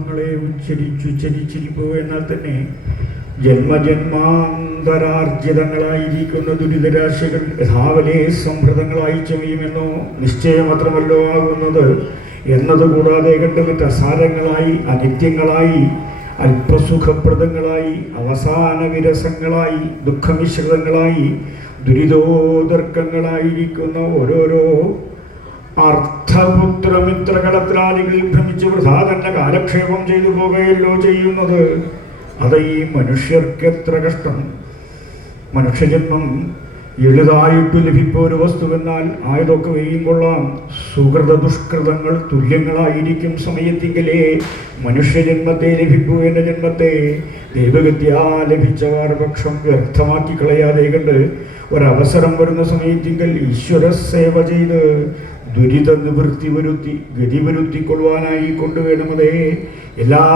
നാമങ്ങളെ ഉച്ചരിച്ചിരിപ്പോ എന്നാൽ തന്നെ ജന്മജന്മാന്തരാർജിതങ്ങളായിരിക്കുന്ന ദുരിതരാശികൾ യഥാവലേ സംഭൃതങ്ങളായി ചമയുമെന്നോ നിശ്ചയമാത്രമല്ലോ ആകുന്നത് എന്നതുകൂടാതെ കണ്ടുമറ്റ് അസാരങ്ങളായി അനിത്യങ്ങളായി അല്പസുഖപ്രദങ്ങളായി അവസാന വിരസങ്ങളായി ദുഃഖമിശ്രിതങ്ങളായി ദുരിതോദർക്കങ്ങളായിരിക്കുന്ന ഓരോരോ അർത്ഥപുത്രമിത്രകടത്രാദികളിൽ ഭ്രമിച്ച് വൃഥാ തന്നെ കാലക്ഷേപം ചെയ്തു പോകുകയല്ലോ ചെയ്യുന്നത്. അത് ഈ മനുഷ്യർക്ക് എത്ര കഷ്ടം. മനുഷ്യജന്മം എളുതായിട്ട് ലഭിപ്പോ ഒരു വസ്തുവെന്നാൽ ആയതൊക്കെ വെയും കൊള്ളാം. സുഹൃത ദുഷ്കൃതങ്ങൾ തുല്യങ്ങളായിരിക്കും സമയത്തെങ്കിലേ മനുഷ്യജന്മത്തെ ലഭിപ്പൂ. എന്ന ജന്മത്തെ ദൈവഗത്യാ ലഭിച്ചവാർ പക്ഷം വ്യർത്ഥമാക്കി കളയാതെ കണ്ട് ഒരവസരം വരുന്ന സമയത്തെങ്കിൽ ഈശ്വര സേവ ചെയ്ത് ദുരിത നിവൃത്തി വരുത്തി ഗതി വരുത്തിക്കൊള്ളുവാനായി കൊണ്ടുവേണമതേ എല്ലാ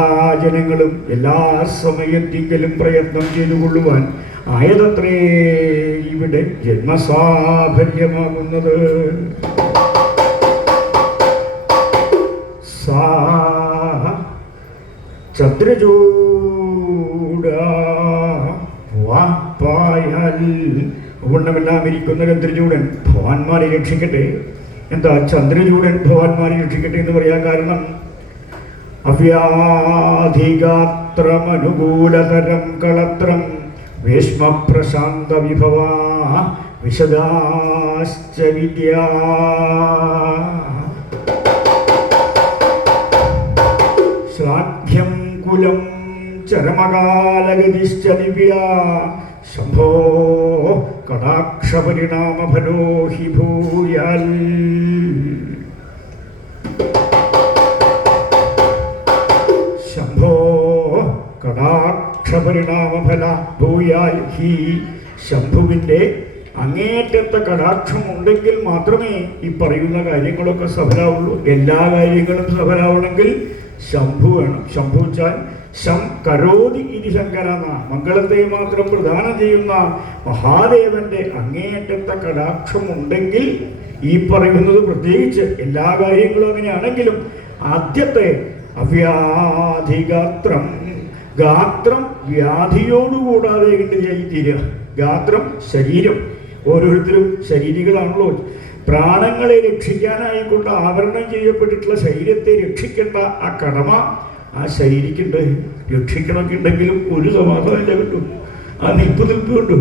ജനങ്ങളും എല്ലാ സമയത്തെങ്കിലും പ്രയത്നം ചെയ്തുകൊള്ളുവാൻ ആയതത്രേ ഇവിടെ ജന്മസാഫല്യമാകുന്നത്. സാ ചന്ദ്രചൂട വാപ്പായാൽ ഉണ്ണമെല്ലാം ഇരിക്കുന്ന ചന്ദ്രചൂടൻ ഭവാന്മാരെ രക്ഷിക്കട്ടെ. എന്താ ചന്ദ്രചൂടൻ ഭവാന്മാരെ രക്ഷിക്കട്ടെ എന്ന് പറയാൻ കാരണം അവ്യാധിഗാത്രമനുകൂലതരം കളത്രം വേശ്മപ്രശാന്ത വിഭവാ വിശദാശ്ച വിദ്യാ ശ്ലാഘ്യം കുലം ചരമകാലഗതിശ്ച ദിവ്യാ ശംഭോ കടാക്ഷപരിണാമഫലോ ഹി ഭൂയാൽ. ശംഭോ കടാക്ഷപരിണാമഫല ഭൂയാൽ ഹി. ശംഭുവിൻ്റെ അങ്ങേറ്റത്തെ കടാക്ഷം ഉണ്ടെങ്കിൽ മാത്രമേ ഈ പറയുന്ന കാര്യങ്ങളൊക്കെ സഫലാവുള്ളൂ. എല്ലാ കാര്യങ്ങളും സഫലാവണമെങ്കിൽ ശംഭു വേണം. ശംഭു വെച്ചാൽ ശം കരോതി ഇതി ശങ്കര എന്ന മംഗളത്തെ മാത്രം പ്രദാനം ചെയ്യുന്ന മഹാദേവന്റെ അങ്ങേയറ്റത്തെ കടാക്ഷം ഉണ്ടെങ്കിൽ ഈ പറയുന്നത് പ്രത്യേകിച്ച് എല്ലാ കാര്യങ്ങളും അങ്ങനെയാണെങ്കിലും ആദ്യത്തെ അവ്യാധിഗാത്രം, ഗാത്രം വ്യാധിയോടുകൂടാതെ തീരുക. ഗാത്രം ശരീരം, ഓരോരുത്തരും ശരീരികളാണല്ലോ. പ്രാണങ്ങളെ രക്ഷിക്കാനായിക്കൊണ്ട് ആവരണം ചെയ്യപ്പെട്ടിട്ടുള്ള ശരീരത്തെ രക്ഷിക്കേണ്ട ആ കടമ ആ ശരീരക്കുണ്ട്. രക്ഷിക്കണമൊക്കെ ഉണ്ടെങ്കിലും ഒരു സമാധാനമില്ല കിട്ടും. ആ നിൽപ്പ് കിട്ടും.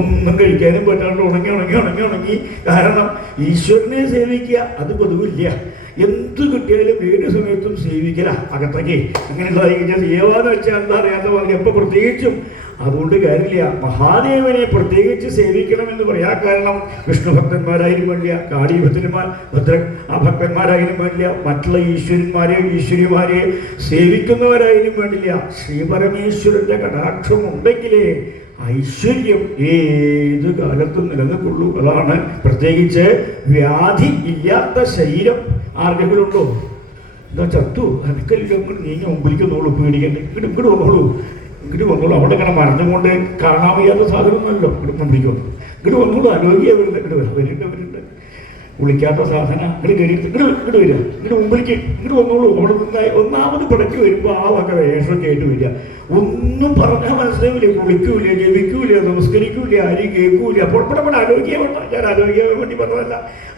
ഒന്നും കഴിക്കാനും പറ്റാണ്ട് ഉണങ്ങി. കാരണം ഈശ്വരനെ സേവിക്കുക അത് പതിവില്ല. എന്ത് കിട്ടിയാലും ഏത് സമയത്തും സേവിക്കല അകത്തേക്ക്. അങ്ങനെയുള്ള സേവാന്ന് വെച്ചാൽ എന്താ അറിയാത്ത പോലെ എപ്പോൾ പ്രത്യേകിച്ചും അതുകൊണ്ട് കാര്യമില്ല. മഹാദേവനെ പ്രത്യേകിച്ച് സേവിക്കണമെന്ന് പറയാൻ കാരണം വിഷ്ണു ഭക്തന്മാരായാലും വേണ്ടില്ല, കാളി ഭക്തന്മാർ ആ ഭക്തന്മാരായാലും വേണ്ടില്ല, മറ്റുള്ള ഈശ്വരിമാരെ സേവിക്കുന്നവരായാലും വേണ്ടില്ല. ശ്രീപരമേശ്വരന്റെ കടാക്ഷം ഉണ്ടെങ്കിലേ ഐശ്വര്യം ഏത് കാലത്തും നിലനിൽക്കുള്ളൂ. അതാണ് പ്രത്യേകിച്ച് വ്യാധി ഇല്ലാത്ത ശരീരം ആർക്കെങ്കിലും ഉണ്ടോ? എന്താ ചത്തു അനക്കല്ലോ നീങ്ങി മുമ്പിലേക്ക് വന്നോളൂ, പേടിക്കണ്ടേ, ഇങ്ങോട്ട് വന്നോളൂ. അവിടെ ഇങ്ങനെ മറന്നുകൊണ്ട് കാണാൻ വയ്യാത്ത സാധനമൊന്നുമല്ലോ. മുമ്പിലേക്ക് വന്നു, ഇങ്ങോട്ട് വന്നോളൂ. ആരോഗ്യ വരുന്നുണ്ട് വിളിക്കാത്ത സാധന ഇങ്ങോട്ട് കയറി ഇങ്ങോട്ട് വരിക, ഇങ്ങോട്ട് മുമ്പിലേക്ക് ഇങ്ങോട്ട് വന്നോളൂ. അവിടെ നിന്നായി ഒന്നാമത് പടക്കി വരുമ്പോൾ ആ വക വേഷമൊക്കെ ആയിട്ട് വരിക. ഒന്നും പറഞ്ഞാൽ മനസ്സിലാവില്ല, കുളിക്കൂല, ജപിക്കൂല, നമസ്കരിക്കൂല, ആരും കേൾക്കൂല. അപ്പോൾ ആരോഗ്യം വേണ്ട. ഞാൻ ആരോഗ്യം വേണ്ടി പറഞ്ഞതല്ല,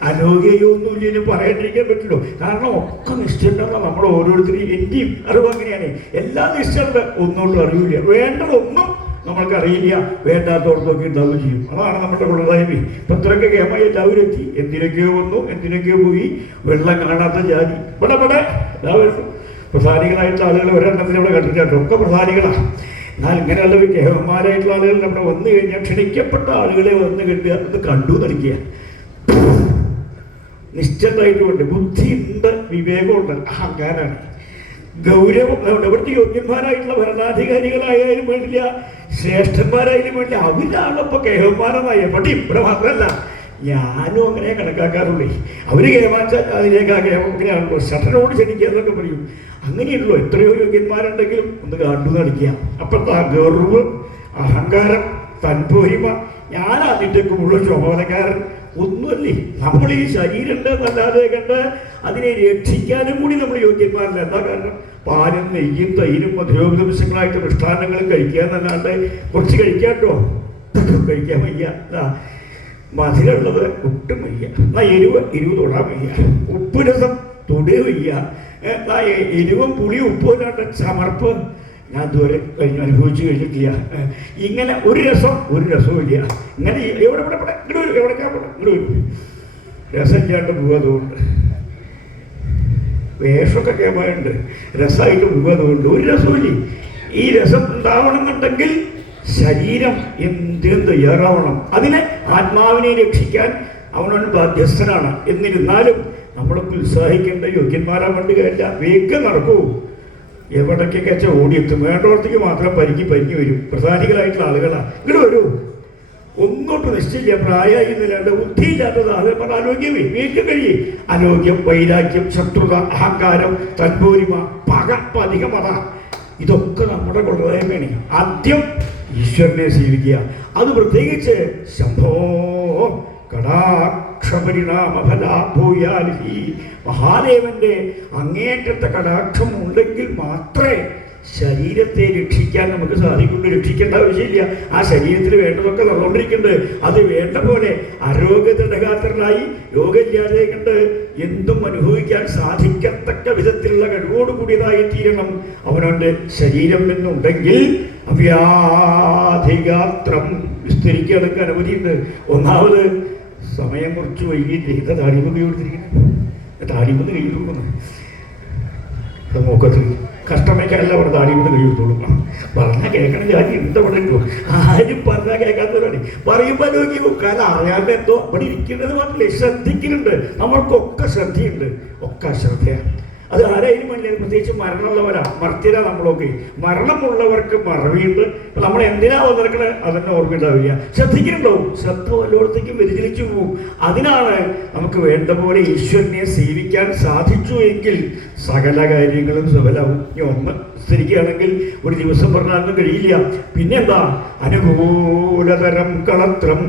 ആരോഗ്യമൊന്നുമില്ല ഇനി പറയാണ്ടിരിക്കാൻ പറ്റുള്ളൂ. കാരണം ഒക്കെ നിശ്ചയിട്ടാണ് നമ്മൾ ഓരോരുത്തരും. എൻ്റെയും അറിവ് അങ്ങനെയാണ്. എല്ലാം നിശ്ചയുണ്ട്, ഒന്നുകൊണ്ടും അറിയില്ല. വേണ്ടതൊന്നും നമ്മൾക്കറിയില്ല, വേണ്ടാത്തോടത്തൊക്കെ ഉണ്ടാവുകയും ചെയ്യും. അതാണ് നമ്മുടെ കൊള്ളതായ്മ. ഇപ്പം ഇത്രയൊക്കെ കേമായി എല്ലാവരും എത്തി. എന്തിനൊക്കെയോ വന്നു, എന്തിനൊക്കെയോ പോയി. വെള്ളം കാണാത്ത ജാതി ഇവിടെ എല്ലാവരും പ്രധാനികളായിട്ടുള്ള ആളുകൾ ഒരെണ്ണത്തിന് ഇവിടെ കണ്ടിട്ടുണ്ട്. ഒക്കെ പ്രധാനികളാണ്. എന്നാൽ ഇങ്ങനെയുള്ള കേവന്മാരായിട്ടുള്ള ആളുകൾ നമ്മുടെ വന്നു കഴിഞ്ഞാൽ ക്ഷണിക്കപ്പെട്ട ആളുകളെ വന്ന് കിട്ടുക, അത് കണ്ടു നടിക്കുക. നിശ്ചയമായിട്ടുമുണ്ട്, ബുദ്ധിയുണ്ട്, വിവേകമുണ്ട്, അഹങ്കാരാണ്, ഗൗരവം. ഇവിടുത്തെ യോഗ്യന്മാരായിട്ടുള്ള ഭരണാധികാരികളായാലും വേണ്ടില്ല, ശ്രേഷ്ഠന്മാരായാലും വേണ്ടില്ല, അവരാണ് ഇപ്പോൾ കേവന്മാരെന്നായി. എവിടെ ഇവിടെ മാത്രമല്ല, ഞാനും അങ്ങനെ കണക്കാക്കാറുള്ളേ. അവർ കേമാച്ചാൽ അതിലേക്ക് ആ കേമം ഇങ്ങനെയാണല്ലോ. ശഠനോട് ക്ഷണിക്കുക എന്നൊക്കെ പറയും. അങ്ങനെയുള്ളൂ. എത്രയോ യോഗ്യന്മാരുണ്ടെങ്കിലും ഒന്ന് കണ്ടു നടിക്കുക. അപ്പോഴത്തെ ആ ഗർവ്, അഹങ്കാരം, തൻപോരിമ, ഞാൻ അതിൻ്റെയൊക്കെ മുഴുവൻ ചുമതലക്കാരൻ, ഒന്നുമല്ലേ. നമ്മൾ ഈ ശരീരം എന്നല്ലാതെ കണ്ട് അതിനെ രക്ഷിക്കാനും കൂടി നമ്മൾ യോഗ്യന്മാരല്ല. എന്താ കാരണം? പാലും നെയ്യും തൈരും മധുരോപദേശങ്ങളായിട്ട് മിഷ്ടാന്നങ്ങളും കഴിക്കുക എന്നല്ലാണ്ട് കുറച്ച് കഴിക്കാട്ടോ കഴിക്കാൻ വയ്യ. മധുരമുള്ളത് ഒട്ടും വയ്യ. എരിവ് തൊടാൻ വയ്യ. ഉപ്പ് രസം തൊടുക വയ്യ. എരിവും പുളി ഉപ്പും ചമർപ്പ് ഞാൻ ഇതുവരെ അനുഭവിച്ചു കഴിഞ്ഞിട്ടില്ല. ഇങ്ങനെ ഒരു രസവും ഇല്ല. ഇങ്ങനെ എവിടെ ഇങ്ങോട്ട് വരും, എവിടേക്കാ പോട്ടെ ഇങ്ങോട്ട് വരും. രസം ഇല്ലാണ്ട് പോകാതുകൊണ്ട് വേഷമൊക്കെ കേൾക്കാറുണ്ട്. രസമായിട്ട് പോകാതുകൊണ്ട് ഒരു രസമില്ല. ഈ രസം ഉണ്ടാവണമെന്നുണ്ടെങ്കിൽ ശരീരം എന്തിനും തയ്യാറാവണം. അതിന് ആത്മാവിനെ രക്ഷിക്കാൻ അവനവൻ ബാധ്യസ്ഥനാണ്. എന്നിരുന്നാലും നമ്മളൊക്കെ ഉത്സാഹിക്കേണ്ട യോഗ്യന്മാരാൻ വേണ്ടി കാര്യമില്ല. വേഗം നടക്കൂ. എവിടേക്കൊക്കെ ഓടിയെത്തും. വേണ്ടവർക്ക് മാത്രം പരിങ്ങി വരും. പ്രധാനികളായിട്ടുള്ള ആളുകളാണ്. ഇങ്ങോട്ട് വരൂ. ഒന്നോട്ട് നിശ്ചയില്ല. പ്രായമായിരുന്നില്ലാണ്ട് ബുദ്ധിയില്ലാത്തത് ആളുകൾ ആരോഗ്യമേ വീട്ടിൽ കഴിയും. ആരോഗ്യം, വൈരാഗ്യം, ശത്രുത, അഹങ്കാരം, തൻപോരിമ, പക, പതികമത, ഇതൊക്കെ നമ്മുടെ കൊള്ളവേണേ. ആദ്യം ഈശ്വരനെ സേവിക്കുക. അത് പ്രത്യേകിച്ച് ശംഭോ കടാക്ഷപരിണാമഫലാഭൂയാലി, മഹാദേവന്റെ അങ്ങേറ്റത്തെ കടാക്ഷം ഉണ്ടെങ്കിൽ മാത്രമേ ശരീരത്തെ രക്ഷിക്കാൻ നമുക്ക് സാധിക്കുള്ളൂ. രക്ഷിക്കേണ്ട ആവശ്യമില്ല. ആ ശരീരത്തിൽ വേണ്ടതൊക്കെ നടന്നുകൊണ്ടിരിക്കുന്നുണ്ട്. അത് വേണ്ട പോലെ ആരോഗ്യദൃഢഗാത്രനായി രോഗമില്ലാതെ കണ്ട് എന്തും അനുഭവിക്കാൻ സാധിക്കത്തക്ക വിധത്തിലുള്ള കഴിവോടുകൂടിയതായി തീരണം അവനവൻ്റെ ശരീരം എന്നുണ്ടെങ്കിൽ. അവ്യാധിഗാത്രം വിസ്തരിക്കാനൊക്കെ അനുമതിയുണ്ട്. ഒന്നാമത് സമയം കുറച്ച് വൈകിട്ട് ഇതാ താടിമൊക്കെ കൊടുത്തിരിക്കുന്നത്. താടിമൊന്ന് കൈ കൊടുക്കുന്നു നോക്കത്തിൽ കഷ്ടമേക്കല്ല അവിടെ താടിമൊന്ന് കൈ കൊടുത്തോളൂ. പറഞ്ഞാൽ കേൾക്കണ ജാതി എന്താ ഇവിടെ ഉണ്ടോ? ആരും പറഞ്ഞാൽ കേൾക്കാത്തവരാണ്. പറയുമ്പോൾ നോക്കിയോ കാരണം അറിയാണ്ട് എന്തോ അവിടെ ഇരിക്കുന്നത് മാത്രമല്ലേ ശ്രദ്ധിക്കുന്നുണ്ട്. നമ്മൾക്കൊക്കെ ശ്രദ്ധയുണ്ട്. ഒക്കെ ശ്രദ്ധയാണ്. അത് ആരായാലും വേണ്ടി പ്രത്യേകിച്ച് മരണമുള്ളവരാണ്. മർത്യരാ നമ്മളൊക്കെ. മരണമുള്ളവർക്ക് മറവിയുണ്ട്. നമ്മൾ എന്തിനാ വന്നിരിക്കണത് അതെന്നെ ഓർമ്മയുണ്ടാവില്ല. ശ്രദ്ധിക്കുന്നുണ്ടാവും. ശ്രദ്ധ വല്ലോടത്തേക്കും വ്യതിചലിച്ചു പോകും. അതിനാണ് നമുക്ക് വേണ്ട പോലെ ഈശ്വരനെ സേവിക്കാൻ സാധിച്ചു എങ്കിൽ സകല കാര്യങ്ങളും സഫലമാവും. ഇനി ഒന്ന് സ്ഥിരിക്കുകയാണെങ്കിൽ ഒരു ദിവസം പറഞ്ഞാലൊന്നും കഴിയില്ല. പിന്നെന്താ? അനുകൂലതരം കളത്രം.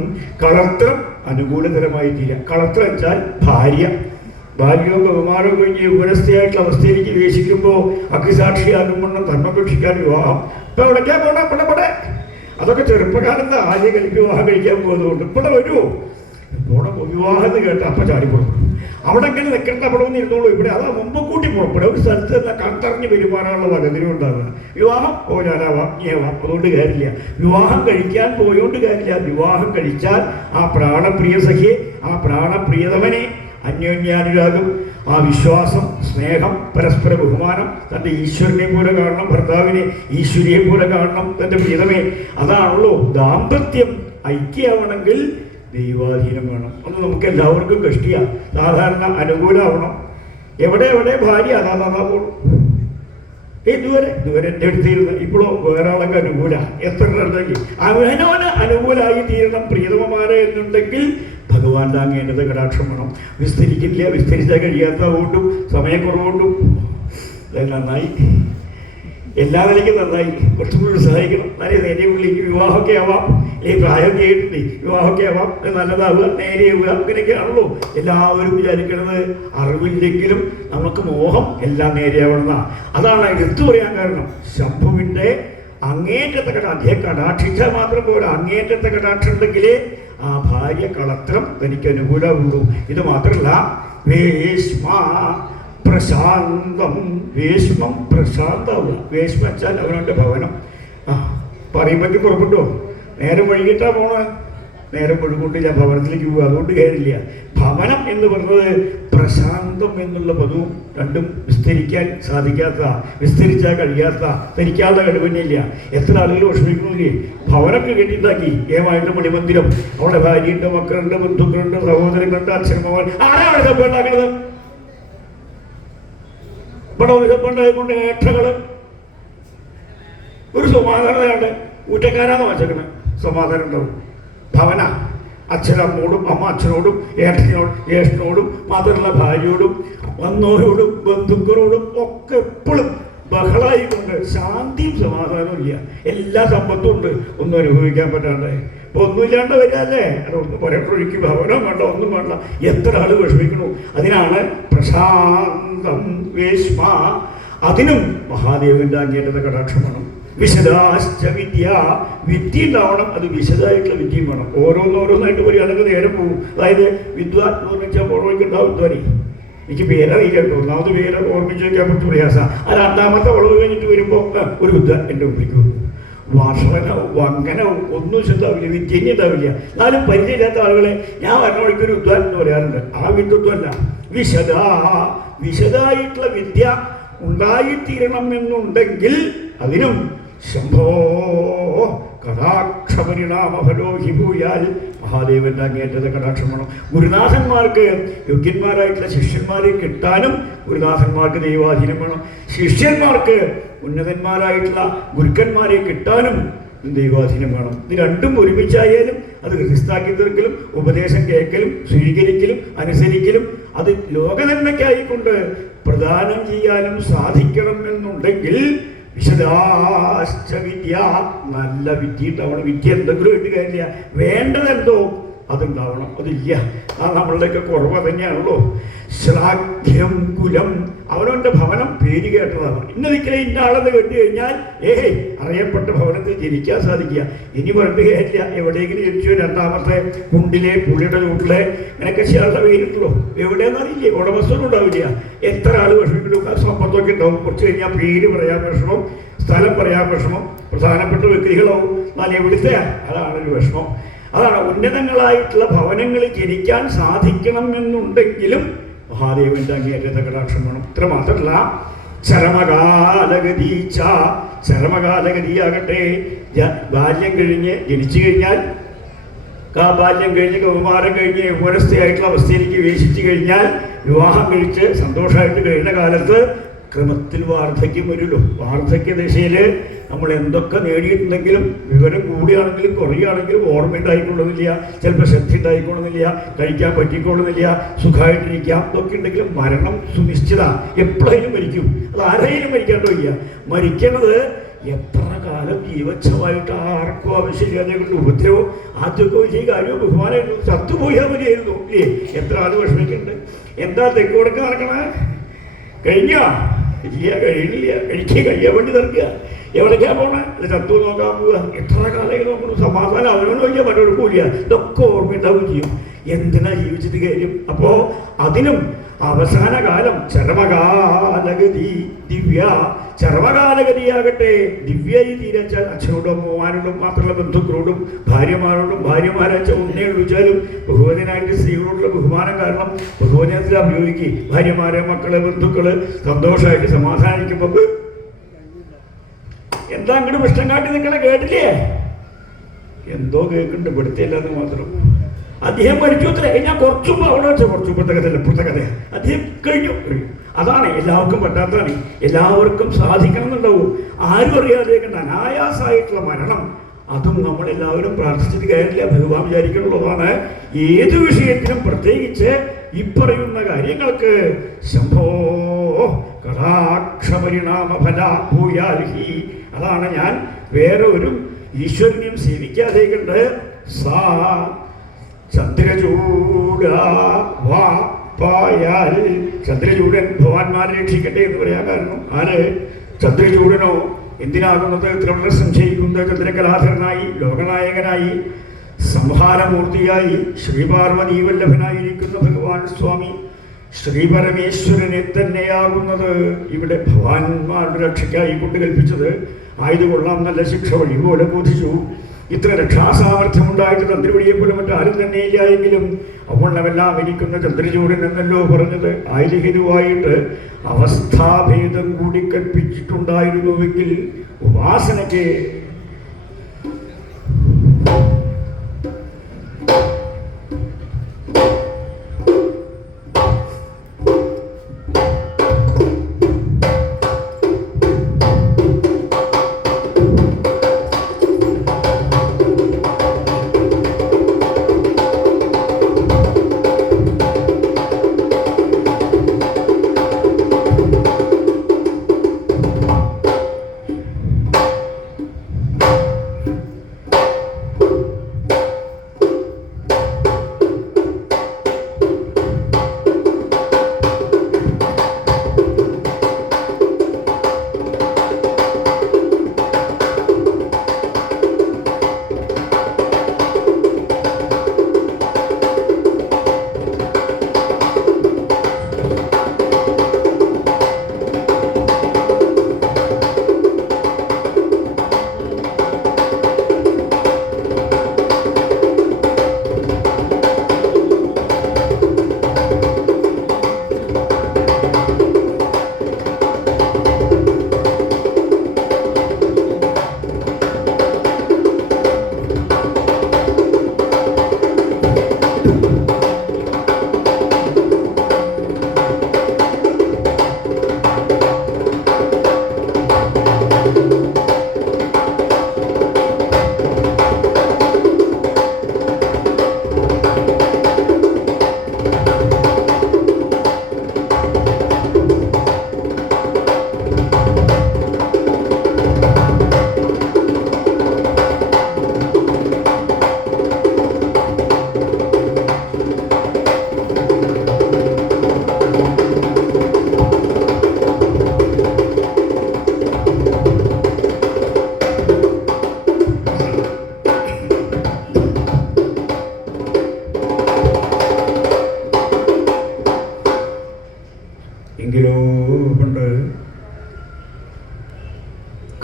അനുകൂലതരമായി തീരാം. കളത്രം വെച്ചാൽ ഭാര്യ. ഭാര്യവും ബഹുമാനവും കഴിഞ്ഞ് യുവനസ്ഥയായിട്ടുള്ള അവസ്ഥയിലേക്ക് വേശിക്കുമ്പോൾ അഗ്നിസാക്ഷിയാകുമ്പോൾ ധർമ്മപേക്ഷിക്കാൻ വിവാഹം. ഇപ്പം എവിടേക്കാ പോടെ അതൊക്കെ ചെറുപ്പക്കാലത്ത് ആദ്യം കളിക്ക് വിവാഹം കഴിക്കാൻ പോകുന്നതുകൊണ്ട് ഇവിടെ വരുമോ പോണ വിവാഹം എന്ന് കേട്ട അപ്പം ചാടിപ്പുറപ്പെടും. അവിടെ എങ്ങനെ നിൽക്കേണ്ട അവിടെ ഒന്ന് ഇരുന്നോളൂ. ഇവിടെ അതാ മുമ്പ് കൂട്ടി പുറപ്പെടുക. ഒരു സ്ഥലത്ത് നിന്ന് കണ്ടറിഞ്ഞ് പെരുമാറാനുള്ള വകതിരും ഉണ്ടാകുക. വിവാഹം ഞാനാവാം നീവാം അതുകൊണ്ട് കാര്യമില്ല. വിവാഹം കഴിക്കാൻ പോയോണ്ട് കാര്യമില്ല. വിവാഹം കഴിച്ചാൽ ആ പ്രാണപ്രിയ സഖിയെ, ആ പ്രാണപ്രിയതമനെ, അന്യോന്യാനുരാഗം, ആ വിശ്വാസം, സ്നേഹം, പരസ്പര ബഹുമാനം, തൻ്റെ ഈശ്വരനെ പോലെ കാണണം, ഭർത്താവിനെ ഈശ്വരിയെ പോലെ കാണണം, തൻ്റെ പ്രിയതമേ. അതാണല്ലോ ദാമ്പത്യം. ഐക്യമാവണമെങ്കിൽ ദൈവാധീനം വേണം. അത് നമുക്ക് എല്ലാവർക്കും കഷ്ടിയാണ്. സാധാരണ അനുകൂലമാവണം. എവിടെ ഭാര്യ അതാ പോകണം. ഇതുവരെ എൻ്റെ അടുത്തിരുന്ന് ഇപ്പോഴോ വേറെ ആളൊക്കെ അനുകൂല. എത്ര ഉണ്ടെങ്കിൽ അവനവന് അനുകൂലമായി തീരണം പ്രിയതമമാരെ എന്നുണ്ടെങ്കിൽ ഭഗവാൻ താങ്ങേണ്ടത് കടാക്ഷം വേണം. വിസ്തരിക്കില്ല. വിസ്തരിച്ചാൽ കഴിയാത്ത കൊണ്ടും സമയക്കുറവുകൊണ്ടും നന്നായി, എല്ലാ നിലയ്ക്കും നന്നായി. കുറച്ചും കൂടി സഹായിക്കണം. നല്ല നേരെ ഉള്ളിലേക്ക് വിവാഹമൊക്കെ ആവാം. അല്ലെങ്കിൽ പ്രായമൊക്കെ ആയിട്ടുണ്ട് വിവാഹമൊക്കെ ആവാം. നല്ലതാവുക, നേരെയാവുക, അങ്ങനെയൊക്കെയാണല്ലോ എല്ലാവരും വിചാരിക്കുന്നത്. അറിവില്ലെങ്കിലും നമുക്ക് മോഹം എല്ലാം നേരെയാവണമെന്നാണ്. അതാണ് എടുത്തു പറയാൻ കാരണം. ശംഭുവിൻ്റെ അങ്ങേറ്റത്തെ അദ്ദേഹം കടാക്ഷിച്ചാൽ മാത്രം പോരാ. അങ്ങേറ്റത്തെ കടാക്ഷം ഉണ്ടെങ്കിലേ ആ ഭാര്യ കളത്രം തനിക്ക് അനുകൂലമുള്ളൂ. ഇത് മാത്രമല്ല വേശ്മ പ്രശാന്തം. വേശ്മം പ്രശാന്താവുക. വേശ്മ വെച്ചാൽ അവനവൻ്റെ ഭവനം. പറയുമ്പോഴേക്ക് പുറപ്പെട്ടോ. നേരം വൈകിട്ടാ പോണ. നേരം വഴുകൊണ്ടില്ല, ഭവനത്തിലേക്ക് പോകുക. അതുകൊണ്ട് കാര്യമില്ല. ഭവനം എന്ന് പറഞ്ഞത് പ്രശാന്തം എന്നുള്ള പദവും രണ്ടും വിസ്തരിക്കാൻ സാധിക്കാത്ത, വിസ്തരിച്ചാൽ കഴിയാത്ത, ധരിക്കാത്ത കഴിവന്നില്ല. എത്ര ആളുകൾ വിഷമിക്കുന്നില്ലേ? ഭവനമൊക്കെ കെട്ടിണ്ടാക്കി ഏമായിട്ട് മണിമന്ദിരം. അവിടെ ഭാര്യയുണ്ട്, മക്കളുണ്ട്, ബന്ധുക്കളുണ്ട്, സഹോദരങ്ങളുണ്ട്, അച്ഛനമ്മമാർ. ആരാണ് ഇതൊക്കെ ഉണ്ടാക്കുന്നത്? ഇവിടെ ഇതൊക്കെണ്ടായിക്കൊണ്ട് ഏട്ടകള് ഒരു സമാധാനതയാണ്. ഊറ്റക്കാരാന്ന് വച്ചേക്കണേ. സമാധാനം ഉണ്ടാവും. ഭവന അച്ഛനമ്മോടും അമ്മ അച്ഛനോടും ജ്യേഷ്ഠനോടും മാത്രമല്ല ഭാര്യയോടും വന്നവരോടും ബന്ധുക്കളോടും ഒക്കെ എപ്പോഴും ബഹളായിക്കൊണ്ട് ശാന്തിയും സമാധാനവും ഇല്ല. എല്ലാ സമ്പത്തും ഉണ്ട്, ഒന്നും അനുഭവിക്കാൻ പറ്റാണ്ട്. ഇപ്പൊ ഒന്നുമില്ലാണ്ട് വരികയല്ലേ. അതൊന്നും പറയട്ടൊഴുക്കി ഭവനം വേണ്ട, ഒന്നും വേണ്ട. എത്ര ആള് വിഷമിക്കണു. അതിനാണ് പ്രശാന്തം വേശ്മ. അതിനും മഹാദേവന്റെ അങ്ങേറ്റത്തെ കടാക്ഷം വേണം. വിശദാശ്ച വിദ്യ, വിദ്യ ഉണ്ടാവണം. അത് വിശദമായിട്ടുള്ള വിദ്യയും വേണം. ഓരോന്നോരോന്നായിട്ട് പറയുകയാണെങ്കിൽ നേരെ പോകും. അതായത് വിദ്വാൻ എന്ന് വെച്ചാൽ ഓർമ്മയ്ക്കുണ്ടാവും വിദ്വാനി. എനിക്ക് പേരറിയില്ല കേട്ടോ. ഒന്നാമത് പേര് ഓർമ്മിച്ച് വയ്ക്കാൻ കുറച്ച് പ്രയാസമാണ്. ആ രണ്ടാമത്തെ വളവ് കഴിഞ്ഞിട്ട് വരുമ്പോൾ ഒരു വിദ്വാൻ എൻ്റെ മുമ്പിലേക്ക് വരും. വാഷവനവും വങ്കനവും ഒന്നും ഉണ്ടാവില്ല, വിദ്യ ഉണ്ടാവില്ല. എന്നാലും പരിചയമില്ലാത്ത ആളുകളെ ഞാൻ പറഞ്ഞ വഴിക്കൊരു വിദ്വാൻ എന്ന് പറയാറുണ്ട്. ആ വിദ്വത്വമല്ല, വിശദായിട്ടുള്ള വിദ്യ ഉണ്ടായിത്തീരണം എന്നുണ്ടെങ്കിൽ അതിനും ശംഭോ കടാക്ഷപരിണാമഫലോ ഹി ഭൂയാൽ. മഹാദേവന്റെ അങ്ങേറ്റത്തെ കടാക്ഷം വേണം. ഗുരുനാഥന്മാർക്ക് യോഗ്യന്മാരായിട്ടുള്ള ശിഷ്യന്മാരെ കിട്ടാനും ഗുരുനാഥന്മാർക്ക് ദൈവാധീനം വേണം. ശിഷ്യന്മാർക്ക് ഉന്നതന്മാരായിട്ടുള്ള ഗുരുക്കന്മാരെ കിട്ടാനും ദൈവാധീനം വേണം. ഇത് രണ്ടും ഒരുമിച്ചായാലും അത് ഹൃദിസ്ഥാക്കി തീർക്കലും ഉപദേശം കേൾക്കലും സ്വീകരിക്കലും അനുസരിക്കലും അത് ലോകനന്മയ്ക്കായിക്കൊണ്ട് പ്രദാനം ചെയ്യാനും സാധിക്കണം എന്നുണ്ടെങ്കിൽ വിശദാശ്ച വിദ്യ, നല്ല വിദ്യ ഉണ്ടാവണം. വിദ്യ എന്തെങ്കിലും ഇട്ട് കാര്യമില്ല, വേണ്ടതെന്തോ അതുണ്ടാവണം. അതില്ല, ആ നമ്മളുടെയൊക്കെ കുറവ് തന്നെയാണല്ലോ. ശ്രാഗ്യം കുലം, അവനവൻ്റെ ഭവനം പേര് കേട്ടതാണ്. ഇന്നതിക്കലെ ഇന്ന ആളെന്ന് കേട്ട് കഴിഞ്ഞാൽ അറിയപ്പെട്ട ഭവനത്തിൽ ജനിക്കാൻ സാധിക്കുക. ഇനി പറഞ്ഞിട്ട് കാര്യമില്ല, എവിടെയെങ്കിലും ജനിച്ചു രണ്ടാമത്തെ കുണ്ടിലെ പുള്ളിയുടെ ചൂട്ടിലെ നിനക്ക് ശിയാളുടെ പേരിട്ടുള്ളൂ, എവിടെയെന്നറിയില്ലേ, ഉടമസ്ഥനും ഉണ്ടാവില്ല. എത്ര ആൾ വിഷമിക്കും, സമ്പത്തൊക്കെ ഉണ്ടാവും. കുറച്ച് കഴിഞ്ഞാൽ പേര് പറയാൻ വിഷമം, സ്ഥലം പറയാൻ വിഷമം, പ്രധാനപ്പെട്ട വ്യക്തികളാവും. എന്നാൽ എവിടുത്തെ അതാണൊരു വിഷമം. അതാണ് ഉന്നതങ്ങളായിട്ടുള്ള ഭവനങ്ങളിൽ ജനിക്കാൻ സാധിക്കണം എന്നുണ്ടെങ്കിലും മഹാദേവന്റെ അങ്ങേറ്റത്തെ കടാക്ഷം വേണം. ഇത്ര മാത്രമല്ല, ചരമകാലഗതീച്ച, ചരമകാലഗതിയാകട്ടെ, ബാല്യം കഴിഞ്ഞ് ജനിച്ചു കഴിഞ്ഞാൽ, ബാല്യം കഴിഞ്ഞ് കൗമാരം കഴിഞ്ഞ് യൗവനസ്ഥയായിട്ടുള്ള അവസ്ഥയിലേക്ക് വേശിച്ചു കഴിഞ്ഞാൽ, വിവാഹം കഴിച്ച് സന്തോഷമായിട്ട് കഴിയുന്ന കാലത്ത് ക്രമത്തിൽ വാർദ്ധക്യം വരുമല്ലോ. വാർദ്ധക്യ ദശയിൽ നമ്മൾ എന്തൊക്കെ നേടിയിട്ടുണ്ടെങ്കിലും വിവരം കൂടിയാണെങ്കിലും കുറയുകയാണെങ്കിലും ഓർമ്മ ഉണ്ടായിക്കൊള്ളുന്നില്ല, ചിലപ്പോൾ ശ്രദ്ധ ഉണ്ടായിക്കൊള്ളുന്നില്ല, കഴിക്കാൻ പറ്റിക്കൊള്ളുന്നില്ല, സുഖമായിട്ടിരിക്കാം, ഇതൊക്കെ ഉണ്ടെങ്കിലും മരണം സുനിശ്ചിത. എപ്പോഴേലും മരിക്കും. അത് ആരെയും മരിക്കാണ്ടോ ഇല്ല. മരിക്കണത് എത്ര കാലം ജീവച്ഛമായിട്ട് ആർക്കും ആവശ്യമില്ലാതെ കൊണ്ട് ഉപദ്രവം. ആദ്യമൊക്കെ വലിയ കാര്യമോ ബഹുമാനമായിരുന്നു, ചത്തുപോയാൽ മതിയായിരുന്നു ഇല്ലേ. എത്ര ആൾ വിഷമിക്കുന്നുണ്ട്. എന്താ തെക്ക് കൊടുക്കാൻ നടക്കണേ? കഴിഞ്ഞോ? ഇല്ല, കഴിയണില്ല. കഴിയാൻ വേണ്ടി നടക്കുക. എവിടേക്കാ പോണേ? ചത്തു നോക്കാൻ പോവുക. എത്ര കാലമായി നോക്കണം. സമാധാനം അവനോട് വലിയ പലർക്കും ഇല്ല. ഇതൊക്കെ ഓർമ്മയുണ്ടാവുകയും ചെയ്യും. എന്തിനാ ജീവിച്ചിട്ട് കാര്യം? അപ്പോ അതിനും അവസാന കാലം ചരമകാലഗതി ദിവ്യ. ചരമകാലഗതിയാകട്ടെ ദിവ്യായി തീരച്ചാൽ അച്ഛനോടും അമ്മമാരോടും മാത്രമുള്ള ബന്ധുക്കളോടും ഭാര്യമാരോടും, ഭാര്യമാരച്ച ഒന്നേ വിളിച്ചാലും ബഹുവചനായിട്ട് സ്ത്രീകളോടുള്ള ബഹുമാനം കാരണം ബഹുവചനത്തിൽ അഭിയോഗിക്കുക. ഭാര്യമാരെ, മക്കള്, ബന്ധുക്കള് സന്തോഷമായിട്ട് സമാധാനിക്കുമ്പോ എന്താ അങ്ങോട്ട് ഇഷ്ടം കാട്ടി നിൽക്കണ കേട്ടില്ലേ? എന്തോ കേൾക്കുന്നുണ്ട്, പെടുത്തില്ലെന്ന് മാത്രം. അദ്ദേഹം മരിച്ചു അത്രേ. ഞാൻ കുറച്ചുമ്പോ അവിടെ വെച്ച കുറച്ചുമ്പത്തെ കഥ, ഇപ്പോഴത്തെ കഥ അദ്ദേഹം കഴിഞ്ഞു. അതാണ് എല്ലാവർക്കും പറ്റാത്തതാണ്. എല്ലാവർക്കും സാധിക്കണം എന്നുണ്ടാവും. ആരും അറിയാതെ കണ്ട അനായാസമായിട്ടുള്ള മരണം, അതും നമ്മളെല്ലാവരും പ്രാർത്ഥിച്ചിട്ട് കാര്യമില്ല, ഭഗവാൻ വിചാരിക്കണുള്ളതാണ്. ഏത് വിഷയത്തിനും പ്രത്യേകിച്ച് ഇപ്പറയുന്ന കാര്യങ്ങൾക്ക് ശംഭോ കടാക്ഷപരിണാമഫല ഭൂയാൽഹി. അതാണ് ഞാൻ വേറെ ഒരു ഈശ്വരനെയും സേവിക്കാതെ കണ്ട് സാ ചന്ദ്രചൂടാൽ. ചന്ദ്രചൂടൻ ഭഗവാന്മാരെ രക്ഷിക്കട്ടെ എന്ന് പറയാൻ കാരണം ആര്? ചന്ദ്രചൂടനോ എന്തിനാകുന്നത്? ത്രിവ്ര സംശയിക്കുന്ന ചന്ദ്രകലാധരനായി, ലോകനായകനായി, സംഹാരമൂർത്തിയായി, ശ്രീപാർവതീവല്ലഭനായിരിക്കുന്ന ഭഗവാൻ സ്വാമി ശ്രീപരമേശ്വരനെ തന്നെയാകുന്നത് ഇവിടെ ഭഗവാന്മാരുടെ രക്ഷയ്ക്കായി കൊണ്ട് കൽപ്പിച്ചത് ആയതുകൊള്ളാം. നല്ല ശിക്ഷ വഴി പോലെ ബോധിച്ചു. ഇത്ര രക്ഷാസാമർഥ്യമുണ്ടായിട്ട് തന്ത്രിവടിയെ പോലെ മറ്റാരും തന്നെയില്ല എങ്കിലും അവണ്ണമെല്ലാം ഇരിക്കുന്ന ചന്ദ്രചൂടൻ എന്നല്ലോ പറഞ്ഞത്. ആയിരഹിരുവായിട്ട് അവസ്ഥാഭേദം കൂടി കൽപ്പിച്ചിട്ടുണ്ടായിരുന്നുവെങ്കിൽ ഉപാസനയ്ക്ക്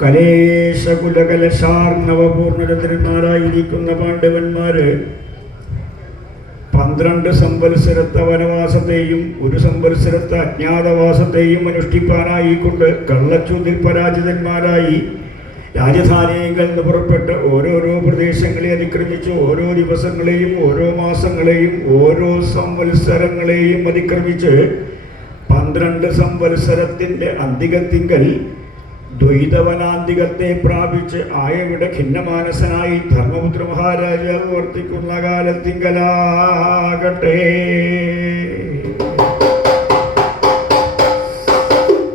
കലേശകുലകലശാർണവപൂർണരതിരന്മാരായിരിക്കുന്ന പാണ്ഡവന്മാര് 12 സംവത്സരത്തെ വനവാസത്തെയും 1 സംവത്സരത്തെ അജ്ഞാതവാസത്തെയും അനുഷ്ഠിപ്പാനായിക്കൊണ്ട് കള്ളച്ചൂതിൽ പരാജിതന്മാരായി രാജധാനിയിൽ നിന്ന് പുറപ്പെട്ട് ഓരോരോ പ്രദേശങ്ങളെ അതിക്രമിച്ച് ഓരോ ദിവസങ്ങളെയും ഓരോ മാസങ്ങളെയും ഓരോ സംവത്സരങ്ങളെയും അതിക്രമിച്ച് 12 സംവത്സരത്തിൻ്റെ അന്തികത്തിങ്കൽ ദ്വൈതവനാന്തികത്തെ പ്രാപിച്ച് ആയവിടെ ഖിന്നമാനസനായി ധർമ്മപുത്ര മഹാരാജാവ് വർത്തിക്കുന്ന കാലത്തിങ്കലാകട്ടെ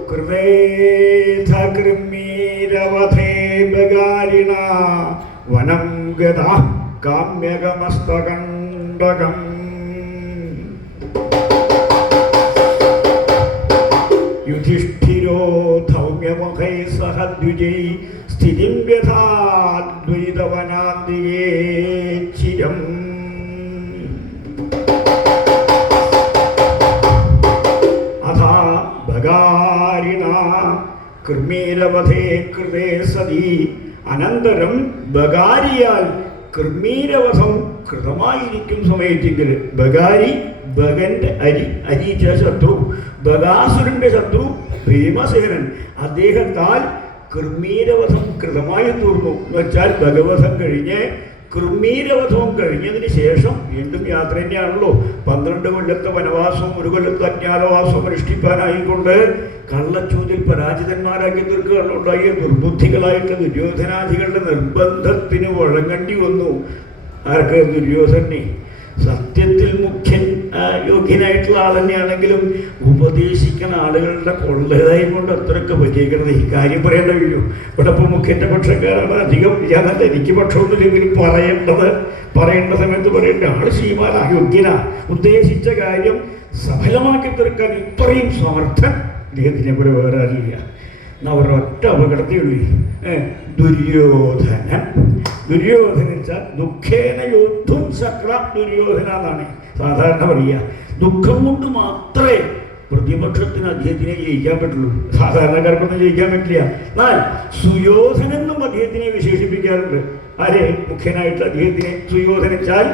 കൃതേധകൃമീരവധേ ബഗാരിണ വനം ഗതാ കാമ്യകമസ്തകണ്ഡകം യുധിഷ്ഠിരോ ധൗമ്യമുഖൈ സഹ ദ്വിജൈ സ്ഥിതിം വ്യഥാദ്വൈതവനാന്തികേ ചിരം അഥാ ബഗാരിണ കൃമീരവധേ കൃതേ സതി അനന്തരം ബഗാരിയാൽ കൃമീരവധം കൃതമായിരിക്കും സമയത്തെങ്കിൽ ബഗാരി ബഗന്റെ അരിച്ച ശത്രു ബഗാസുരന്റെ ശത്രു ഭീമസേനൻ അദ്ദേഹത്താൽ കൃമീരവധം കൃതമായി തീർന്നു എന്ന് വെച്ചാൽ ഭഗവധം കഴിഞ്ഞ് കൃമീരവധവും കഴിഞ്ഞതിന് ശേഷം വീണ്ടും യാത്ര തന്നെയാണല്ലോ 12 കൊല്ലത്തെ വനവാസവും 1 കൊല്ലത്തെ അജ്ഞാതവാസവും അനുഷ്ഠിക്കാനായിക്കൊണ്ട് കള്ളച്ചൂതിൽ പരാജിതന്മാരാക്കി തീർക്കുകയുണ്ടായ ദുർബുദ്ധികളായിട്ട് ദുര്യോധനാദികളുടെ നിർബന്ധത്തിന് വഴങ്ങേണ്ടി വന്നു. ആർക്ക്? ദുര്യോധനെ. സത്യത്തിൽ മുഖ്യൻ യോഗ്യനായിട്ടുള്ള ആൾ തന്നെയാണെങ്കിലും ഉപദേശിക്കുന്ന ആളുകളുടെ കൊള്ളതായി കൊണ്ട് അത്രയൊക്കെ പറ്റിയേക്കുന്നത് ഈ കാര്യം പറയേണ്ട വീഴും. ഇവിടെ ഇപ്പോൾ മുഖ്യൻ്റെ പക്ഷക്കാരാണ് അധികം. ഞാനല്ല, എനിക്ക് പക്ഷമൊന്നുമില്ലെങ്കിലും പറയേണ്ട സമയത്ത് പറയേണ്ട ആൾ ശ്രീമാൻ അയോഗ്യനാ. ഉദ്ദേശിച്ച കാര്യം സഫലമാക്കി തീർക്കാൻ ഇത്രയും സമർത്ഥൻ ഇദ്ദേഹത്തിനെ പോലെ വേറെ അറിയില്ല. എന്നാൽ അവരുടെ ഒറ്റ അപകടത്തിയുള്ളൂ. ദുര്യോധനൻ. ദുര്യോധന വെച്ചാൽ ദുഃഖേന യോദ്ധും ശക്ര ദുര്യോധന എന്നാണ് സാധാരണ പറയുക. ദുഃഖം കൊണ്ട് മാത്രമേ പ്രതിപക്ഷത്തിന് അദ്ദേഹത്തിനെ ജയിക്കാൻ പറ്റുള്ളൂ. സാധാരണക്കാർക്കൊന്നും ജയിക്കാൻ പറ്റില്ല. എന്നാൽ സുയോധനെന്നും അദ്ദേഹത്തിനെ വിശേഷിപ്പിക്കാറുണ്ട്. ആരെ? മുഖ്യനായിട്ട് അദ്ദേഹത്തിനെ. സുയോധന വെച്ചാൽ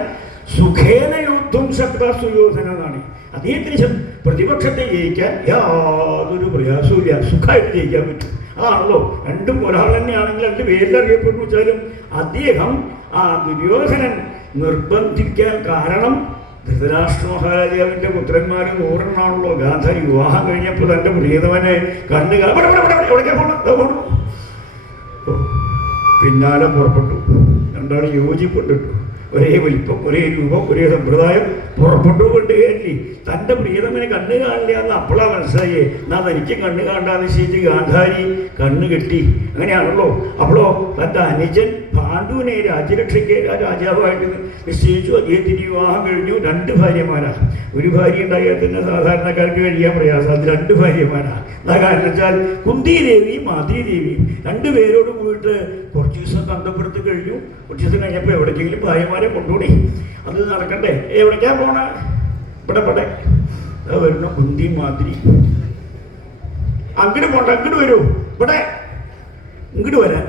സുഖേന യോദ്ധും ശക്ര സുയോധന എന്നാണ്. അദ്ദേഹത്തിന് പ്രതിപക്ഷത്തെ ജയിക്കാൻ യാതൊരു പ്രയാസവും ഇല്ല. സുഖമായിട്ട് ജയിക്കാൻ പറ്റും. ആണല്ലോ. രണ്ടും ഒരാൾ തന്നെയാണെങ്കിൽ 2 പേരിലറിയപ്പെട്ടു വെച്ചാലും അദ്ദേഹം ദുര്യോധനൻ നിർബന്ധിക്കാൻ കാരണം ധൃതരാഷ്ട്ര മഹാരാജാവിൻ്റെ പുത്രന്മാർ 100 എണ്ണമാണല്ലോ. ഗാന്ധാരി വിവാഹം കഴിഞ്ഞപ്പോൾ തൻ്റെ പ്രിയതമനെ പോകണം പിന്നാലെ പുറപ്പെട്ടു. രണ്ടാൾ യോജിപ്പെട്ടിട്ടു. ഒരേ വലിപ്പം, ഒരേ രൂപം, ഒരേ സമ്പ്രദായം. പുറപ്പെട്ടുകൊണ്ട് കയറ്റി തൻ്റെ പ്രിയതമനെ കണ്ണ് കാണില്ല എന്ന് അപ്പോഴാണ് മനസ്സിലായേ. എന്നാൽ തനിക്ക് കണ്ണ് കാണാൻ നിശ്ചയിച്ച് ഗാന്ധാരി കണ്ണ് കെട്ടി. അങ്ങനെയാണല്ലോ. അപ്പോഴോ തൻ്റെ അനുജൻ പാണ്ഡുവിനെ രാജ്യരക്ഷയ്ക്ക് രാജാവായിട്ട് നിശ്ചയിച്ചു. അദ്ദേഹത്തിന് വിവാഹം കഴിഞ്ഞു. 2 ഭാര്യമാരാണ്. ഒരു ഭാര്യ ഉണ്ടായാൽ തന്നെ സാധാരണക്കാർക്ക് കഴിയാൻ പ്രയാസം. അത് 2 ഭാര്യമാരാണ്. എന്താ കാരണം വെച്ചാൽ കുന്തിദേവിയും മാതൃദേവിയും 2 പേരോട് പോയിട്ട് കുറച്ച് ദിവസം ബന്ധപ്പെടുത്തി കഴിഞ്ഞു. കുറച്ച് ദിവസം കഴിഞ്ഞപ്പോൾ എവിടേക്കെങ്കിലും ഭാര്യമാരെ കൊണ്ടുപോണേ. അത് നടക്കണ്ടേ? എവിടേക്കാ പോണ? ഇവിടെ വരുന്നു കുന്തി മാതിരി. അങ്ങോട്ട് പോണ്ട, അങ്ങോട്ട് വരൂ. ഇവിടെ ഇങ്ങോട്ട് വരാൻ.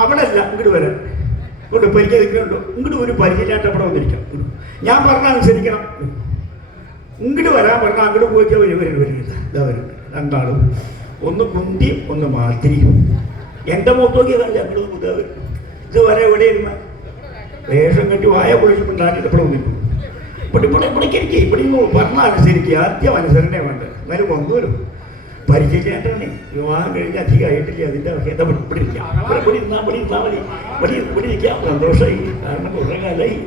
അവിടെ അല്ല, ഇങ്ങോട്ട് വരാൻ. ഇങ്ങോട്ട് പരിചയിക്കുന്നുണ്ടോ? ഇങ്ങോട്ട് ഒരു പരിചയമായിട്ട് അവിടെ വന്നിരിക്കാം. ഞാൻ പറഞ്ഞാൽ അനുസരിക്കണം. ഇങ്ങോട്ട് വരാൻ പറഞ്ഞാൽ അങ്ങോട്ട് പോയിക്കാൻ വരില്ല. ഇതാ വരുന്നുണ്ട് 2 ആളും. ഒന്ന് കുന്തി, ഒന്ന് മാതിരി. എൻ്റെ മുഖത്തോക്കിയതല്ല. അങ്ങോട്ട് മുതാവ് ഇതുവരെ എവിടെ ഇരുന്ന വേഷം കെട്ടി വായ പൊളിച്ചിട്ടുണ്ടാക്കി ഇവിടെ വന്നിട്ടു. ഇവിടെ പറഞ്ഞാൽ അനുസരിക്കുക. ആദ്യം അനുസരണേ വേണ്ട. എന്നാലും വന്നു വരും. പരിചയിക്കാനാണ്. വിവാഹം കഴിഞ്ഞ് അധികമായിട്ടില്ല. അതിൻ്റെ അവസ്ഥ ഇവിടെ ഇരിക്കാം. സന്തോഷമായി. കാരണം കുറേ കാലമായി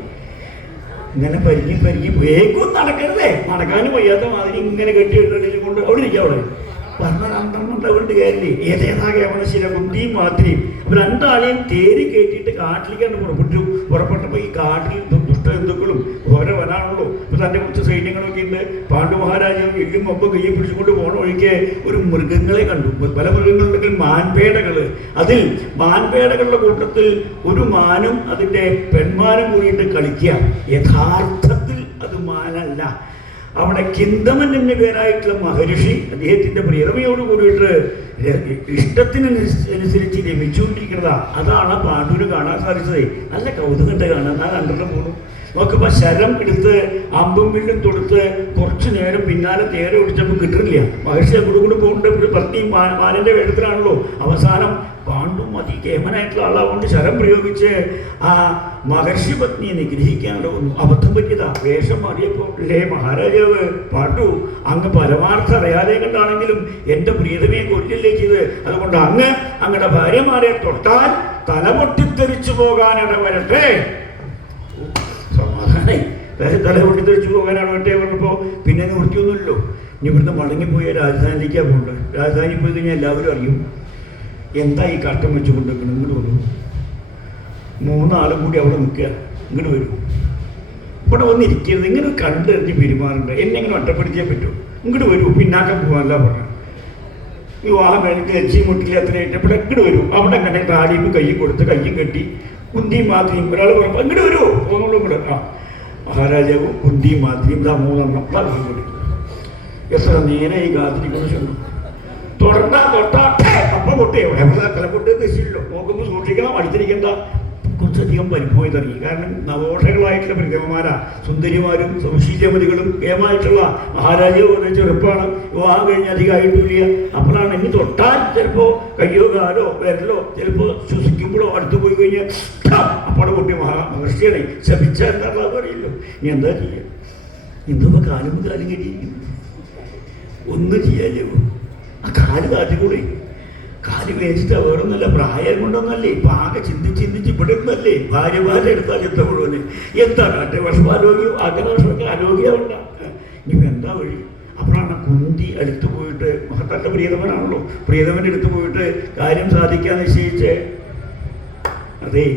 ഇങ്ങനെ പരിഞ്ഞ് വേഗം നടക്കരുതേ. നടക്കാനും വയ്യാത്ത മാതിരി ഇങ്ങനെ കെട്ടിയിട്ട് കൊണ്ട് അവിടെ ഇരിക്കാം. അവിടെ പറഞ്ഞ അവരുടെ കാര്യമില്ലേ ഏതേതാകെ അവനെ ചില കുന്തിയും മാത്രയും അപ്പൊ രണ്ടാളെയും തേരി കയറ്റിയിട്ട് കാട്ടിലേക്കാണ് പുറപ്പെട്ടപ്പോൾ ഈ കാട്ടിൽ ദുഷ്ടജന്തുക്കളും ഓരോ വനാണല്ലോ. ഇപ്പൊ തൻ്റെ കുറച്ച് സൈന്യങ്ങളൊക്കെ ഉണ്ട്. പാണ്ഡു മഹാരാജാവ് എല്ലും ഒപ്പം കയ്യെ പിടിച്ചുകൊണ്ട് പോണ വഴിക്ക് ഒരു മൃഗങ്ങളെ കണ്ടു. പല മൃഗങ്ങളുണ്ടെങ്കിൽ മാൻപേടകള്. അതിൽ മാൻപേടകളുടെ കൂട്ടത്തിൽ ഒരു മാനും അതിൻ്റെ പെൺമാനും കൂടിയിട്ട് കളിക്കുക. യഥാർത്ഥത്തിൽ അത് മാനല്ല. അവിടെ കിന്തമൻ എന്ന പേരായിട്ടുള്ള മഹർഷി അദ്ദേഹത്തിൻ്റെ പ്രിയതമയോട് കൂടിയിട്ട് ഇഷ്ടത്തിനനുസരിച്ച് രമിച്ചുകൊണ്ടിരിക്കുന്നതാ. അതാണ് പാണ്ഡുവിന് കാണാൻ സാധിച്ചത്. നല്ല കൗതുകത്തെ കാണാൻ ഞാൻ കണ്ടിട്ട് പോകുന്നു. നോക്കുമ്പോൾ ശരം എടുത്ത് അമ്പും വില്ലും തൊടുത്ത് കുറച്ചു നേരം പിന്നാലെ തേരെ ഓടിച്ചപ്പോൾ കിട്ടുന്നില്ല. മഹർഷി കൊടുക്കൊണ്ട് പോകുന്നുണ്ട്. പത്നി മാനിൻ്റെ വേഷത്തിലാണല്ലോ. അവസാനം പാണ്ഡു അതികേമനായിട്ടുള്ള ആളാവുകൊണ്ട് ശരം പ്രയോഗിച്ച് ആ മഹർഷി പത്നിയെ നിഗ്രഹിക്കാനുള്ള അബദ്ധം പറ്റിയതാ. വേഷം മാറിയപ്പോൾ മഹാരാജാവ് പാണ്ഡു അങ്ങ് പരമാർത്ഥ അറിയാതെ കണ്ടാണെങ്കിലും എൻ്റെ പ്രിയതമയെ കൊല്ലില്ലേ ചെയ്ത്. അതുകൊണ്ട് അങ്ങയുടെ ഭാര്യമാരെ തൊട്ടാൽ തല പൊട്ടിത്തെറിച്ചു പോകാനിട വരട്ടെ. സമാധാനായി. തല പൊട്ടിത്തെറിച്ചു പോകാനാണ് വരട്ടെ പറഞ്ഞപ്പോൾ പിന്നെ നിവൃത്തിയൊന്നുമില്ലല്ലോ. ഇനി ഇവിടുന്ന് മടങ്ങിപ്പോയ രാജധാനിലേക്കാണ് പോകേണ്ടത്. രാജധാനി പോയി കഴിഞ്ഞാൽ എല്ലാവരും അറിയും എന്താ ഈ കഷ്ടം വെച്ച് കൊണ്ടിരിക്കണം. ഇങ്ങോട്ട് വന്നു. മൂന്നാളും കൂടി അവിടെ നിൽക്കുക. ഇങ്ങോട്ട് വരും. ഇവിടെ വന്നിരിക്കരുത്. ഇങ്ങനെ കണ്ടെറിഞ്ഞ് പെരുമാറുണ്ട്. എന്നെ ഇങ്ങനെ ഒറ്റപ്പെടുത്തിയേ പറ്റും. ഇങ്ങോട്ട് വരൂ. പിന്നാക്കം പോകാനല്ല പറഞ്ഞു. വിവാഹം കഴിഞ്ഞ് എച്ചിയും മുട്ടില്ല അത്രയായിട്ട് ഇവിടെ ഇങ്ങോട്ട് വരും. അവിടെ അങ്ങനെ താടിയും കയ്യും കൊടുത്ത് കയ്യും കെട്ടി കുന്തിയും മാതിരിയും ഒരാൾ പറഞ്ഞു ഇങ്ങോട്ട് വരുമോ പോകുന്നുള്ളൂ. ഇവിടെ മഹാരാജാവും കുന്തിയും മാതിരിയും ഇതാ മൂന്നെണ്ണം കൂടി എത്ര നേരെ ഈ കാത്തിരിക്കുന്നു. തൊട്ടാട്ടെ അപ്പം പൊട്ടിയോ തല പൊട്ടി നശിച്ചില്ലോ. നോക്കുമ്പോൾ സൂക്ഷിക്കണം. അടുത്തിരിക്കേണ്ട. കുറച്ചധികം പരിഭവം തുടങ്ങി. കാരണം നവോഷകളായിട്ടുള്ള പ്രതിമമാരാ, സുന്ദരിമാരും സൗശീല്യമതികളും ഏമായിട്ടുള്ള മഹാരാജാവ് ചെറുപ്പമാണ്. വിവാഹം കഴിഞ്ഞ് അധികമായിട്ടില്ല. അപ്പോഴാണ് ഇനി തൊട്ടാൽ ചിലപ്പോൾ കയ്യോ കാലോ വിരലോ ചിലപ്പോൾ ശ്വസിക്കുമ്പോഴോ അടുത്ത് പോയി കഴിഞ്ഞാൽ അപ്പോടെ പൊട്ടി മഹർഷിയാണ് ശപിച്ച എന്താ അറിയില്ലോ. ഇനി എന്താ ചെയ്യുക? ഇന്നിപ്പോൾ കാലും കെട്ടിയിരിക്കുന്നു. ഒന്നും ചെയ്യാലോ. ആ കാല് കാറ്റിക്കൂടെ. കാല് വേച്ചിട്ട് വേറൊന്നുമല്ല. പ്രായം കൊണ്ടൊന്നല്ലേ. ഇപ്പം ആകെ ചിന്തിച്ച് ഇവിടെ ഒന്നല്ലേ. ഭാര്യമാരെ എടുത്താൽ ചിത്ത മുഴുവന് എന്താ കാട്ടെ വർഷം ആരോഗ്യം ആകെ വർഷമൊക്കെ ആരോഗ്യമുണ്ട. ഇനിയിപ്പോൾ എന്താ വഴി? അപ്പോഴാണ് കുന്തി അടുത്ത് പോയിട്ട് തൻ്റെ പ്രിയതമനാണല്ലോ. പ്രിയതമൻ്റെ അടുത്ത് പോയിട്ട് കാര്യം സാധിക്കാൻ നിശ്ചയിച്ച് അതെ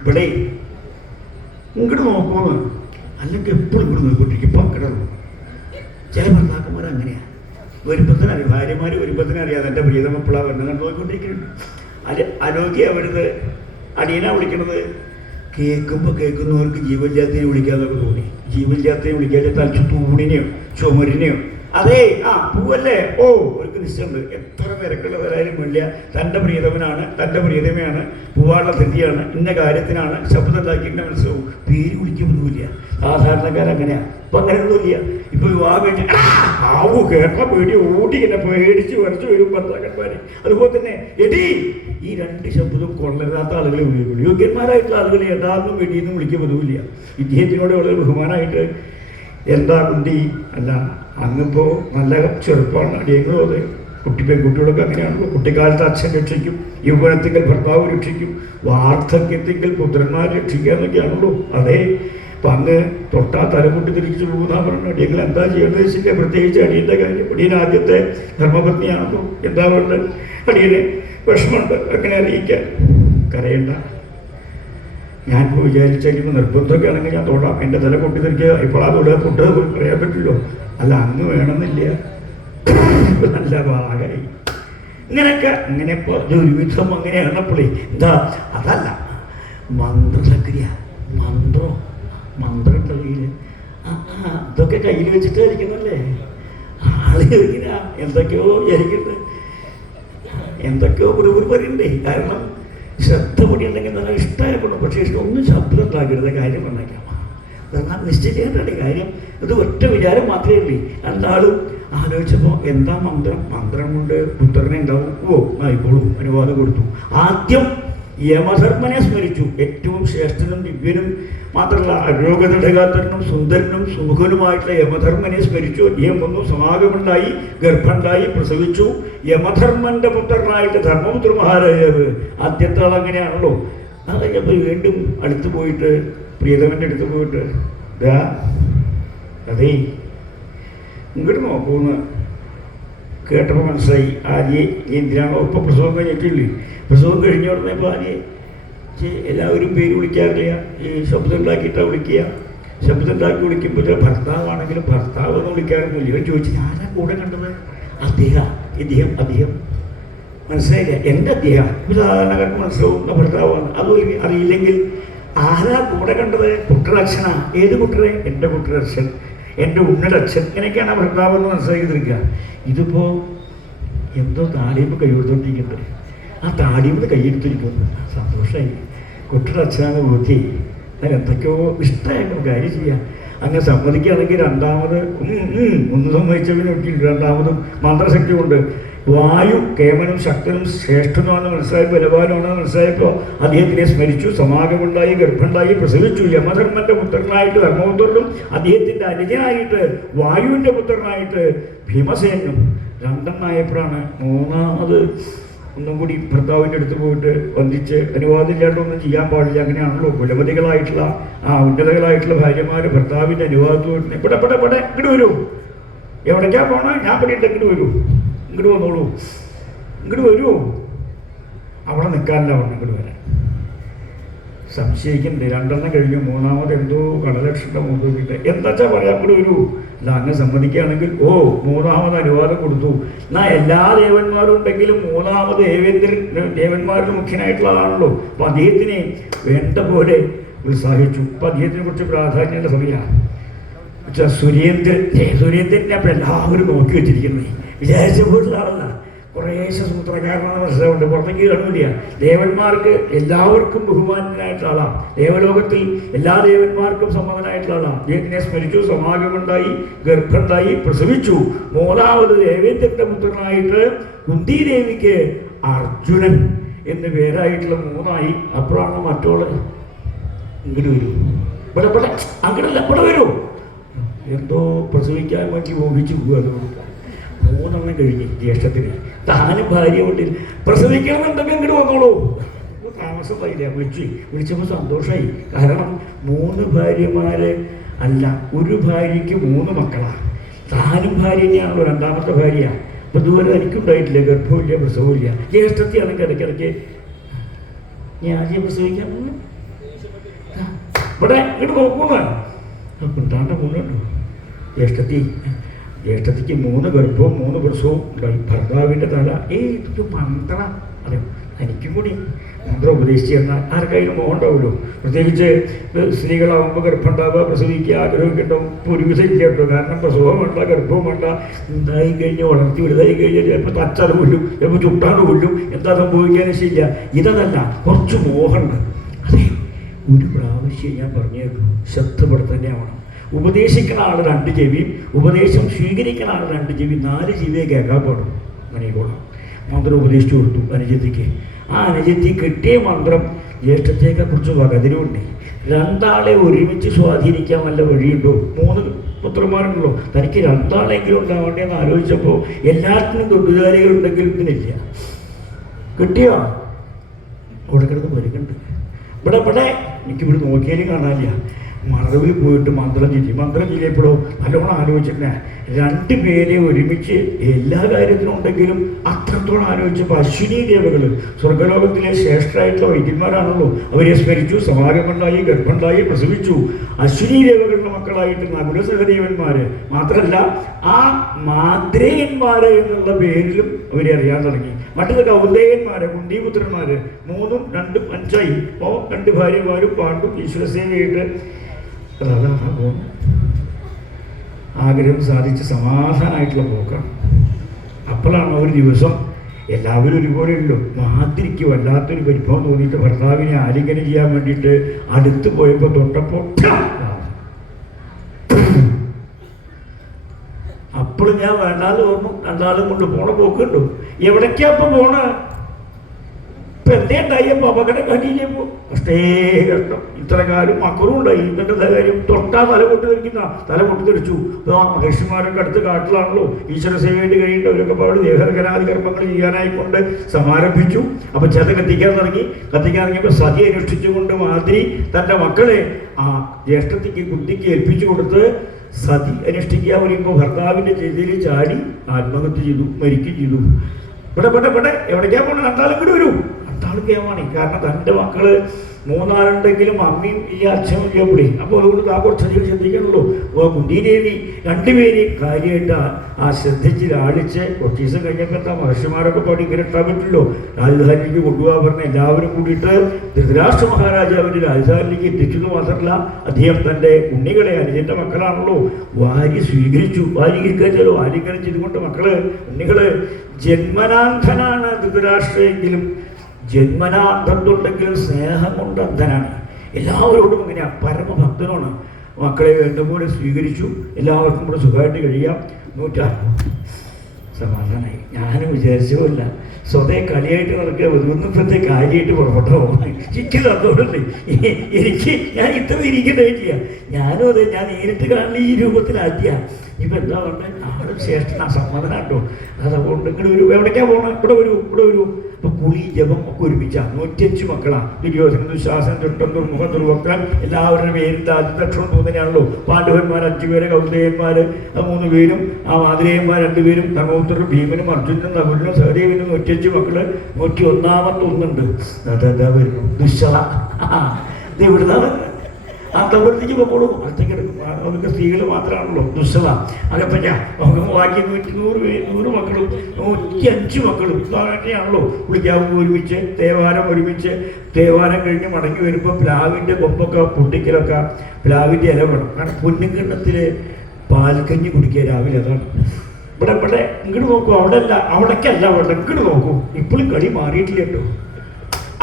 ഇവിടെ ഇങ്ങോട്ട് നോക്കുമെന്ന്. അല്ലെങ്കിൽ എപ്പോഴും ഇവിടെ നോക്കിക്കൊണ്ടിരിക്കും. ഇപ്പം കിടന്നു. ചില ഭർത്താക്കന്മാർ അങ്ങനെയാണ്. വരുമ്പത്തിനറിയാം. ഭാര്യമാർ വരുമ്പത്തിനറിയാം എൻ്റെ പ്രിയതമ എപ്പോഴാണ് വരുന്നത് കണ്ട് നോക്കിക്കൊണ്ടിരിക്കുന്നുണ്ട്. അലോഗ്യ വരുന്നത് അടിയനാ വിളിക്കണത്. കേൾക്കുന്നവർക്ക് ജീവജാത്തിനെ വിളിക്കാന്നൊക്കെ തോന്നി. ജീവജാത്തിനെ വിളിക്കാതെ തലച്ചു തൂണിനെയോ ചുമരിനെയോ അതെ പൂവല്ലേ അവർക്ക് നിശ്ചയമുണ്ട്. എത്ര നിരക്കുള്ളവരായാലും വേണ്ടിയ തൻ്റെ പ്രിയതമനാണ്, തൻ്റെ പ്രിയതമയാണ്, പൂവാനുള്ള സ്ഥിതിയാണ്, ഇന്ന കാര്യത്തിനാണ് ശബ്ദം ഉണ്ടാക്കിയിട്ട് മനസ്സിലാവും. പേര് വിളിക്കുന്നില്ല. സാധാരണക്കാരങ്ങനെയാണ്. ഇപ്പം അങ്ങനെയൊന്നുമില്ല. ഇപ്പൊ വിവാഹം കഴിഞ്ഞ് കേട്ടാ പേടി ഓടി ഇങ്ങനെ പേടിച്ച് വരച്ചു വരും ഭർത്താക്കന്മാര്. അതുപോലെ തന്നെ എടി ഈ രണ്ട് ശബ്ദവും കൊള്ളരുതാത്ത ആളുകളെ ഉപയോഗിക്കുള്ളൂ. യോഗ്യന്മാരായിട്ടുള്ള ആളുകളെ യഥാർത്ഥം വെടിയെന്ന് വിളിക്കുന്നതുമില്ല. ഇദ്ദേഹത്തിനോട് വളരെ ബഹുമാനമായിട്ട് എന്താ കുട്ടി അല്ല അങ്ങിപ്പോൾ നല്ല ചെറുപ്പമാണ്. അടിയങ്ങളും അതെ. പെൺകുട്ടികളൊക്കെ അങ്ങനെയാണല്ലോ. കുട്ടിക്കാലത്ത് അച്ഛൻ രക്ഷിക്കും, യൗവനത്തിങ്കൽ ഭർത്താവ് രക്ഷിക്കും, വാർദ്ധക്യത്തിങ്കൽ പുത്രന്മാർ രക്ഷിക്കുക എന്നൊക്കെയാണല്ലോ. അതെ. അപ്പം അങ്ങ് തൊട്ടാ തലമുട്ടി തിരിച്ചു പോകുന്ന പറഞ്ഞു. അടിയങ്ങൾ എന്താ ചെയ്യേണ്ടത് വെച്ചില്ല. പ്രത്യേകിച്ച് അടിയൻ്റെ കാര്യം. അടിയൻ ആദ്യത്തെ ധർമ്മപത്നിയാണല്ലോ. എന്താ വേണ്ടത്? അടിയന് വിഷമമുണ്ട്. അങ്ങനെ അറിയിക്കാൻ. കരയണ്ട. ഞാനിപ്പോൾ വിചാരിച്ചാലും നിർബന്ധമൊക്കെ ആണെങ്കിൽ ഞാൻ തൊടാം. എൻ്റെ തല പൊട്ടിത്തെറിക്കുക. ഇപ്പോൾ ആ തൊടുക പൊട്ടത് പറയാൻ പറ്റില്ലോ. അല്ല അങ്ങ് വേണമെന്നില്ല. നല്ല ഭാഗമായി ഇങ്ങനെയൊക്കെ. അങ്ങനെ ഇപ്പോൾ ഒരുവിധം അങ്ങനെയാണപ്പോഴേ എന്താ അതല്ല മന്ത്രക്രിയ. മന്ത്രം കയ്യിൽ ഇതൊക്കെ കയ്യിൽ വെച്ചിട്ട് ഇരിക്കുന്നല്ലേ ആള് ഇങ്ങനെ എന്തൊക്കെയോ വിചാരിക്കുന്നത്. എന്തൊക്കെയോ പുറകുറി പറയണ്ടേ. കാരണം ശ്രദ്ധ പൊടിയുണ്ടെങ്കിൽ നല്ല ഇഷ്ടമായിക്കൊള്ളു. പക്ഷേ ഒന്നും ശബ്ദം ഉണ്ടാക്കരുത്. കാര്യം പറഞ്ഞേക്കാം. എന്നാൽ നിശ്ചയിക്കേണ്ട കാര്യം ഇത് ഒറ്റ വിചാരം മാത്രമേ ഉള്ളൂ. രണ്ടാളും ആലോചിച്ചപ്പോൾ എന്താ മന്ത്രം കൊണ്ട് പുത്രനെ ഉണ്ടാവും. ആയിക്കോളും അനുവാദം കൊടുത്തു. ആദ്യം യമധർമ്മനെ സ്മരിച്ചു. ഏറ്റവും ശ്രേഷ്ഠനും ദിവ്യനും മാത്രമല്ല അരോഗതടകാത്തരനും സുന്ദരനും സുമുഖനുമായിട്ടുള്ള യമധർമ്മനെ സ്മരിച്ചു. അദ്ദേഹം വന്നു, സമാഗമുണ്ടായി, ഗർഭമുണ്ടായി, പ്രസവിച്ചു. യമധർമ്മന്റെ പുത്രനായിട്ട് ധർമ്മപുത്ര മഹാരാജാവ് ആദ്യത്തെ ആൾ അങ്ങനെയാണല്ലോ. അത് കഴിഞ്ഞപ്പോൾ വീണ്ടും അടുത്ത് പോയിട്ട് പ്രിയതമൻ്റെ അടുത്ത് പോയിട്ട് അതേ ഇങ്ങോട്ട് നോക്കൂന്ന് കേട്ടപ്പോൾ മനസ്സിലായി. ആര്യെ എന്തിനാണോ ഇപ്പോൾ പ്രസവം കഴിഞ്ഞിട്ടില്ലേ, പ്രസവം കഴിഞ്ഞ ഉടനെ ഇപ്പോൾ ആര്യെ എല്ലാവരും പേര് വിളിക്കാറില്ല, ഈ ശബ്ദം ഉണ്ടാക്കിയിട്ടാണ് വിളിക്കുക. ശബ്ദം ഉണ്ടാക്കി വിളിക്കുമ്പോൾ ഭർത്താവാണെങ്കിലും ഭർത്താവ് എന്ന് വിളിക്കാറൊന്നുമില്ല. ഇവൻ ചോദിച്ചു ആരാ കൂടെ കണ്ടത്? അദ്ദേഹം മനസ്സിലായില്ല. എൻ്റെ അദ്ദേഹം ഇപ്പോൾ സാധാരണക്കാർക്ക് മനസ്സിലാവുന്ന ഭർത്താവാണ്. അതും അറിയില്ലെങ്കിൽ ആരാ കൂടെ കണ്ടത്? കുട്ടറച്ഛനാ. ഏത് കുട്ടറെ? എൻ്റെ കുട്ടറച്ഛൻ, എൻ്റെ ഉണ്ണിടച്ഛൻ. ഇങ്ങനെയൊക്കെയാണ് ഭർത്താവ് എന്ന് മനസ്സിലാക്കിയിരിക്കുക. ഇതിപ്പോൾ എന്തോ താടിയുമ്പോൾ കൈ കൊടുത്തോണ്ടിരിക്കുന്നുണ്ട്. ആ താടിയുമ്പോൾ കൈയെടുത്തിരിക്കുന്നു. സന്തോഷമായി. കുട്ടിയുടെ അച്ഛനാണ് ബോധ്യ. ഞാൻ എന്തൊക്കെയോ ഇഷ്ടമായിരുന്നു കാര്യം ചെയ്യാം. അങ്ങനെ സമ്മതിക്കുകയാണെങ്കിൽ രണ്ടാമത് ഒന്ന് സമ്മതിച്ചവന് രണ്ടാമതും മന്ത്രശക്തി കൊണ്ട് വായു കേമനും ശക്തനും ശ്രേഷ്ഠനുമാണെന്ന് മനസ്സിലായപ്പോൾ, ബലവാനുമാണെന്ന് മനസ്സിലായപ്പോൾ അദ്ദേഹത്തിനെ സ്മരിച്ചു. സമാഗമുണ്ടായി, ഗർഭമുണ്ടായി, പ്രസവിച്ചു. യമധർമ്മന്റെ പുത്രനായിട്ട് ധർമ്മപുത്രനും അദ്ദേഹത്തിൻ്റെ അനുജനായിട്ട് വായുവിൻ്റെ പുത്രനായിട്ട് ഭീമസേനും രണ്ടെണ്ണായപ്പോഴാണ് മൂന്നാമത് ഒന്നും കൂടി ഭർത്താവിൻ്റെ അടുത്ത് പോയിട്ട് വന്ദിച്ച് അനുവാദമില്ലാണ്ടൊന്നും ചെയ്യാൻ പാടില്ല. അങ്ങനെയാണല്ലോ കുലപതികളായിട്ടുള്ള ഉന്നതകളായിട്ടുള്ള ഭാര്യമാർ ഭർത്താവിൻ്റെ അനുവാദത്തോട് ഇവിടെ ഇങ്ങോട്ട് വരൂ, എവിടേക്കാ പോണേ? ഞാൻ ഇവിടെ ഉണ്ട്, ഇങ്ങോട്ട് വരൂ, ഇങ്ങോട്ട് വന്നോളൂ, ഇങ്ങോട്ട് വരൂ. അവിടെ നിൽക്കാനില്ല, അവിടെ ഇങ്ങോട്ട് വരാൻ. സംശയിക്കുന്നുണ്ട്. രണ്ടെണ്ണം കഴിഞ്ഞു, മൂന്നാമത് എന്തോ കടലക്ഷണം മുതലിട്ട് എന്താ പറയാൻ കൂടി വരൂ. അല്ല, അങ്ങ് സമ്മതിക്കുകയാണെങ്കിൽ മൂന്നാമത് അനുവാദം കൊടുത്തു. എന്നാൽ എല്ലാ ദേവന്മാരും ഉണ്ടെങ്കിലും മൂന്നാമത് ദേവന്മാരുടെ മുഖ്യനായിട്ടുള്ള ആളാണല്ലോ. അപ്പം അദ്ദേഹത്തിനെ വേണ്ട പോലെ ഉത്സാഹിച്ചു. അപ്പം അദ്ദേഹത്തിനെ കുറിച്ച് പ്രാധാന്യമുള്ള സമയമാണ്. സുരേന്ദ്രനെ അപ്പം എല്ലാവരും നോക്കി വെച്ചിരിക്കുന്നത് വിചാരിച്ച പോലുള്ള ആളല്ല. കുറേശ്ശെ സൂത്രക്കാരനാണ് മനസ്സിലാവുണ്ട്, പുറത്തേക്ക് കാണില്ല. ദേവന്മാർക്ക് എല്ലാവർക്കും ബഹുമാനനായിട്ടുള്ള ആളാണ്. ദേവലോകത്തിൽ എല്ലാ ദേവന്മാർക്കും സമ്മതനായിട്ടുള്ള ആളാണ്. അദ്ദേഹത്തിനെ സ്മരിച്ചു. സമാഗമുണ്ടായി, ഗർഭമുണ്ടായി, പ്രസവിച്ചു. മൂന്നാമത് ദേവേന്ദ്രന്റെ പുത്രനായിട്ട് കുന്തിദേവിക്ക് അർജുനൻ എന്ന് പേരായിട്ടുള്ള മൂന്നായി. അപ്പോഴാണ് മറ്റോള് ഇങ്ങോട്ട് വരൂ, ഇവിടെ അങ്ങനല്ല, ഇവിടെ വരൂ. എന്തോ പ്രസവിക്കാൻ വേണ്ടി മോഹിച്ചു പോകുക. അതുകൊണ്ട് മൂന്നെണ്ണം കഴിഞ്ഞ് ജ്യേഷ്ഠത്തിന് താനും ഭാര്യ വീട്ടിൽ പ്രസവിക്കണമെന്നുണ്ടെങ്കിൽ ഇങ്ങോട്ട് വന്നോളൂ. താമസമായില്ല. വിളിച്ചപ്പോൾ സന്തോഷമായി. കാരണം 3 ഭാര്യമാര് അല്ല, ഒരു ഭാര്യയ്ക്ക് 3 മക്കളാണ്. താനും ഭാര്യ തന്നെയാണല്ലോ രണ്ടാമത്തെ ഭാര്യ. അപ്പം ഇതുവരെ എനിക്കുണ്ടായിട്ടില്ല, ഗർഭമില്ല, പ്രസവമില്ല. ജ്യേഷ്ഠത്തെയാണെങ്കിൽ ഇടയ്ക്കിടയ്ക്ക് ഞാൻ ആദ്യം പ്രസവിക്കാൻ പോകുന്നു, ഇവിടെ ഇങ്ങോട്ട് നോക്കുന്ന പിണ്ടാണ്ട മുന്നുണ്ടോ ജ്യേഷ്ഠത്തിക്ക് 3 ഗർഭവും 3 പ്രസവവും. ഭർത്താവിൻ്റെ തല ഇതൊരു മന്ത്ര. അതെ, എനിക്കും കൂടി മന്ത്രം ഉപദേശിച്ച് തന്നാൽ ആർക്കായാലും മോഹമുണ്ടാവുമല്ലോ. പ്രത്യേകിച്ച് സ്ത്രീകളാവുമ്പോൾ ഗർഭം ഉണ്ടാവുക, പ്രസവിക്കുക, ആഗ്രഹമൊക്കെ ഉണ്ടാവും. പുരുവിധം ഇല്ല കേട്ടോ. കാരണം പ്രസവം വേണ്ട, ഗർഭവും വേണ്ട. എന്തായി കഴിഞ്ഞ് വളർത്തി വലുതായി കഴിഞ്ഞാൽ ചിലപ്പോൾ തച്ചാൽ കൊല്ലും, ചിലപ്പോൾ ചുട്ടാണ്ട് കൊല്ലും. എന്താ സംഭവിക്കാനും ശരിയില്ല. ഇതല്ല, കുറച്ച് മോഹമുണ്ട്. അതെ, ഒരു പ്രാവശ്യം ഞാൻ പറഞ്ഞേക്കും, ശ്രദ്ധപ്പെടുത്തന്നെ ആവണം. ഉപദേശിക്കുന്ന ആൾ 2 ചെവിയും ഉപദേശം സ്വീകരിക്കുന്ന ആൾ 2 ചെവി, 4 ചെവിയെ കേൾക്കാൻ പാടും. അങ്ങനെ പോകണം. മന്ത്രം ഉപദേശിച്ചു കൊടുത്തു അനുജത്തിക്ക്. ആ അനുജത്തി കിട്ടിയ മന്ത്രം ജ്യേഷ്ഠത്തേക്കെ കുറിച്ച് വകതിരുണ്ട്. 2 ആളെ ഒരുമിച്ച് സ്വാധീനിക്കാൻ വല്ല വഴിയുണ്ടോ? 3 പുത്രന്മാരുണ്ടല്ലോ, തനിക്ക് 2 ആളെങ്കിലും ഉണ്ടാവേണ്ടതെന്ന് ആലോചിച്ചപ്പോൾ എല്ലാത്തിനും തൊഴിലാളികളുണ്ടെങ്കിലും ഇതിനില്ല. കിട്ടിയോ? അവിടെ കിടന്ന് വരുന്നുണ്ട്. ഇവിടെ എനിക്കിവിടെ നോക്കിയാലും കാണാനില്ല. മറവിൽ പോയിട്ട് മന്ത്രം ചൊല്ലിയപ്പോഴോ നല്ലോണം ആലോചിച്ചിട്ടില്ല. 2 പേരെ ഒരുമിച്ച് എല്ലാ കാര്യത്തിനും ഉണ്ടെങ്കിലും അത്രത്തോളം ആലോചിച്ചപ്പോൾ അശ്വിനി ദേവകൾ സ്വർഗലോകത്തിലെ ശ്രേഷ്ഠരായിട്ടുള്ള വൈദ്യന്മാരാണല്ലോ. അവരെ സ്മരിച്ചു. സമാഗമുണ്ടായി, ഗർഭമുണ്ടായി, പ്രസവിച്ചു. അശ്വിനി ദേവകളുടെ മക്കളായിട്ട് നകുലസഹദേവന്മാർ മാത്രമല്ല, ആ മാദ്രേയന്മാർ എന്നുള്ള പേരിലും അവരെ അറിയാൻ തുടങ്ങി. മറ്റത് കൗന്ദേയന്മാര്, കുന്തിപുത്രന്മാര് 3ഉം 2ഉം 5ആയി. അപ്പോൾ 2 ഭാര്യമാരും പാണ്ടും ഈശ്വരസേനയായിട്ട് ആഗ്രഹം സാധിച്ച് സമാധാനമായിട്ടുള്ള പോക്കാണ്. അപ്പോഴാണ് ഒരു ദിവസം എല്ലാവരും ഒരുപോലെ ഉള്ളൂ. മാതിരിക്ക് വല്ലാത്തൊരു പരിഭവം തോന്നിയിട്ട് ഭർത്താവിനെ ആലിംഗനം ചെയ്യാൻ വേണ്ടിയിട്ട് അടുത്ത് പോയപ്പോൾ തൊട്ടപ്പോൾ അപ്പോഴും ഞാൻ വേണ്ടാതെ ഓർമ്മ 2 ആളും കൊണ്ട് പോണ പോക്കുണ്ടോ? എവിടേക്കാ ഇപ്പം പോണ? ഇപ്പം എന്തേ ഉണ്ടായപ്പോൾ അപകടം കണ്ടില്ലപ്പോൾ കഷ്ടേ കഷ്ടം. ഇത്ര കാലം മക്കളും ഉണ്ടായി. എന്നിട്ട് എന്താ കാര്യം? തൊട്ടാ തല പൊട്ടി തെറിക്കുന്ന തല പൊട്ടി തെറിച്ചു. അപ്പോൾ ആ മഹർഷിമാരൊക്കെ അടുത്ത് കാട്ടിലാണല്ലോ ഈശ്വര സേവയായിട്ട് കഴിയേണ്ടവരൊക്കെ പാട് ദേഹകരാതി കർമ്മങ്ങൾ ചെയ്യാനായിക്കൊണ്ട് സമാരംഭിച്ചു. അപ്പോൾ ചെത കത്തിക്കാൻ തുടങ്ങിയപ്പോൾ സതി അനുഷ്ഠിച്ചുകൊണ്ട് മാതിരി തൻ്റെ മക്കളെ ആ ജ്യേഷ്ഠത്തിക്ക് കുട്ടിക്ക് ഏൽപ്പിച്ചു കൊടുത്ത് സതി അനുഷ്ഠിക്കാൻ വരുമ്പോൾ ഭർത്താവിൻ്റെ ചെയ്തിയിൽ ചാടി ആത്മഹത്യ ചെയ്തു, മരിക്കുകയും ചെയ്തു. ഇവിടെ എവിടേക്കാ പോകണം? രണ്ടാളും കൂടി വരൂ. രണ്ടാളും കേമാണ്. കാരണം തൻ്റെ മക്കള് മൂന്നാളുണ്ടെങ്കിലും അമ്മയും ഇല്ല അച്ഛനും ഇല്ല പുള്ളി. അപ്പോൾ അതുകൊണ്ട് ആ കുറച്ചധികം ശ്രദ്ധിക്കണല്ലോ. കുന്തിദേവി രണ്ടുപേരെയും കാര്യമായിട്ട് ആ ശ്രദ്ധിച്ച് ലാളിച്ച് കുറച്ച് ദിവസം കഴിഞ്ഞപ്പോൾ മഹർഷിമാരൊക്കെ പാടി ഇങ്ങനെ ഇട്ടാൻ പറ്റില്ലോ. രാജധാനിലേക്ക് കൊണ്ടുപോകാൻ പറഞ്ഞ എല്ലാവരും കൂടിയിട്ട് ധൃതരാഷ്ട്ര മഹാരാജാവിൻ്റെ രാജധാനിലേക്ക് എത്തിച്ചത് മാത്രമല്ല, അദ്ദേഹം തൻ്റെ ഉണ്ണികളെ അനുജൻ്റെ മക്കളാണല്ലോ വാരി സ്വീകരിച്ചു. വാരികരിക്കാച്ചല്ലോ വാരിക്കരം ചെയ്തുകൊണ്ട് മക്കള് ഉണ്ണികള് ജന്മനാന്ധനാണ് ധൃതരാഷ്ട്രയെങ്കിലും ജന്മനാന്ധത്തുണ്ടെങ്കിലും സ്നേഹം കൊണ്ട് അന്ധനാണ്. എല്ലാവരോടും ഇങ്ങനെയാണ്, പരമഭക്തനാണ്. മക്കളെ വേണ്ടപോലെ സ്വീകരിച്ചു. എല്ലാവർക്കും കൂടെ സുഖമായിട്ട് കഴിയാം. സമാധാനമായി. ഞാനും വിചാരിച്ചതല്ല, സ്വതേ കളിയായിട്ട് നടക്കുക ഒന്നും ഇപ്പോഴത്തെ കാര്യമായിട്ട് പുറപ്പെട്ടോ. എനിക്ക് സന്തോഷമല്ലേ, ഞാൻ ഇത്ര ഇരിക്കേണ്ടില്ല. ഞാനും അതെ, ഞാൻ നേരിട്ട് കാണുന്ന ഈ രൂപത്തിലാക്കിയ ഇപ്പം എന്താ പറഞ്ഞത് നാളും ശ്രേഷ്ഠനാ സമ്മതനാ കേട്ടോ. അതുകൊണ്ട് ഇങ്ങോട്ട് വരൂ. എവിടേക്കാ പോകണം? ഇവിടെ വരൂ. അപ്പോൾ കുളി ജപം ഒക്കെ ഒരുമിച്ചാണ്. 105 മക്കളാണ്. ദുര്യോധനൻ, ദുശാസൻ, ദുഷ്ടൻ, മുഖ ദുർവക്തൻ എല്ലാവരുടെ പേരും ആദ്യത്തക്ഷരം തോന്നുന്നതാണല്ലോ. പാണ്ഡവന്മാർ 5 പേര്, കൗസേയന്മാർ 3 പേരും, ആ മാതിരേയന്മാർ 2 പേരും, ധർമ്മപുത്രരും ഭീമനും അർജുനനും നകുലനും സഹദേവനും 105 മക്കള്. 101ാമത്തെ ഒന്നുണ്ട്. അതാ വരുന്നു ദുശ്ശള. ഇത് എവിടുന്നാണ്? ആ തവൃത്തിക്ക് പോകോളൂ. അടുത്തേക്ക് എടുക്കും. അവർക്ക് സ്ത്രീകൾ മാത്രമാണല്ലോ ദുശ്ശള. അകപ്പറ്റ നമുക്ക് ബാക്കി 100 മക്കളും 105 മക്കളും ഇതാണല്ലോ. കുളിക്കാവുമ്പോൾ ഒരുമിച്ച് തേവാരം കഴിഞ്ഞ് മടങ്ങി വരുമ്പോൾ പ്ലാവിൻ്റെ കൊമ്പൊക്കെ പൊട്ടിക്കലൊക്കെ പ്ലാവിൻ്റെ ഇല വേണം. കാരണം പൊന്നുകിണ്ണത്തിൽ പാൽക്കഞ്ഞി കുടിക്കുക രാവിലെ. അതാണ് ഇവിടെ ഇങ്ങോട്ട് നോക്കൂ. അവിടേക്കല്ല വേണ്ട, ഇങ്ങോട്ട് നോക്കൂ. ഇപ്പോഴും കളി മാറിയിട്ടില്ല കേട്ടോ.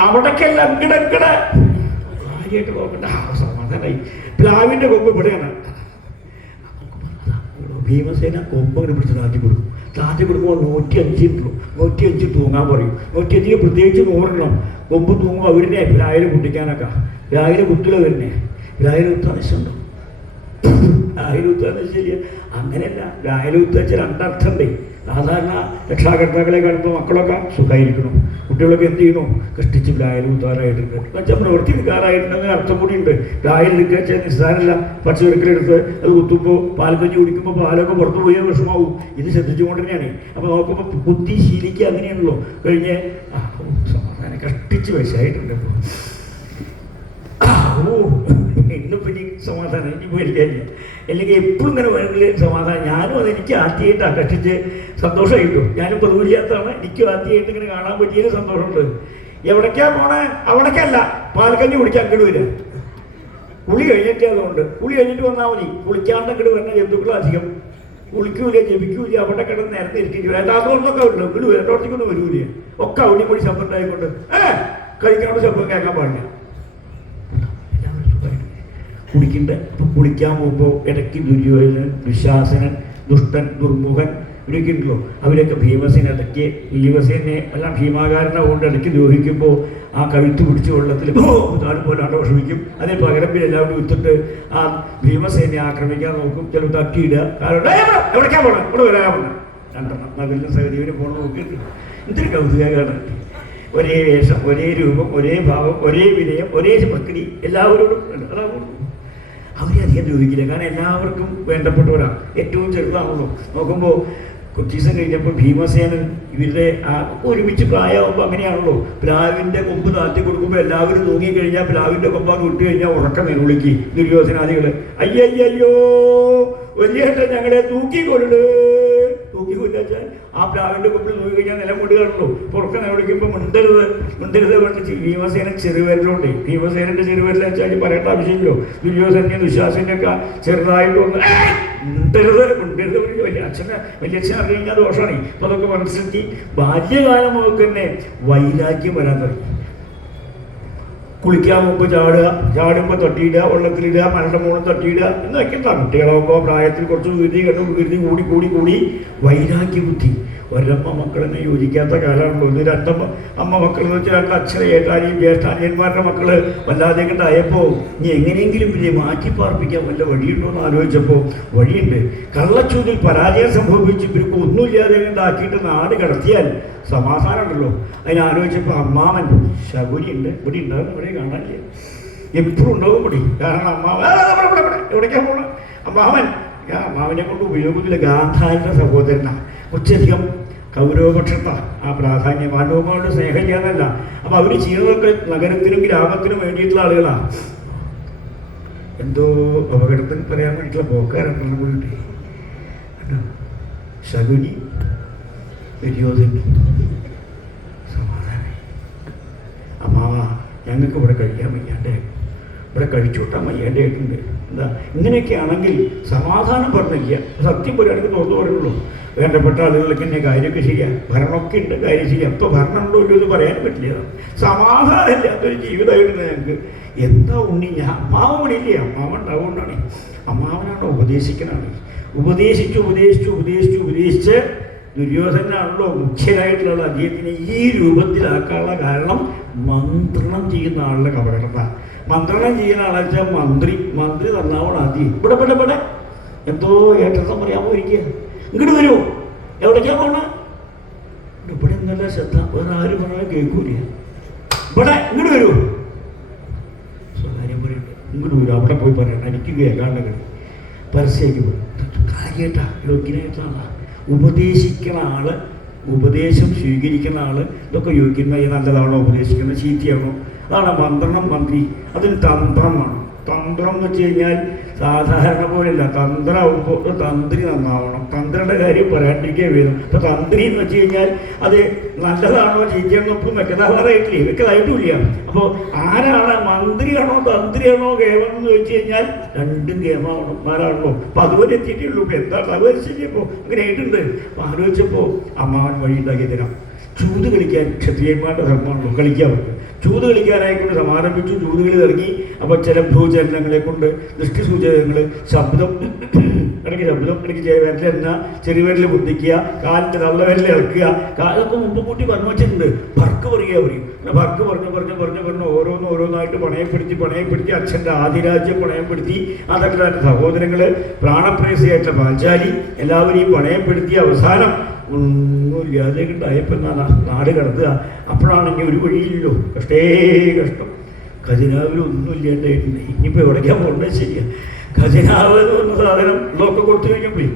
അവിടേക്കല്ല, ഇങ്ങടെ കാര്യമായിട്ട് നോക്കണ്ട. സമാധാനമായി. പ്ലാവിൻ്റെ കൊമ്പ് ഇവിടെയാണ്. ഭീമസേന കൊമ്പ് ഇങ്ങനെ പിടിച്ച് താത്തി കൊടുക്കുമ്പോൾ 105 ഉള്ളൂ. 105 തൂങ്ങാൻ പറയും. 105 പ്രത്യേകിച്ച് 100 കൊമ്പ് തൂങ്ങുമ്പോൾ അവരിനെ രാവിലെ കുട്ടിക്കാനൊക്കെ രാവിലെ കുത്തില വരുന്നേ. രാവിലെ കുത്താൻ നിശ്ചയുണ്ടോ? രാവിലെ കുത്താന്ന് ശരിയാ. അങ്ങനെയല്ല, രാവിലെ കുത്താച്ച രണ്ടർത്ഥമുണ്ടേ. സാധാരണ രക്ഷാകർത്താക്കളെ കാണുമ്പോൾ മക്കളൊക്കെ സുഖമായിരിക്കണം. കുട്ടികളൊക്കെ എന്ത് ചെയ്യണോ? കഷ്ടിച്ച് രായൽ കുത്താനായിട്ടുണ്ട് എന്നുവെച്ചാൽ പ്രവൃത്തി എടുക്കാറായിട്ടുണ്ടെങ്കിൽ അർത്ഥം കൂടി ഉണ്ട്. രായൽ എടുക്കുക നിസ്സാരമല്ല. പച്ചവെറുക്കലെടുത്ത് അത് കുത്തുമ്പോൾ പാൽക്കഞ്ഞി കുടിക്കുമ്പോൾ പാലൊക്കെ പുറത്തു പോയാൽ വിഷമാവും. ഇത് ശ്രദ്ധിച്ചുകൊണ്ട് തന്നെയാണ്. അപ്പോൾ നോക്കുമ്പോൾ കുത്തി ശീലിക്കുക അങ്ങനെയാണല്ലോ. കഴിഞ്ഞ് സമാധാനം കഷ്ടിച്ച് വയസ്സായിട്ടുണ്ട്. ഇന്നിപ്പോൾ ഇനി സമാധാനം ഇനി പോയിരിക്കാനില്ല. അല്ലെങ്കിൽ എപ്പോഴും ഇങ്ങനെ വേണമെങ്കിൽ സമാധാനം. ഞാനും അതെനിക്ക് ആദ്യമായിട്ടാണ് കഷ്ടിച്ച് സന്തോഷമായിട്ടു. ഞാനും പൊതുവില്ലാത്തതാണ്. എനിക്കും ആദ്യമായിട്ട് ഇങ്ങനെ കാണാൻ പറ്റിയതിന് സന്തോഷമുണ്ട്. എവിടേക്കാ പോണേ? അവിടേക്കല്ല, പാൽക്കഞ്ഞി കുടിക്കാൻ അങ്ങോട്ട് വരിക. കുളി കഴിഞ്ഞിട്ട് അതുകൊണ്ട് കുളി കഴിഞ്ഞിട്ട് വന്നാൽ മതി. കുളിക്കാണ്ട് അങ്ങോട്ട് വരുന്ന ജന്തുക്കൾ അധികം കുളിക്കൂല, ജപിക്കൂല, അവിടെ കിടന്ന് നിരന്നിരിക്കില്ല. എല്ലാത്തോടത്തൊക്കെ ഉണ്ട്. ഇങ്ങോട്ട് വരണ്ടോടത്തേക്കൊന്നും വരൂല. ഒക്കെ അവിടെ കൂടി ശബ്ദം ഉണ്ടായിക്കൊണ്ട് കഴിക്കാണ്ട് ശബ്ദം കേൾക്കാൻ പാടില്ല. കുടിക്കണ്ട. ഇപ്പം കുളിക്കാൻ പോകുമ്പോൾ ഇടയ്ക്ക് ദുര്യോധനൻ, ദുശാസനൻ, ദുഷ്ടൻ, ദുർമുഖൻ ഇവരൊക്കെ ഉണ്ടല്ലോ. അവരൊക്കെ ഭീമസേന ഇടയ്ക്ക് ഭീമസേനെ എല്ലാം ഭീമാകാരനെ കൊണ്ട് ഇടയ്ക്ക് ദ്രോഹിക്കുമ്പോൾ ആ കഴുത്ത് പിടിച്ച് വെള്ളത്തിൽ താനും പോലെ ആട്ടോ വിഷമിക്കും. അതിന് പകരം പിന്നെ എല്ലാവരും വിത്തിട്ട് ആ ഭീമസേനെ ആക്രമിക്കാൻ നോക്കും. ചിലപ്പോൾ തട്ടിയിടുക. കാരണം എവിടേക്കാ പോകണം? ഇവിടെ വരാൻ പറഞ്ഞു. രണ്ടെണ്ണം നഗലിനും സഹദേവിനും പോകണം നോക്കിയിട്ട് എന്തൊരു കൗതുകമാണ്. ഒരേ വേഷം, ഒരേ രൂപം, ഒരേ ഭാവം, ഒരേ വിനയം, ഒരേ പ്രക്രിയ എല്ലാവരോടും അതാണ്. അവരെ അധികം ദ്രോഹിക്കില്ല. കാരണം എല്ലാവർക്കും വേണ്ടപ്പെട്ടവരാണ്. ഏറ്റവും ചെറുതാണല്ലോ. നോക്കുമ്പോൾ കുറച്ച് ദിവസം കഴിഞ്ഞപ്പോൾ ഭീമസേനൻ ഇവരുടെ ഒരുമിച്ച് പ്രായമാകുമ്പോൾ അങ്ങനെയാണല്ലോ. പ്ലാവിൻ്റെ കൊമ്പ് താത്തി കൊടുക്കുമ്പോൾ എല്ലാവരും തൂങ്ങിക്കഴിഞ്ഞാൽ പ്ലാവിൻ്റെ കൊമ്പാണ് വിട്ടു കഴിഞ്ഞാൽ ഉറക്കം നിലവിളിക്ക് ദുര്യോധനാദികൾ. അയ്യോ വലിയേട്ടൻ ഞങ്ങളെ തൂക്കിക്കൊള്ളു. തൂക്കിക്കൊല്ലാച്ചാൽ ആ പ്ലാവിൻ്റെ കൊമ്പിൽ തൂക്കി കഴിഞ്ഞാൽ നിലം കൊണ്ടുകാണല്ലോ. പുറക്കം നിലവിളിക്കുമ്പോൾ മിണ്ടരുത് വേണ്ടി ഭീമസേനൻ ചെറുവരലുണ്ട്. ഭീമസേനൻ്റെ ചെറുവരൽ വെച്ചാൽ പറയേണ്ട ആവശ്യമില്ലോ. ദുര്യോധനയും ദുശാസൻ്റെ ഒക്കെ ചെറുതായിട്ട് വന്ന് മിണ്ടരുത് വലിയച്ഛൻ അറിഞ്ഞു കഴിഞ്ഞാൽ ദോഷമാണ്. അപ്പോൾ അതൊക്കെ മനസ്സിലാക്കി ബാല്യകാലം മുതൽ തന്നെ വൈരാഗ്യം വരാൻ തുടങ്ങി. കുളിക്കാൻ മുമ്പ് ചാടുമ്പോൾ തട്ടിയിടുക, വെള്ളത്തിലിടുക, മരയുടെ മുകളിൽ തട്ടിയിടുക എന്നൊക്കെ എന്താ. കുട്ടികളാകുമ്പോൾ പ്രായത്തിൽ കുറച്ച് വികൃതി കൂടി വൈരാഗ്യ ബുദ്ധി. ഒരമ്മ മക്കളെന്ന് യോജിക്കാത്ത കാലമാണല്ലോ. ഒന്ന് രണ്ടമ്മ അമ്മ മക്കളെന്ന് വെച്ചാൽ രണ്ട് അച്ഛനേട്ടാനിയും ജ്യേഷ്ഠാനിയന്മാരുടെ മക്കൾ വല്ലാതെ കണ്ടായപ്പോൾ ഇനി എങ്ങനെയെങ്കിലും പിന്നെ മാറ്റി പാർപ്പിക്കാൻ വല്ല വഴിയുണ്ടോ എന്ന് ആലോചിച്ചപ്പോൾ വഴിയുണ്ട്. കള്ളച്ചൂതിൽ പരാജയം സംഭവിച്ച് ഇവർക്ക് ഒന്നുമില്ലാതെ കണ്ടാക്കിയിട്ട് നാട് കടത്തിയാൽ സമാധാനം ഉണ്ടല്ലോ. അതിനാലോചിച്ചപ്പോൾ അമ്മാവൻ ശകുനി ഉണ്ട്. ഇവിടെ ഉണ്ടാകും, ഇവിടെ കാണാനില്ല, എപ്പോഴും ഉണ്ടാവും ഇവിടെ. കാരണം അമ്മാവൻ എവിടേക്കാണ് പോകണം? അമ്മാവനെ കൊണ്ട് ഉപയോഗത്തില്ല. ഗാന്ധാരിയുടെ സഹോദരനാണ്. കുറച്ചധികം കൗരവപക്ഷത്താണ് ആ പ്രാധാന്യം. മാനവമാരുടെ സ്നേഹം ചെയ്യാനല്ല. അപ്പം അവർ ചെയ്യുന്നതൊക്കെ നഗരത്തിനും ഗ്രാമത്തിനും വേണ്ടിയിട്ടുള്ള ആളുകളാണ്. എന്തോ അപകടത്തിന് പറയാൻ വേണ്ടിയിട്ടുള്ള പോക്കാരുണ്ടല്ലോ വീട്ടിൽ. ശകുനി ദുര്യോധന സമാധാനം. അമ്മാവ ഞങ്ങൾക്ക് ഇവിടെ കഴിക്കാൻ വയ്യാണ്ടേ, ഇവിടെ കഴിച്ചുവിട്ടാൽ വയ്യാണ്ടായിട്ടുണ്ട്. എന്താ ഇങ്ങനെയൊക്കെ ആണെങ്കിൽ സമാധാനം പറഞ്ഞില്ല. സത്യം പറയുകയാണെങ്കിൽ തുറന്നു പറയുള്ളൂ. വേണ്ടപ്പെട്ട ആളുകൾക്ക് തന്നെ കാര്യമൊക്കെ ചെയ്യാം, ഭരണമൊക്കെ ഉണ്ട്, കാര്യം ചെയ്യാം. ഇപ്പോൾ ഭരണം ഉണ്ടോ ഇല്ലയോ എന്ന് പറയാൻ പറ്റില്ല. സമാധാനം ഇല്ലാത്തൊരു ജീവിതമായിരുന്നു ഞങ്ങൾക്ക്. എന്താ ഉണ്ണി, ഞാൻ അമ്മാവനില്ലേ? അമ്മാവൻ ഉണ്ടാവുകൊണ്ടാണ്. അമ്മാവനാണ് ഉപദേശിക്കണാണ്. ഉപദേശിച്ച് ദുര്യോധനാണല്ലോ മുഖ്യനായിട്ടുള്ള അദ്ദേഹത്തിനെ ഈ രൂപത്തിലാക്കാനുള്ള കാരണം മന്ത്രണം ചെയ്യുന്ന ആളുടെ കപടത. മന്ത്രണം ചെയ്യുന്ന ആളെ വെച്ചാൽ മന്ത്രി നന്നാവണം ആദ്യം. ഇവിടെ എന്തോ ഏട്ടം പറയാൻ പോയിരിക്കുക. ഇങ്ങോട്ട് വരുമോ? എവിടേക്കാ പോണ? ഇവിടെ എന്നല്ല ശ്രദ്ധ, വേറെ ആരും പറഞ്ഞാൽ കേൾക്കൂല. ഇവിടെ ഇങ്ങോട്ട് വരുമോ? സ്വകാര്യം പറയട്ടെ, ഇങ്ങോട്ട് വരും. അവിടെ പോയി പറയണം, എനിക്ക് കേൾക്കാണ്ട് പരസ്യമാക്കി പോയി. കാര്യമായിട്ടാ യോഗ്യനായിട്ടാണ് ഉപദേശിക്കുന്ന ആള്, ഉപദേശം സ്വീകരിക്കുന്ന ആള്. ഇതൊക്കെ യോഗ്യത നല്ലതാണോ, ഉപദേശിക്കുന്നത് ചീത്തയാണോ? അതാണ് മന്ത്രണം, മന്ത്രി. അതിന് തന്ത്രമാണ്. തന്ത്രം എന്ന് വെച്ച് കഴിഞ്ഞാൽ സാധാരണ പോലെയല്ല. തന്ത്രമാകുമ്പോൾ തന്ത്രി നന്നാവണം. തന്ത്രയുടെ കാര്യം പറയാണ്ടിരിക്കാൻ വരും. ഇപ്പോൾ തന്ത്രി എന്ന് വെച്ച് കഴിഞ്ഞാൽ അത് നല്ലതാണോ ചീത്തയാണോ ഒപ്പം വ്യക്തതായിട്ടില്ല. അപ്പോൾ ആരാണ്, മന്ത്രിയാണോ തന്ത്രിയാണോ കേവലം എന്ന് വെച്ച് കഴിഞ്ഞാൽ രണ്ടും കേമാണല്ലോ. അപ്പോൾ അതുപോലെ എത്തിയിട്ടുള്ളൂ. ഇപ്പോൾ എന്താണ് അവതരിച്ചപ്പോൾ അങ്ങനെ ആയിട്ടുണ്ട്. അപ്പോൾ ആലോചിച്ചപ്പോൾ അമ്മാവൻ വഴി ഉണ്ടാക്കി തരാം. ചൂത് കളിക്കാൻ ക്ഷത്രിയന്മാരുടെ ധർമ്മമാണല്ലോ, കളിക്കാൻ പറ്റും. ചൂത് കളിക്കാനായിക്കൊണ്ട് സമാരംഭിച്ചു. ചൂതുകളി ഇറങ്ങി. അപ്പോൾ ചില ഭൂചലനങ്ങളെ കൊണ്ട് ദൃഷ്ടി സൂചകങ്ങൾ, ശബ്ദം, ഇടയ്ക്ക് വിരലെണ്ണ, ചെറുവിരൽ ബുദ്ധിക്കുക, കാലിൻ്റെ തള്ളവിരൽ ഇറക്കുക, അതൊക്കെ മുമ്പ് കൂട്ടി പറഞ്ഞു വെച്ചിട്ടുണ്ട്. ഭർക്ക് പറയുക പറയും. ഭർക്ക് പറഞ്ഞ് ഓരോന്നായിട്ട് പണയപ്പെടുത്തി അച്ഛൻ്റെ ആദിരാജ്യം പണയപ്പെടുത്തി. അതൊക്കെ തന്നെ സഹോദരങ്ങൾ, പ്രാണപ്രേസിയായിട്ടുള്ള പാഞ്ചാലി എല്ലാവരെയും പണയപ്പെടുത്തി അവസാനം ഒന്നുമില്ലാതെ ഉണ്ടായപ്പോൾ നാട് കടത്തുക. അപ്പോഴാണെങ്കിൽ ഒരു വഴിയില്ലല്ലോ, കഷ്ടം. ഖജനാവിലൊന്നും ഇല്ലാണ്ടായിട്ടുണ്ട്. ഇനിയിപ്പോൾ എവിടേക്കാ പോകേണ്ടത്? ശരിയാ, ഖജനാവ് എന്ന് പറഞ്ഞ സാധനം ഇതൊക്കെ കൊടുത്തു കഴിഞ്ഞപ്പോഴേ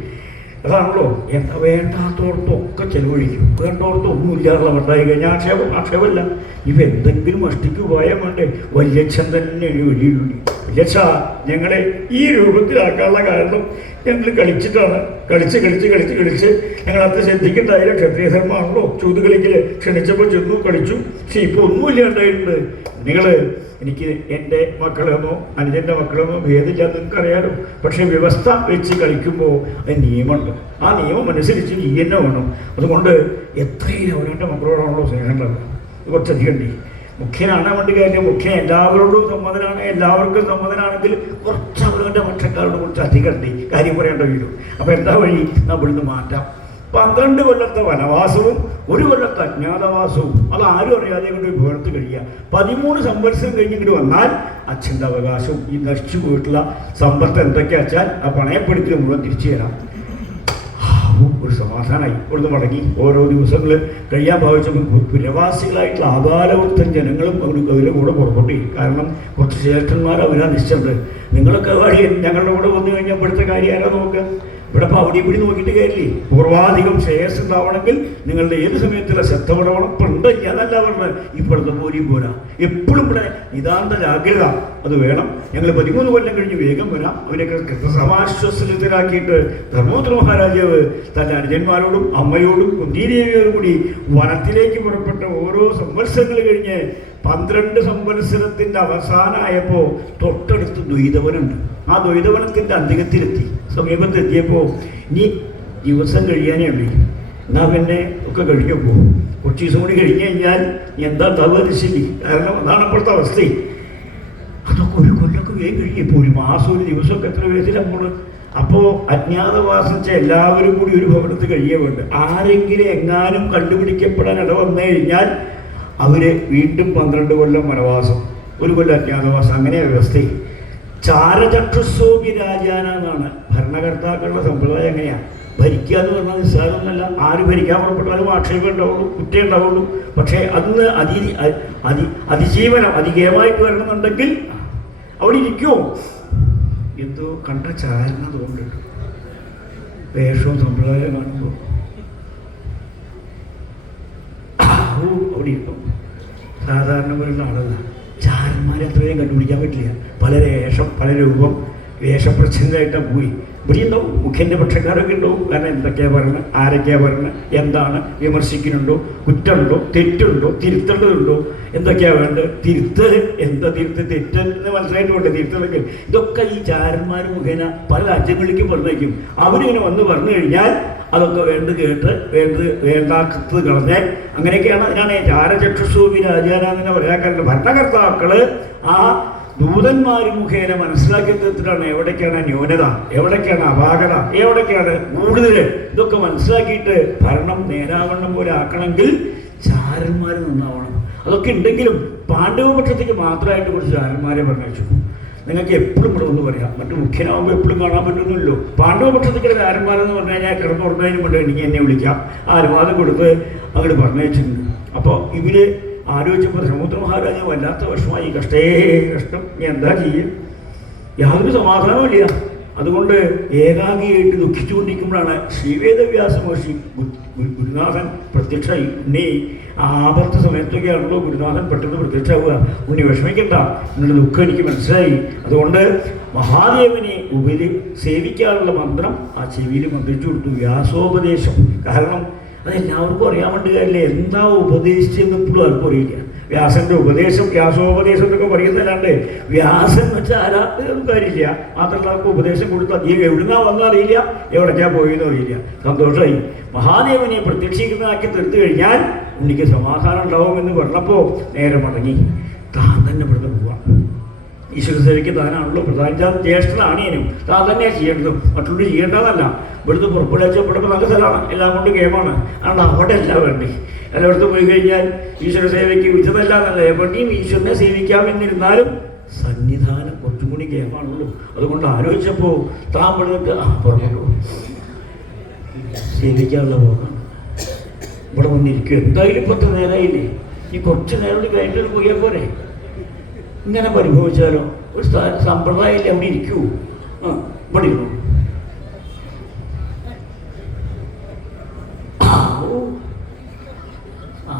അതാണല്ലോ. എന്താ വേണ്ടാത്തോടത്തൊക്കെ ചെലവഴിക്കും, വേണ്ടോടത്ത് ഒന്നുമില്ലാതെ ഉണ്ടായി കഴിഞ്ഞാൽ ആക്ഷേപമല്ല. ഇപ്പം എന്തെങ്കിലും അഷ്ടിക്ക് പോയാൽ വേണ്ടേ? വല്യച്ഛൻ തന്നെ വഴിയുള്ളൂ. വല്യച്ഛ ഞങ്ങളെ ഈ രൂപത്തിലാക്കാനുള്ള കാരണം ഞങ്ങൾ കളിച്ചിട്ടാണ്. കളിച്ച് ഞങ്ങൾ അത്ര ശ്രദ്ധിക്കേണ്ടായില്ല. ക്ഷത്രിയ ധർമ്മമാണല്ലോ. ചൂത് കളിക്കൽ ക്ഷണിച്ചപ്പോൾ ചെന്നു കളിച്ചു. പക്ഷെ ഇപ്പോൾ ഒന്നുമില്ലാണ്ടായിട്ടുണ്ട്. നിങ്ങൾ എനിക്ക് എൻ്റെ മക്കളെന്നോ അനുജൻ്റെ മക്കളെന്നോ ഭേദമില്ലാന്ന് നിങ്ങൾക്കറിയാലോ. പക്ഷേ വ്യവസ്ഥ വെച്ച് കളിക്കുമ്പോൾ അത് നിയമമുണ്ട്. ആ നിയമം അനുസരിച്ച് നീ തന്നെ വേണം. അതുകൊണ്ട് എത്രയും അവരുടെ മക്കളോടാണല്ലോ സ്നേഹം ഉണ്ടാവുക. കുറച്ചധികം ഉണ്ട്. മുഖ്യനാണ് വേണ്ടി കാര്യം. മുഖ്യൻ എല്ലാവരോടും സമ്മതനാണ്. എല്ലാവർക്കും സമ്മതനാണെങ്കിൽ കുറച്ച് അവരുടെ പക്ഷക്കാരോട് കുറച്ച് അധികം ഉണ്ട്. കാര്യം പറയേണ്ട വരും. അപ്പോൾ എന്താ വഴി? ഇവിടുന്ന് മാറ്റാം. 12 കൊല്ലത്തെ വനവാസവും 1 കൊല്ലത്തെ അജ്ഞാതവാസവും അത് ആരും അറിയാതെ കൊണ്ട് വേർത്ത് കഴിയുക. 13 സംവത്സരം കഴിഞ്ഞിട്ട് വന്നാൽ അച്ഛൻ്റെ അവകാശവും ഈ നശിച്ചു പോയിട്ടുള്ള സമ്പത്ത് എന്തൊക്കെയാ വെച്ചാൽ ആ പണയപ്പെടുത്തി മുഴുവൻ തിരിച്ചു തരാം. ഒരു സമാധാനമായി. ഇവിടുന്ന് മടങ്ങി ഓരോ ദിവസങ്ങൾ കഴിയാൻ ഭാവിച്ചപ്പോൾ പുരവാസികളായിട്ടുള്ള ആകാരവൃത്തം ജനങ്ങളും അവരുടെ കൂടെ പുറപ്പെട്ടു. കാരണം കുറച്ച് ശ്രേഷ്ഠന്മാർ അവരാ നിശ്ചിതണ്ട്. നിങ്ങളൊക്കെ വഴി ഞങ്ങളുടെ കൂടെ വന്നു കഴിഞ്ഞാൽ ഇവിടുത്തെ കാര്യം ആരാ നോക്കുക? ഇവിടെ ഇപ്പോൾ അവിടെ ഇവിടെ നോക്കിയിട്ട് കാര്യമില്ലേ? പൂർവാധികം ശ്രേയസ് ഉണ്ടാവണമെങ്കിൽ നിങ്ങളുടെ ഏത് സമയത്തുള്ള ശ്രദ്ധ വിടവണം. ഇപ്പം ഉണ്ടല്ല, അതല്ല പറഞ്ഞത്. ഇപ്പോഴത്തെ പോലെയും പോരാ. എപ്പോഴും ഇവിടെ നിതാന്ത ജാഗ്രത അത് വേണം. ഞങ്ങൾ 13 കൊല്ലം കഴിഞ്ഞ് വേഗം വരാം. അവരൊക്കെ കൃതസമാശ്വസത്തിലാക്കിയിട്ട് ധർമ്മപുത്ര മഹാരാജാവ് തൻ്റെ അനുജന്മാരോടും അമ്മയോടും കുന്തിദേവിയോടും കൂടി വനത്തിലേക്ക് പുറപ്പെട്ട ഓരോ സംവത്സരങ്ങൾ കഴിഞ്ഞ് 12 സംവത്സരത്തിൻ്റെ അവസാനമായപ്പോൾ തൊട്ടടുത്ത് ദ്വൈതവനുണ്ട്. ആ ദ്വൈതവനത്തിൻ്റെ അന്തികത്തിലെത്തി. സമീപത്തെത്തിയപ്പോൾ ഇനി ദിവസം കഴിയാനേ ഉള്ളൂ. എന്നാൽ പിന്നെ ഒക്കെ കഴിഞ്ഞപ്പോൾ കുറച്ച് ദിവസം കൂടി കഴിഞ്ഞ് കഴിഞ്ഞാൽ എന്താ തവരിശില്ല. കാരണം അതാണ് അപ്പോഴത്തെ അവസ്ഥ. അതൊക്കെ 1 കൊല്ലമൊക്കെ വേഗം കഴിയും. ഇപ്പോൾ 1 മാസം 1 ദിവസമൊക്കെ എത്ര വേഗത്തിലാണ് നമ്മൾ അപ്പോൾ അജ്ഞാതവാസം വെച്ചാൽ എല്ലാവരും കൂടി ഒരു ഭവനത്തിൽ കഴിയുമുണ്ട്. ആരെങ്കിലും എങ്ങാനും കണ്ടുപിടിക്കപ്പെടാൻ ഇട വന്നു കഴിഞ്ഞാൽ അവർ വീണ്ടും 12 കൊല്ലം വനവാസം, 1 കൊല്ലം അജ്ഞാതവാസം, അങ്ങനെ വ്യവസ്ഥയും. ചാരചക്ഷുസ്സോപി രാജാന എന്നാണ് ഭരണകർത്താക്കളുടെ സമ്പ്രദായം. എങ്ങനെയാണ് ഭരിക്കുക എന്ന് പറഞ്ഞാൽ നിസ്സാരമൊന്നുമല്ല. ആര് ഭരിക്കാൻ പുറപ്പെട്ടാലും ആക്ഷേപം ഉണ്ടാവുള്ളൂ, കുറ്റേ ഉണ്ടാവുള്ളൂ. പക്ഷേ അന്ന് അതിജീവനം അതികേയമായിട്ട് വരണമെന്നുണ്ടെങ്കിൽ അവിടെ ഇരിക്കുമോ എന്തോ കണ്ട ചാരണ തോന്നുന്നുണ്ട്. വേഷവും സമ്പ്രദായം കാണുമ്പോൾ അവിടെ ഇരിക്കും. സാധാരണ പോലുള്ള ആളുകൾ ചാരന്മാരെ അത്രയും കണ്ടുപിടിക്കാൻ പറ്റില്ല. പല വേഷം, പല രൂപം, വേഷപ്രച്ഛന്നമായിട്ടാണ് പോയി. ഇവിടെ ഉണ്ടാവും, മുഖ്യൻ്റെ പക്ഷക്കാരൊക്കെ ഉണ്ടാവും. കാരണം എന്തൊക്കെയാണ് പറയുന്നത്, ആരൊക്കെയാണ് പറയുന്നത്, എന്താണ് വിമർശിക്കുന്നുണ്ടോ, കുറ്റമുണ്ടോ, തെറ്റുണ്ടോ, തിരുത്തേണ്ടതുണ്ടോ, എന്തൊക്കെയാണ് വേണ്ടത്, തിരുത്ത് എന്താ തിരുത്ത്, തെറ്റെന്ന് മനസ്സിലായിട്ടുണ്ട് തിരുത്തലൊക്കെ. ഇതൊക്കെ ഈ ചാരന്മാർ മുഖേന പല രാജ്യങ്ങളിലേക്കും പറഞ്ഞേക്കും. അവരിങ്ങനെ വന്ന് പറഞ്ഞു കഴിഞ്ഞാൽ അതൊക്കെ കേട്ട് വേണ്ടാത്തത് കളഞ്ഞ് അങ്ങനെയൊക്കെയാണ്. അതിനാണ് ചാരചക്ഷുസൂപി രാജാനെന്ന് പറയാൻ കാരണം ഭരണകർത്താക്കൾ ആ ദൂതന്മാർ മുഖേന മനസ്സിലാക്കി തീർത്തിട്ടാണ് എവിടേക്കാണ് ന്യൂനത, എവിടേക്കാണ് അപാകത, എവിടേക്കാണ് കൂടുതൽ, ഇതൊക്കെ മനസ്സിലാക്കിയിട്ട് ഭരണം നേരാവണ്ണം പോലെ ആക്കണമെങ്കിൽ ചാരന്മാർ നന്നാവണം. അതൊക്കെ ഉണ്ടെങ്കിലും പാണ്ഡവപക്ഷത്തേക്ക് മാത്രമായിട്ട് കുറച്ച് ചാരന്മാരെ പറഞ്ഞു. നിങ്ങൾക്ക് എപ്പോഴും ഇവിടെ ഒന്ന് പറയാം, മറ്റു മുഖ്യനാകുമ്പോൾ എപ്പോഴും കാണാൻ പറ്റുന്നില്ലല്ലോ. പാണ്ഡവപക്ഷത്തേക്ക് ചാരന്മാരെന്ന് പറഞ്ഞു കഴിഞ്ഞാൽ കിടന്നുറങ്ങുന്നതിന് മുന്നേ എനിക്ക് എന്നെ വിളിക്കാം, അനുവാദം കൊടുത്ത് അങ്ങോട്ട് പറഞ്ഞിട്ടുണ്ട്. അപ്പോൾ ഇവർ ആലോചിച്ചപ്പോൾ സമുദ്ര മഹാരാജാവ് വല്ലാത്ത വിഷമായി. കഷ്ടം, എന്താ ചെയ്യുക, യാതൊരു സമാധാനവുമില്ല. അതുകൊണ്ട് ഏകാഗിയായിട്ട് ദുഃഖിച്ചുകൊണ്ടിരിക്കുമ്പോഴാണ് ശ്രീവേദവ്യാസ മഹർഷി ഗുരുനാഥൻ പ്രത്യക്ഷമായി. ഉണ്ണി ആപത്ത് സമയത്തൊക്കെയാണല്ലോ ഗുരുനാഥൻ പെട്ടെന്ന് പ്രത്യക്ഷമാവുക, ഉണ്ണി വിഷമിക്കണ്ട, എന്നിട്ട് ദുഃഖം എനിക്ക് മനസ്സിലായി. അതുകൊണ്ട് മഹാദേവനെ സേവിക്കാനുള്ള മന്ത്രം ആ ചെവിയിൽ മന്ത്രിച്ചു കൊടുത്തു, വ്യാസോപദേശം. കാരണം അതെല്ലാവർക്കും അറിയാൻ വേണ്ടി കാര്യമില്ല, എന്താ ഉപദേശിച്ചെന്ന് ഇപ്പോഴും ആർക്കും അറിയില്ല. വ്യാസന്റെ ഉപദേശം, വ്യാസോപദേശം എന്നൊക്കെ പറയുന്നതല്ലാണ്ട് വ്യാസൻ വെച്ചാൽ ആരാധന കാര്യമില്ല. മാത്രമല്ല അവർക്ക് ഉപദേശം കൊടുത്ത് അധികം എവിടുന്നാ വന്നും അറിയില്ല, എവിടേക്കാ പോയെന്നും അറിയില്ല. സന്തോഷമായി. മഹാദേവനെ പ്രത്യക്ഷീകരണമാക്കി തീർത്തു കഴിഞ്ഞാൽ ഉണ്ണിക്ക് സമാധാനം ഉണ്ടാവുമെന്ന് പറഞ്ഞപ്പോൾ നേരെ മടങ്ങി താൻ തന്നെ ഇവിടുന്ന് പോവാം. ഈശ്വര സേവയ്ക്ക് താനാണല്ലോ പ്രധാന ജ്യേഷ്ഠനാണേനും താൻ തന്നെയാണ് ചെയ്യേണ്ടത്, മറ്റുള്ളവർ ചെയ്യേണ്ടതല്ല. ഇവിടുന്ന് പുറപ്പെടുമ്പോൾ നല്ല സ്ഥലമാണ്, എല്ലാം കൊണ്ട് ഗെയിമാണ്. അതുകൊണ്ട് അവിടെ അല്ല വേണ്ടി. എല്ലായിടത്തും പോയി കഴിഞ്ഞാൽ ഈശ്വര സേവയ്ക്ക് വിധമല്ല എന്നല്ല, എവിടെയും ഈശ്വരനെ സേവിക്കാമെന്നിരുന്നാലും സന്നിധാനം കുറച്ചും കൂടി ഗെയിമാണല്ലോ. അതുകൊണ്ട് ആലോചിച്ചപ്പോൾ താൻ ഇവിടുന്ന് പുറപ്പെട്ടു സേവിക്കാനുള്ള പോകാം. ഇവിടെ വന്നിരിക്കും, എന്തായാലും 10 നേരമായില്ലേ, ഈ കുറച്ച് നേരം കൂടി കഴിഞ്ഞിട്ട് പോയാൽ പോരെ. ഇങ്ങനെ പരിഭവിച്ചാലോ, ഒരു സമ്പ്രദായമില്ല, അവിടെ ഇരിക്കൂ, ഇവിടെ ഇരുന്നു.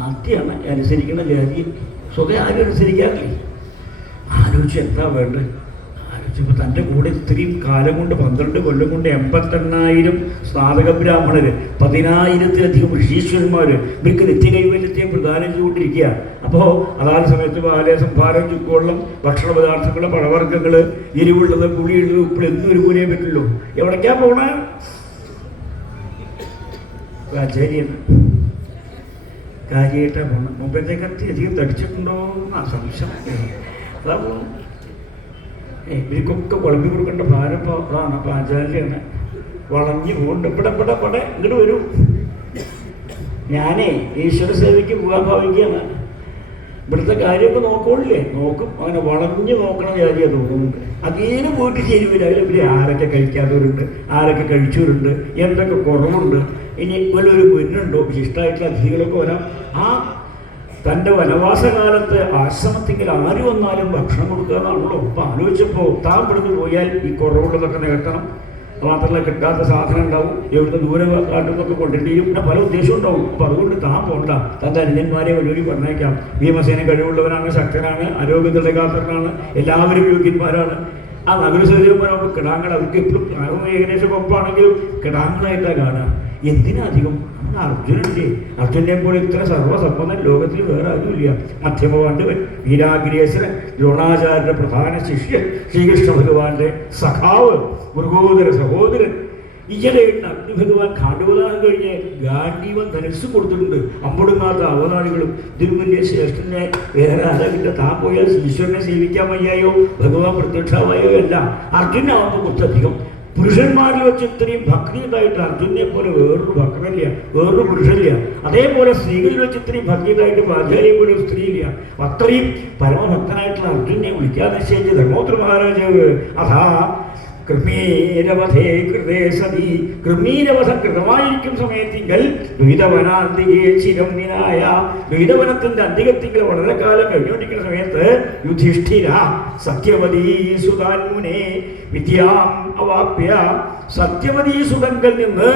ആദ്യമാണ് അനുസരിക്കുന്ന ജാതി, സ്വതേ ആരും അനുസരിക്കാറില്ലേ. ആലോചിച്ച് എന്താ വേണ്ടത്, ആലോചിച്ചപ്പോൾ തൻ്റെ കൂടെ ഇത്രയും കാലം കൊണ്ട് 12 കൊല്ലം കൊണ്ട് 88,000 സ്നാതക ബ്രാഹ്മണർ, 10,000-ലധികം ഋഷീശ്വരന്മാർ ഇവർക്ക് നിത്യകൈവല്യത്തെ പ്രദാനം ചെയ്തുകൊണ്ടിരിക്കുക. അപ്പോൾ അതാത് സമയത്ത് പാല്, സംഭാരം, ചുക്കുവെള്ളം, ഭക്ഷണ പദാർത്ഥങ്ങൾ, പഴവർഗ്ഗങ്ങൾ, എരിവുള്ളത്, പുളിയുള്ളത്, ഉപ്പിൽ എന്നും ഒരു പോലെയേ പറ്റുള്ളൂ. എവിടേക്കാ പോണേ? ആചാര്യാണ് കാര്യമായിട്ടാണ് പോകണം. മുമ്പത്തേക്കത്തി അധികം തടിച്ചിട്ടുണ്ടോ എന്നാ സംശയം. അതാ പോകുന്നു. ഇവർക്കൊക്കെ കുളമ്പി കൊടുക്കേണ്ട ഭാരം അതാണ്. അപ്പോൾ ആചാര്യാണ് വളഞ്ഞു പോകുന്നുണ്ട്. ഇവിടെ ഇങ്ങോട്ട് വരൂ, ഞാനേ ഈശ്വര സേവയ്ക്ക് പോകാൻ ഭാവിക്കുകയാണ്. ഇവിടുത്തെ കാര്യമൊക്കെ നോക്കണില്ലേ, നോക്കും. അങ്ങനെ വളഞ്ഞു നോക്കണ ജാതിയാണ് തോന്നുന്നുണ്ട്. അതേലും പോയിട്ട് ചേരുവില്ല. അതിൽ ആരൊക്കെ കഴിക്കാത്തവരുണ്ട്, ആരൊക്കെ കഴിച്ചവരുണ്ട്, എന്തൊക്കെ കുറവുണ്ട്, ഇനി വല്ലൊരു പൊന്നുണ്ടോ, വിശിഷ്ടമായിട്ടുള്ള അതിഥികളൊക്കെ വരാം. ആ തൻ്റെ വനവാസകാലത്ത് ആശ്രമത്തിൽ ആര് വന്നാലും ഭക്ഷണം കൊടുക്കുക എന്നാണല്ലോ. അപ്പം ആലോചിച്ചപ്പോൾ താൻ ഇവിടുന്ന് പോയാൽ ഈ കുറവുള്ളതൊക്കെ നികത്തണം. മാത്രമല്ല കിട്ടാത്ത സാധനം ഉണ്ടാവും, എവിടുന്ന് ദൂരെ കാട്ടുന്നൊക്കെ കൊണ്ടിരിക്കും, പിന്നെ പല ഉദ്ദേശവും ഉണ്ടാവും. അപ്പോൾ അതുകൊണ്ട് താൻ പോകണ്ട, തൻ്റെ അനുജന്മാരെ വലിയ പറഞ്ഞേക്കാം. ഭീമസേന കഴിവുള്ളവരാണ്, ശക്തനാണ്, ആരോഗ്യത്തിലേക്കാത്തവരാണ്, എല്ലാവരും യോഗ്യന്മാരാണ്. ആ നഗരസേവന്മാരാകുമ്പോൾ കിടാങ്ങൾ അവർക്ക് എപ്പോഴും ഏകദേശം ഒപ്പാണെങ്കിലും കിടാങ്ങളായിട്ടാണ് കാണുക. എന്തിനധികം നമ്മുടെ അർജുനൻ്റെ, അർജുനെ പോലെ ഇത്ര സർവ്വസമ്പന്നൻ ലോകത്തിൽ വേറെ ആരുമില്ല. മധ്യമപാണ്ഡവൻ, വീരാഗ്രേസരൻ, ദ്രോണാചാര്യരുടെ പ്രധാന ശിഷ്യൻ, ശ്രീകൃഷ്ണ ഭഗവാന്റെ സഖാവ്, മൃഗോദര സഹോദരൻ. ഈയിടെയായിട്ട് അഗ്നി ഭഗവാൻ ഖാണ്ഡവദാനം കഴിഞ്ഞ് ഗാന്ധീവൻ ധനുസ് കൊടുത്തിട്ടുണ്ട്. അമ്പൊടുങ്ങാത്ത അവതാരികളും ഇതിനു വലിയ ശ്രേഷ്ഠനെ വേറെ ആരാകില്ല. താൻ പോയാൽ ഈശ്വരനെ സേവിക്കാൻ വയ്യായോ, ഭഗവാൻ പ്രത്യക്ഷമായോ അല്ല. അർജുനാവുമ്പോൾ കുറച്ചധികം പുരുഷന്മാരിൽ വെച്ച് ഇത്രയും ഭക്തി ഉണ്ടായിട്ട് അർജുനെ പോലെ വേറൊരു ഭക്തനില്ല, വേറൊരു പുരുഷനില്ല. അതേപോലെ സ്ത്രീകളിൽ വെച്ച് ഇത്രയും ഭക്തി ഉണ്ടായിട്ട് പാഞ്ചാലിയെ പോലെ ഒരു സ്ത്രീയില്ല. അത്രയും പരമഭക്തനായിട്ടുള്ള അർജുനെ വിളിക്കാൻ നിശ്ചയിച്ച ധർമ്മോത്തര മഹാരാജാവ് അഥാ കൃമീരവധേ കൃതേ സതി, കൃമീരവധം കൃതമായിരിക്കും സമയത്തിങ്കൽ ദ്വൈതവനാന്തികേ ചിരം നിനായ, ദ്വൈതവനത്തിന്റെ അന്തികത്തിങ്കൽ വളരെ കാലം കഴിഞ്ഞുകൊണ്ടിരിക്കുന്ന സമയത്ത് യുധിഷ്ഠിര സത്യവതീ സുതാൻമുനെ വിദ്യാം അവാപ്യ, സത്യവതീ സുതങ്കൽ നിന്ന്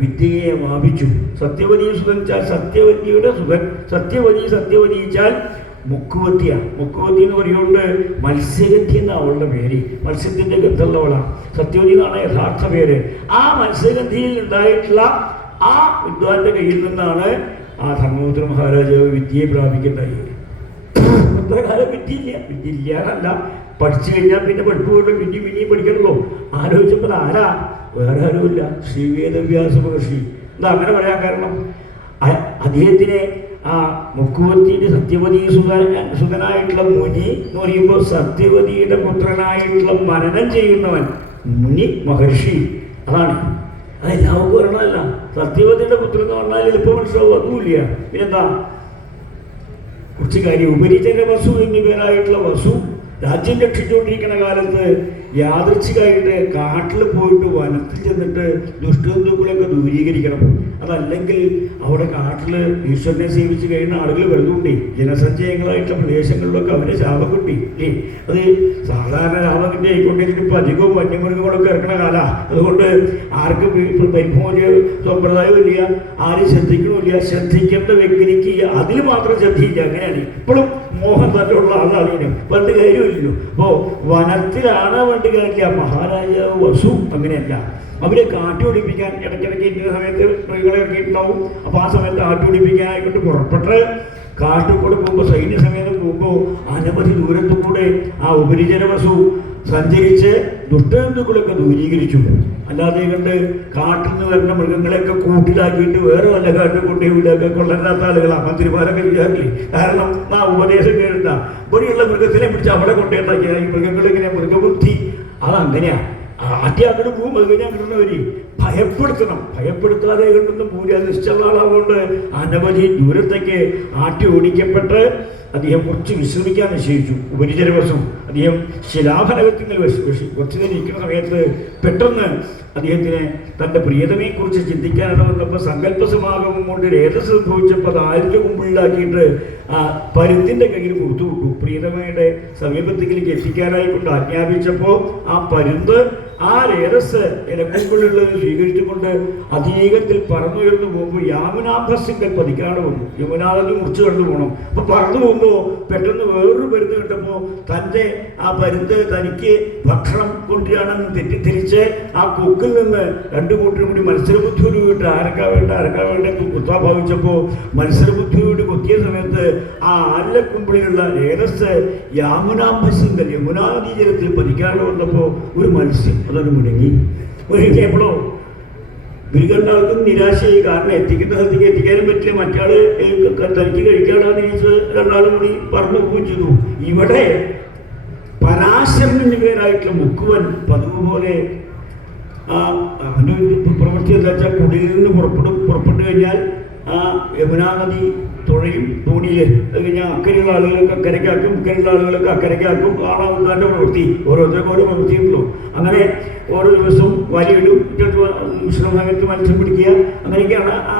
വിദ്യയെ വാപിച്ചു. സത്യവതീ സുതൻ വെച്ചാൽ സത്യവതിയുടെ സുതൻ, സത്യവതിച്ചാൽ മുക്കുവത്തിയ, മുക്കുവത്തി എന്ന് പറയുകൊണ്ട് മത്സ്യഗന്ധി എന്നാണ് അവളുടെ പേര്, മത്സ്യത്തിന്റെ ഗന്ധമുള്ളവളാണ്. സത്യവതി എന്നാണ് യഥാർത്ഥ പേര്. ആ മത്സ്യഗന്ധിയിൽ ഉണ്ടായിട്ടുള്ള ആ വിദ്വാന്റെ കയ്യിൽ നിന്നാണ് ആ ധർമ്മപുത്ര മഹാരാജാവ് വിദ്യയെ പ്രാപിക്കേണ്ടായി. അത്ര കാലം വിദ്യ എന്നല്ല, പഠിച്ചു കഴിഞ്ഞാൽ പിന്നെ പഠിപ്പ് കൊണ്ട് പിന്നെയും പഠിക്കണല്ലോ. ആലോചിച്ചപ്പോൾ ആരാ, വേറെ ആരുമില്ല, ശ്രീ വേദവ്യാസ മഹർഷി. എന്താ അങ്ങനെ പറയാൻ കാരണം? അദ്ദേഹത്തിനെ ആ മുക്കുവത്തിൻ്റെ സത്യവതി സുതനായിട്ടുള്ള മുനി എന്ന് പറയുമ്പോൾ സത്യവതിയുടെ പുത്രനായിട്ടുള്ള മനനം ചെയ്യുന്നവൻ മുനി മഹർഷി. അതാണ് അതെല്ലാവർക്കും പറയണതല്ല. സത്യവതിയുടെ പുത്രൻ എന്ന് പറഞ്ഞാൽ എളുപ്പം മനസ്സിലാവും, അതുമില്ല. പിന്നെന്താ കുറച്ച് കാര്യം. ഉപരിചര വസു എന്നീ പേരായിട്ടുള്ള വസു രാജ്യം രക്ഷിച്ചുകൊണ്ടിരിക്കുന്ന കാലത്ത് യാദൃച്ഛികമായിട്ട് കാട്ടിൽ പോയിട്ട് വനത്തിൽ ചെന്നിട്ട് ദുഷ്ടജന്തുക്കളെയൊക്കെ ദൂരീകരിക്കണം. അതല്ലെങ്കിൽ അവിടെ കാട്ടിൽ ഈശ്വരനെ സേവിച്ച് കഴിയുന്ന ആളുകൾ വരുന്നുണ്ടേ, ജനസഞ്ചയങ്ങളായിട്ടുള്ള പ്രദേശങ്ങളിലൊക്കെ അവരെ ശാപം കിട്ടി. അത് സാധാരണ ശാപത്തിൻ്റെ ആയിക്കൊണ്ടിരിക്കും. ഇപ്പം അധികവും വന്യമൃഗങ്ങളൊക്കെ ഇറക്കണ കാലമാണ്. അതുകൊണ്ട് ആർക്കും പരിഭോജ സമ്പ്രദായമില്ല, ആരും ശ്രദ്ധിക്കണമില്ല. ശ്രദ്ധിക്കേണ്ട വ്യക്തിക്ക് അതിൽ മാത്രം ശ്രദ്ധിയില്ല. അങ്ങനെയാണ് ഇപ്പോഴും മോഹം തന്നെയുള്ള ആളാണ്. പണ്ട് കാര്യമില്ലല്ലോ. അപ്പോൾ വനത്തിലാണ് പണ്ട് കാര്യമില്ല. മഹാരാജാവ് വസു അങ്ങനെയല്ല. അവരെ കാട്ടുപിടിപ്പിക്കാൻ ഇടയ്ക്കിടയ്ക്ക് ഇന്ന സമയത്ത് മൃഗങ്ങളെ ഇറക്കിയിട്ടുണ്ടാവും. അപ്പോൾ ആ സമയത്ത് കാട്ടുപിടിപ്പിക്കാനായിക്കൊണ്ട് പുറപ്പെട്ട് കാട്ടിൽ കൂടെ പോകുമ്പോൾ, സൈന്യസമേതം പോകുമ്പോൾ അനവധി ദൂരത്തു കൂടെ ആ ഉപരിചര വസു സഞ്ചരിച്ച് ദുഷ്ടജന്തുക്കളൊക്കെ ദൂരീകരിച്ചു. അല്ലാതെ കണ്ട് കാട്ടിൽ നിന്ന് വരുന്ന മൃഗങ്ങളെയൊക്കെ കൂട്ടിലാക്കിയിട്ട് വേറെ വല്ല കാട്ടിൽ കൊണ്ടേ വിടുകയൊക്കെ കൊള്ളരുതാത്ത ആളുകളാണ് മന്ത്രിമാരൊക്കെ വിചാരില്ലേ. കാരണം ആ ഉപദേശം കേൾണ്ട ഇവിടെയുള്ള മൃഗത്തിനെ പിടിച്ച് അവിടെ കൊണ്ടുണ്ടാക്കിയ ഈ മൃഗങ്ങളിങ്ങനെ മൃഗബുദ്ധി അതങ്ങനെയാണ്. ആദ്യം അങ്ങോട്ട് പോകും, അത് കഴിഞ്ഞാൽ കിട്ടുന്നവര് ഭയപ്പെടുത്താതെ കണ്ടൊന്നും പൂജ നിശ്ചല ആളാവുകൊണ്ട് അനവധി ദൂരത്തേക്ക് ആട്ടി ഓടിക്കപ്പെട്ട് അദ്ദേഹം കുറച്ച് വിശ്രമിക്കാൻ നിശ്ചയിച്ചു. ഉപരിചര വസു അദ്ദേഹം ശിലാഫലകത്തിൽ കുറച്ചു നേരം ഇരിക്കുന്ന സമയത്ത് പെട്ടെന്ന് അദ്ദേഹത്തിന് തൻ്റെ പ്രിയതമയെക്കുറിച്ച് ചിന്തിക്കാനായിട്ട് വന്നപ്പോൾ സങ്കല്പസമാഗമം കൊണ്ട് രേതസ് സംഭവിച്ചപ്പോൾ അത് ആരുടെ മുമ്പിലാക്കിയിട്ട് ആ പരുന്തിൻ്റെ കയ്യിൽ കൊടുത്തുവിട്ടു. പ്രിയതമയുടെ സമീപത്തേക്ക് എത്തിക്കാനായിക്കൊണ്ട് ആജ്ഞാപിച്ചപ്പോൾ ആ പരുന്ത് ആ രേതസ് ഇലക്കുള്ളിലുള്ളത് സ്വീകരിച്ചുകൊണ്ട് അധികത്തിൽ പറന്നുയർന്നു പോകുമ്പോൾ യാമുനാഭസിങ്കൽ പതിക്കാണ്ട് വന്നു. യമുനാ നദി മുറിച്ച് കടന്നു പോകണം. അപ്പോൾ പറന്നു പോകുമ്പോൾ പെട്ടെന്ന് വേറൊരു പരുന്ത് കിട്ടുമ്പോൾ തൻ്റെ ആ പരുന്ത് തനിക്ക് ഭക്ഷണം കൊണ്ടുവരാണെന്ന് തെറ്റിദ്ധരിച്ച് ആ കൊക്കിൽ നിന്ന് രണ്ടു കൂട്ടരും കൂടി മത്സരബുദ്ധിയോട് ആരക്കാ വേണ്ട കുത്താ ഭാവിച്ചപ്പോൾ മത്സരബുദ്ധിയോട് കൊത്തിയ സമയത്ത് ആ ആലക്കുമ്പിളിലുള്ള രേതസ് യാമുനാഭസിങ്കൽ യമുനാനദീ ജലത്തിൽ പതിക്കാണ്ട് വന്നപ്പോൾ ഒരു മത്സ്യം അതൊരു മുടങ്ങിയപ്പോഴോ ബിരുദണ്ടാൾക്കും നിരാശയായി. കാരണം എത്തിക്കേണ്ട സ്ഥലത്തേക്ക് എത്തിക്കാനും പറ്റില്ല. മറ്റാള് തനിക്ക് കഴിക്കാനാന്ന് ചോദിച്ച് രണ്ടാളും കൂടി പറഞ്ഞു പോവുകയും ചെയ്തു. ഇവിടെ പരാശരൻ എന്ന പേരായിട്ടുള്ള മുക്കുവൻ പതിവ് പോലെ പ്രവൃത്തി എന്താ വെച്ചാൽ കുടിയിൽ നിന്ന് പുറപ്പെട്ടു കഴിഞ്ഞാൽ ആ യമുനാ നദി തുഴയും തോണിയിൽ. അത് കഴിഞ്ഞാൽ അക്കരെയുള്ള ആളുകളൊക്കെ അക്കരയ്ക്കാക്കും, ഇക്കരെയുള്ള ആളുകളൊക്കെ അക്കരയ്ക്കാക്കും. കാണാവുന്നതിൻ്റെ പ്രവൃത്തി ഓരോരുത്തർക്കും ഓരോ പ്രവൃത്തിയുള്ളൂ. അങ്ങനെ ഓരോ ദിവസവും വലിയിടും, വിശ്രമസമയത്ത് മത്സ്യം പിടിക്കുക, അങ്ങനെയൊക്കെയാണ് ആ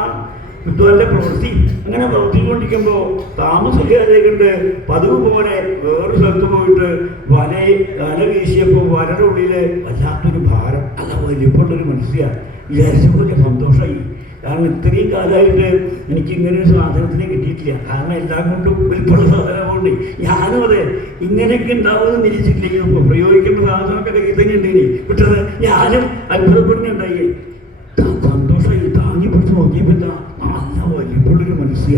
വിദ്വാന്റെ പ്രവൃത്തി. അങ്ങനെ പ്രവർത്തിക്കൊണ്ടിരിക്കുമ്പോൾ താമസിക്കാതെ കണ്ട് പതിവ് പോലെ വേറൊരു സ്ഥലത്ത് പോയിട്ട് വല വീശിയപ്പോൾ വലയുടെ ഉള്ളിൽ വല്ലാത്തൊരു ഭാരം, അല്ല വലിപ്പമുള്ളൊരു മനുഷ്യയാണ്. വിചാരിച്ചപ്പോൾ വലിയ സന്തോഷമായി. കാരണം ഇത്രയും കാലമായിട്ട് എനിക്ക് ഇങ്ങനെ ഒരു സാധനത്തിനെ കിട്ടിയിട്ടില്ല. കാരണം എല്ലാം കൊണ്ടും വലിപ്പമുള്ള സാധനം കൊണ്ട് ഞാനും അതെ ഇങ്ങനെയൊക്കെ ഉണ്ടാവുമെന്ന് നിരീക്ഷിച്ചില്ലെങ്കിൽ ഇപ്പോൾ പ്രയോഗിക്കേണ്ട സാധനമൊക്കെ കയ്യിൽ തന്നെ ഉണ്ടെങ്കിൽ വിട്ടത് ഞാനും അത്ഭുതപ്പെടുന്നുണ്ടായി. സന്തോഷമായി. താങ്ങി പിടിച്ച് നോക്കിയപ്പോൾ നല്ല വലിപ്പമുള്ളൊരു മനുഷ്യ.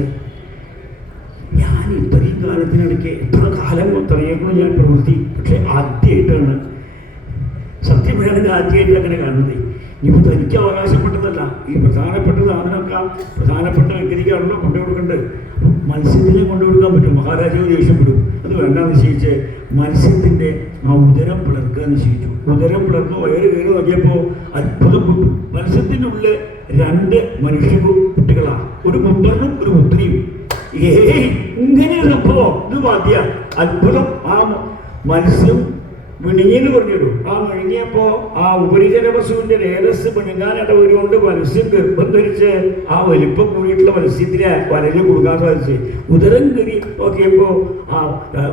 ഞാൻ ഇത്രയും കാലത്തിനിടയ്ക്ക് എത്ര കാലം ഇത്രയേക്കുള്ള ഞാൻ പ്രവൃത്തി, പക്ഷെ ആദ്യമായിട്ടാണ് സത്യം പറയുന്നത്, ആദ്യമായിട്ട് അങ്ങനെ കാണുന്നത്. ഇനിയിപ്പോൾ തനിക്ക് അവകാശപ്പെട്ടതല്ല, ഈ പ്രധാനപ്പെട്ട സാധനമൊക്കെ പ്രധാനപ്പെട്ട വ്യക്തിക്കാണല്ലോ കൊണ്ടുകൊടുക്കേണ്ടത്. മത്സ്യത്തിനെ കൊണ്ടുകൊടുക്കാൻ പറ്റും, മഹാരാജാവ് ദേഷ്യപ്പെടും. അത് വേണ്ടാന്ന് നിശ്ചയിച്ച് മത്സ്യത്തിൻ്റെ ആ ഉദരം പിളർക്കുക നിശ്ചയിച്ചു. ഉദരം പിളർന്ന് വയറ് കയറി നോക്കിയപ്പോൾ അത്ഭുതപ്പെട്ടു. മത്സ്യത്തിൻ്റെ ഉള്ളിൽ 2 മനുഷ്യ കുട്ടികളാണ്, ഒരു പുത്രനും ഒരു പുത്രിയും. ഇങ്ങനെ സംഭവം ഇത് മതിയ അത്ഭുതം. ആ മത്സ്യം വിഴുങ്ങിയെന്ന് പറഞ്ഞിടും. ആ വിഴുങ്ങിയപ്പോ ആ ഉപരിചര പശുവിന്റെ രേതസ് വിഴുങ്ങാനിട വരുകൊണ്ട് മത്സ്യം ഗർഭം ധരിച്ച് ആ വലിപ്പം കൂടിയിട്ടുള്ള മത്സ്യത്തിനെ വലയിൽ കൊടുക്കാൻ സാധിച്ചു. ഉദരം കയറി നോക്കിയപ്പോ ആ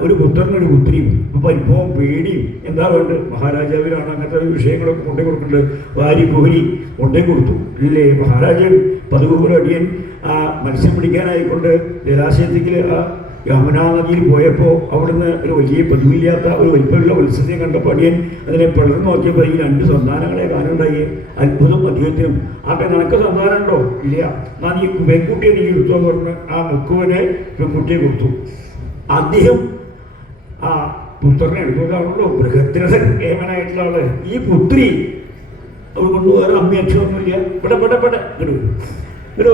ഒരു പുത്രനൊരു പുത്രിയും. അപ്പൊ പരിഭവം പേടിയും എന്താ വേണ്ടത്, മഹാരാജാവിനാണ് അങ്ങനത്തെ വിഷയങ്ങളൊക്കെ കൊണ്ടേ കൊടുക്കേണ്ടത്. വാരി കോരി കൊണ്ടേ കൊടുത്തു ഇല്ലേ മഹാരാജൻ. പതിവ് പോലെ അടിയൻ ആ മത്സ്യം പിടിക്കാനായിക്കൊണ്ട് ജലാശയത്തിൽ ആ യമുനാ നദിയിൽ പോയപ്പോൾ അവിടുന്ന് ഒരു വലിയ പതിവില്ലാത്ത ഒരു വലിപ്പമുള്ള മത്സ്യത്തെ കണ്ടപ്പോൾ അടിയൻ അതിനെ പിളർന്നു നോക്കിയപ്പോൾ ഈ 2 സന്താനങ്ങളെ കാണുണ്ടായി. അത്ഭുതം അദ്ദേഹത്തിനും. ആട്ടെ നിനക്ക് സന്താനം ഉണ്ടോ? ഇല്ല. ഞാൻ ഈ പെൺകുട്ടിയെ നീ എടുത്തോ പറഞ്ഞ് ആ മുക്കുവനെ പെൺകുട്ടിയെ കൊടുത്തു. അദ്ദേഹം ആ പുത്രനെ എടുക്കുന്നതാണല്ലോ ബൃഹദ്രഥൻ ഏമനായിട്ടുള്ള ആള്. ഈ പുത്രി അവൾ കൊണ്ട് വേറെ അമ്മ അച്ഛനൊന്നുമില്ല. ഇവിടെ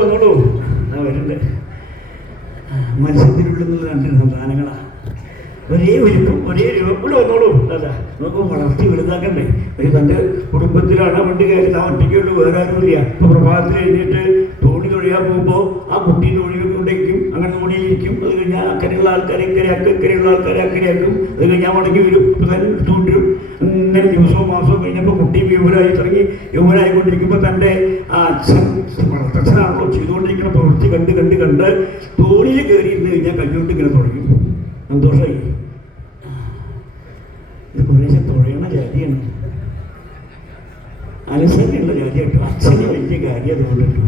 വന്നോളൂ. വരുന്നുണ്ട്. മത്സ്യത്തിനുള്ളിൽ 2 സന്താനങ്ങളാണ്. ഒരേ വലിപ്പം ഒരേ രൂപം. ഇവിടെ വന്നോളൂ. അതാ നമുക്ക് വളർത്തി വലുതാക്കണ്ടേ. ഒരു തൻ്റെ കുടുംബത്തിലാണ് വണ്ടി കയറി താൻ ഒറ്റയ്ക്കുള്ളൂ, വേറെ ആരുമില്ല. ഇപ്പോൾ പ്രഭാതത്തിൽ എഴുതിയിട്ട് തോണി തൊഴിയാൻ പോകുമ്പോൾ ആ കുട്ടി തൊഴികൊണ്ടേക്കും, അങ്ങനെ തോണിയിരിക്കും. അത് കഴിഞ്ഞാൽ അക്കരെയുള്ള ആൾക്കാരെ ഇക്കരെയാക്കും, ഇക്കരെയുള്ള ആൾക്കാരെ അക്കരെയാക്കും. അത് കഴിഞ്ഞാൽ മടങ്ങി വരും, തന്നെ എടുത്തുകൊണ്ടിരും. ഇങ്ങനെ ദിവസവും മാസവും കഴിഞ്ഞപ്പോൾ കുട്ടി യുവനായി തുടങ്ങി. യുവനായിക്കൊണ്ടിരിക്കുമ്പോൾ തൻ്റെ ആ അച്ഛൻ വളർത്തച്ഛനാണല്ലോ ചെയ്തുകൊണ്ടിരിക്കുന്ന പ്രവൃത്തി കണ്ട് കണ്ട് കണ്ട് തോണിയിൽ കയറിയിരുന്നു കഴിഞ്ഞാൽ കല്ലുകൊണ്ട് ഇങ്ങനെ തുടങ്ങി. സന്തോഷമായി. ഇത് കുറേശ്ശെ തുഴയണ ജാതിയാണ്, അനുസരണയുള്ള ജാതിയാട്ടോ. അച്ഛന് വലിയ കാര്യം അതുകൊണ്ടിട്ടു.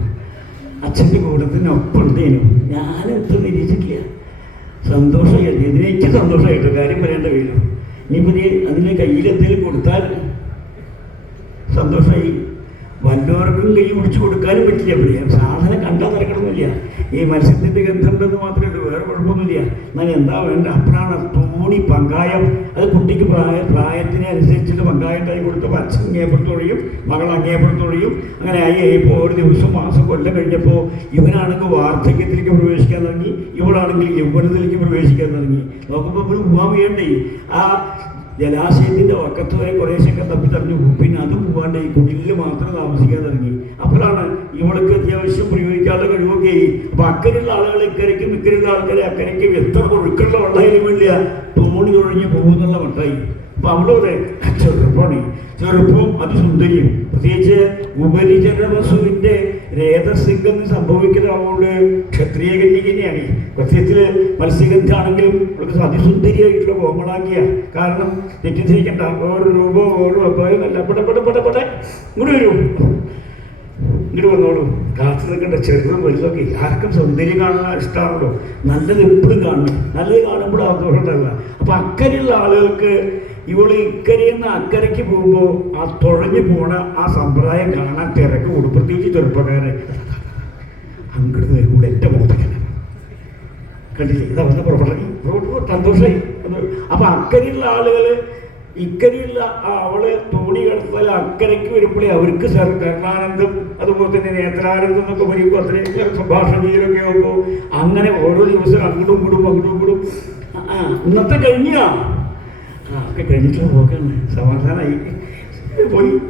അച്ഛൻ്റെ കൂട്ടത്തിനൊപ്പം ഉണ്ടേനും ഞാനെത്ര നിരീക്ഷിക്കില്ല. സന്തോഷമായി. ഇതിനേക്ക് സന്തോഷമായിട്ടോ. കാര്യം പറയേണ്ട വീഴും. ഇനിയിപ്പോൾ നീ അതിന് കയ്യിൽ എന്തെങ്കിലും കൊടുത്താൽ സന്തോഷമായി. വല്ലവർക്കും കൈ പിടിച്ചു കൊടുക്കാനും പറ്റില്ല. എവിടെയാണ് സാധനം കണ്ടാൽ നടക്കണമെന്നില്ല. ഈ മത്സ്യത്തിൻ്റെ ഗന്ധമുണ്ടെന്ന് മാത്രമേ ഉള്ളൂ, വേറെ കുഴപ്പമൊന്നുമില്ല. എന്നാൽ എന്താ വേണ്ട? അപ്പോഴാണ് തോണി പങ്കായം. അത് കുട്ടിക്ക് പ്രായത്തിനനുസരിച്ചിട്ട് പങ്കായത്തായി കൊടുത്തപ്പോൾ അച്ഛൻ അങ്ങേപ്പുറത്തൊഴിയും മകൾ അങ്ങേപ്പുറത്തൊഴിയും. അങ്ങനെ ആയിപ്പോൾ ഒരു ദിവസം മാസം കൊല്ലം കഴിഞ്ഞപ്പോൾ ഇവനാണെങ്കിൽ വാർദ്ധക്യത്തിലേക്ക് പ്രവേശിക്കാൻ തുടങ്ങി, ഇവളാണെങ്കിൽ യൗവനത്തിലേക്ക് പ്രവേശിക്കാൻ തുടങ്ങി. നോക്കുമ്പോൾ ഇവർ പോകാൻ വേണ്ടേ ആ ജലാശയത്തിൻ്റെ വക്കത്ത് വരെ കുറേശ്ശൊക്കെ തപ്പിത്തറിഞ്ഞു പോകും. പിന്നെ അതും പോകാണ്ട് ഈ കുടിലിൽ മാത്രം താമസിക്കാൻ തുടങ്ങി. അപ്പോഴാണ് ഇവൾക്ക് അത്യാവശ്യം പ്രയോഗിക്കാനുള്ള കഴിവൊക്കെ. അപ്പം അക്കരെയുള്ള ആളുകൾ ഇക്കരയ്ക്കും ഇക്കരെയുള്ള ആൾക്കാരെ അക്കരയ്ക്കും എത്ര ഒഴുക്കുള്ള വെള്ളയിലും വേണ്ടിയ തോണി തൊഴിഞ്ഞ് പോകുന്നുള്ള മട്ടായി. അപ്പം അവളോടെ ചെറുപ്പമാണ്. ചെറുപ്പവും അതിസുന്ദരിയും. പ്രത്യേകിച്ച് ഉപരിചര വസുവിൻ്റെ രേതസിംഗം സംഭവിക്കുന്നതുകൊണ്ട് ക്ഷത്രിയ കന്യകനെയാണ്. സത്യത്തിൽ മത്സ്യഗന്ധാണെങ്കിലും അവൾക്ക് അതിസുന്ദരിയായിട്ടുള്ള കോമളാക്കിയ. കാരണം തെറ്റിദ്ധരിക്കണ്ട, ഓരോ രൂപോ ഓരോ അഭിപ്രായമല്ല. ഇങ്ങോട്ട് വരും, ഇങ്ങോട്ട് വന്നോളൂ. കാത്തു നിൽക്കേണ്ട ചെറുതും വലുതൊക്കെ. ആർക്കും സൗന്ദര്യം കാണാൻ ഇഷ്ടമാണല്ലോ. നല്ലത് എപ്പോഴും കാണണം. നല്ലത് കാണുമ്പോഴും ആഘോഷം ഉണ്ടാവില്ല. അപ്പം അക്കരെയുള്ള ആളുകൾക്ക് ഇവള് ഇക്കരയിൽ നിന്ന് അക്കരയ്ക്ക് പോകുമ്പോൾ ആ തുഴഞ്ഞു പോണ ആ സമ്പ്രദായം കാണാൻ തിരക്ക് കൂടും. പ്രത്യേകിച്ച് ചെറുപ്പക്കാരെ അങ്ങോട്ട് കൂടെ എൻ്റെ മോത്തക്കന കണ്ടില്ലേ, ഇതാ വന്ന് പുറപ്പെട്ടു സന്തോഷമായി. അപ്പം അക്കരെയുള്ള ആളുകൾ ഇക്കരെയുള്ള അവള് തോണി കിടത്താൽ അക്കരയ്ക്ക് വരുമ്പോഴേ അവർക്ക് കർണാനന്ദം അതുപോലെ തന്നെ നേത്രാനന്ദം എന്നൊക്കെ പറയുമ്പോൾ അത്രയും സംഭാഷണ രീതിയിലൊക്കെ ആകുമ്പോൾ അങ്ങനെ ഓരോ ദിവസം അങ്ങോട്ടും കൂടും. ഇന്നത്തെ കഴിഞ്ഞാ ഒക്കെ കഴിഞ്ഞിട്ടുള്ള പോക്കാണ്. സമാധാനമായി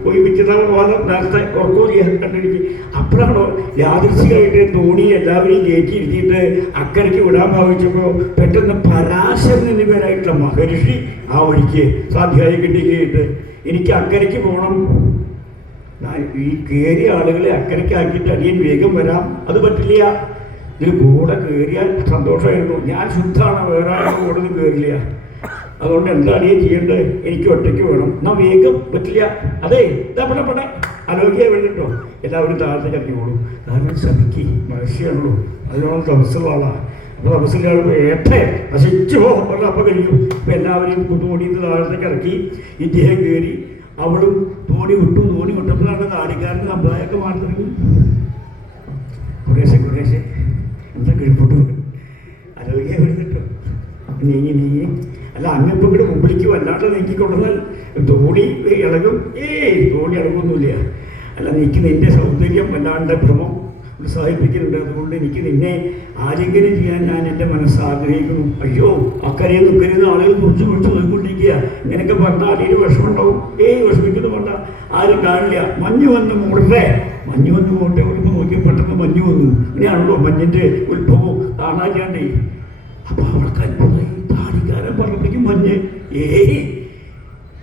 പോയി പിറ്റേന്നാൾ നേരത്തെ ഉറക്കമില്ല കണ്ടിരിക്കും. അപ്പോഴാണോ യാദൃശ്ചികമായിട്ട് തോണി എല്ലാവരെയും കയറ്റി ഇരുത്തിയിട്ട് അക്കരയ്ക്ക് വിടാൻ ഭാവിച്ചപ്പോൾ പെട്ടെന്ന് പരാശരൻ എന്നിവരായിട്ടുള്ള മഹർഷി ആ വഴിക്ക് സാധ്യമായി കിട്ടിയിട്ട് എനിക്ക് അക്കരയ്ക്ക് പോകണം, ഈ കയറിയ ആളുകളെ അക്കരയ്ക്ക് ആക്കിയിട്ട് അടിയൻ വേഗം വരാം. അത് പറ്റില്ല, ഇതിൽ കൂടെ കയറിയാൽ സന്തോഷമായിരുന്നു. ഞാൻ ശുദ്ധമാണ്, വേറെ ആരും കൂടെ ഒന്നും കയറില്ല. അതുകൊണ്ട് എന്താ അടിയൻ ചെയ്യേണ്ടത്? എനിക്ക് ഒറ്റയ്ക്ക് വേണം. എന്നാൽ വേഗം പറ്റില്ല. അതെ ഇതാ ആരോഗ്യം വേണ്ടിട്ടോ എല്ലാവരും താഴത്തേക്ക് ഇറങ്ങിക്കോളും. കാരണം സമിക്ക് മനുഷ്യയാണല്ലോ, അതിനോളം തമസുള്ള ആളാണ്. അപ്പോൾ തമസിൻ്റെ ആളുമ്പോൾ ഏറ്റേ നശിച്ചു പോകും. അപ്പം കഴിയും. ഇപ്പം എല്ലാവരെയും തോണിയിൽ താഴത്തേക്ക് ഇറക്കി ഇദ്ദേഹം കയറി. അവളും തോണി വിട്ടപ്പോഴാണ് കാടിക്കാരൻ്റെ അമ്പായൊക്കെ മാറി തുടങ്ങി. കുറേശ്ശെ എന്താ കിഴിപ്പോട്ട് ആരോഗ്യം വേണ്ടിട്ടോ നീങ്ങി അല്ല അങ്ങപ്പം കൂടെ മുമ്പിലേക്ക് വല്ലാണ്ട് നീക്കിക്കൊണ്ടുവന്നാൽ തോണി ഇളകും. തോണി ഇളകൊന്നുമില്ല. അല്ല നീക്ക് നിന്റെ സൗന്ദര്യം വല്ലാണ്ട് ഭ്രമം ഉത്സാഹിപ്പിക്കുന്നുണ്ട്. അതുകൊണ്ട് എനിക്ക് നിന്നെ ആലിംഗനം ചെയ്യാൻ ഞാൻ എൻ്റെ മനസ്സ് ആഗ്രഹിക്കുന്നു. അയ്യോ അക്കരയിൽ നിൽക്കുന്ന ആളുകൾ കുറിച്ച് വിളിച്ച് നോക്കിക്കൊണ്ടിരിക്കുക. ഇങ്ങനെയൊക്കെ പറഞ്ഞാൽ അതിന് വിഷമം ഉണ്ടാവും. വിഷമിക്കുന്നു വേണ്ട, ആരും കാണില്ല. മഞ്ഞ് വന്ന് മൂടട്ടെ, മഞ്ഞ് വന്ന് മൂട്ടെ. വരുമ്പോൾ നോക്കി പെട്ടെന്ന് മഞ്ഞ് വന്നു. ഇങ്ങനെയാണല്ലോ മഞ്ഞിൻ്റെ ഉത്ഭവം കാണാൻ. അപ്പോൾ അവൾക്ക് അത്ഭുതമായി. താടിക്കാരൻ പറഞ്ഞപ്പോഴേക്കും മഞ്ഞ്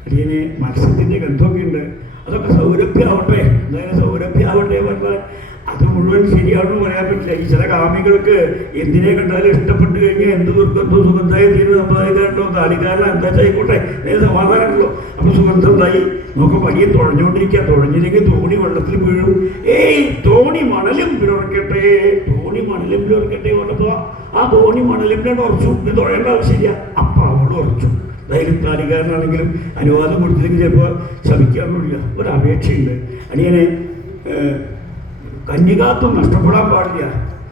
അതിന് മത്സ്യത്തിൻ്റെ ഗന്ധമൊക്കെ ഉണ്ട്. അതൊക്കെ സൗരഭ്യമാവട്ടെ, എന്തായാലും സൗരഭ്യമാവട്ടെ പറഞ്ഞാൽ അത് മുഴുവൻ ശരിയാണെന്ന് പറയാൻ പറ്റില്ല. ഈ ചില കാമികൾക്ക് എന്തിനെ കണ്ടാലും ഇഷ്ടപ്പെട്ട് കഴിഞ്ഞാൽ എന്ത് ദുർഗന്ധവും സുഗന്ധമായി തീരുന്ന സമ്പാദിക്കാറുണ്ടോ. താടിക്കാരൻ എന്താ ആയിക്കോട്ടെ, സമാധാനമുണ്ടല്ലോ. അപ്പോൾ സുഗന്ധമായി നമുക്ക് വലിയ തുഴഞ്ഞുകൊണ്ടിരിക്കുക. തുഴഞ്ഞില്ലെങ്കിൽ തോണി വെള്ളത്തിൽ വീഴും. തോണി മണലും പിളർക്കട്ടെ, തോണി മണലും പിളർക്കട്ടെ പറഞ്ഞപ്പോൾ ആ തോണി മണലിൻ്റെ ഉറച്ചു. ഇത് തുഴയേണ്ട ആവശ്യമില്ല. അപ്പം അവൾ ഉറച്ചു. അതായാലും താടിക്കാരനാണെങ്കിലും അനുവാദം കൊടുത്തില്ലെങ്കിൽ ചിലപ്പോൾ ശമിക്കാറില്ല. ഒരപേക്ഷയുണ്ട്, അടിയനെ കന്യകാത്വം നഷ്ടപ്പെടാൻ പാടില്ല.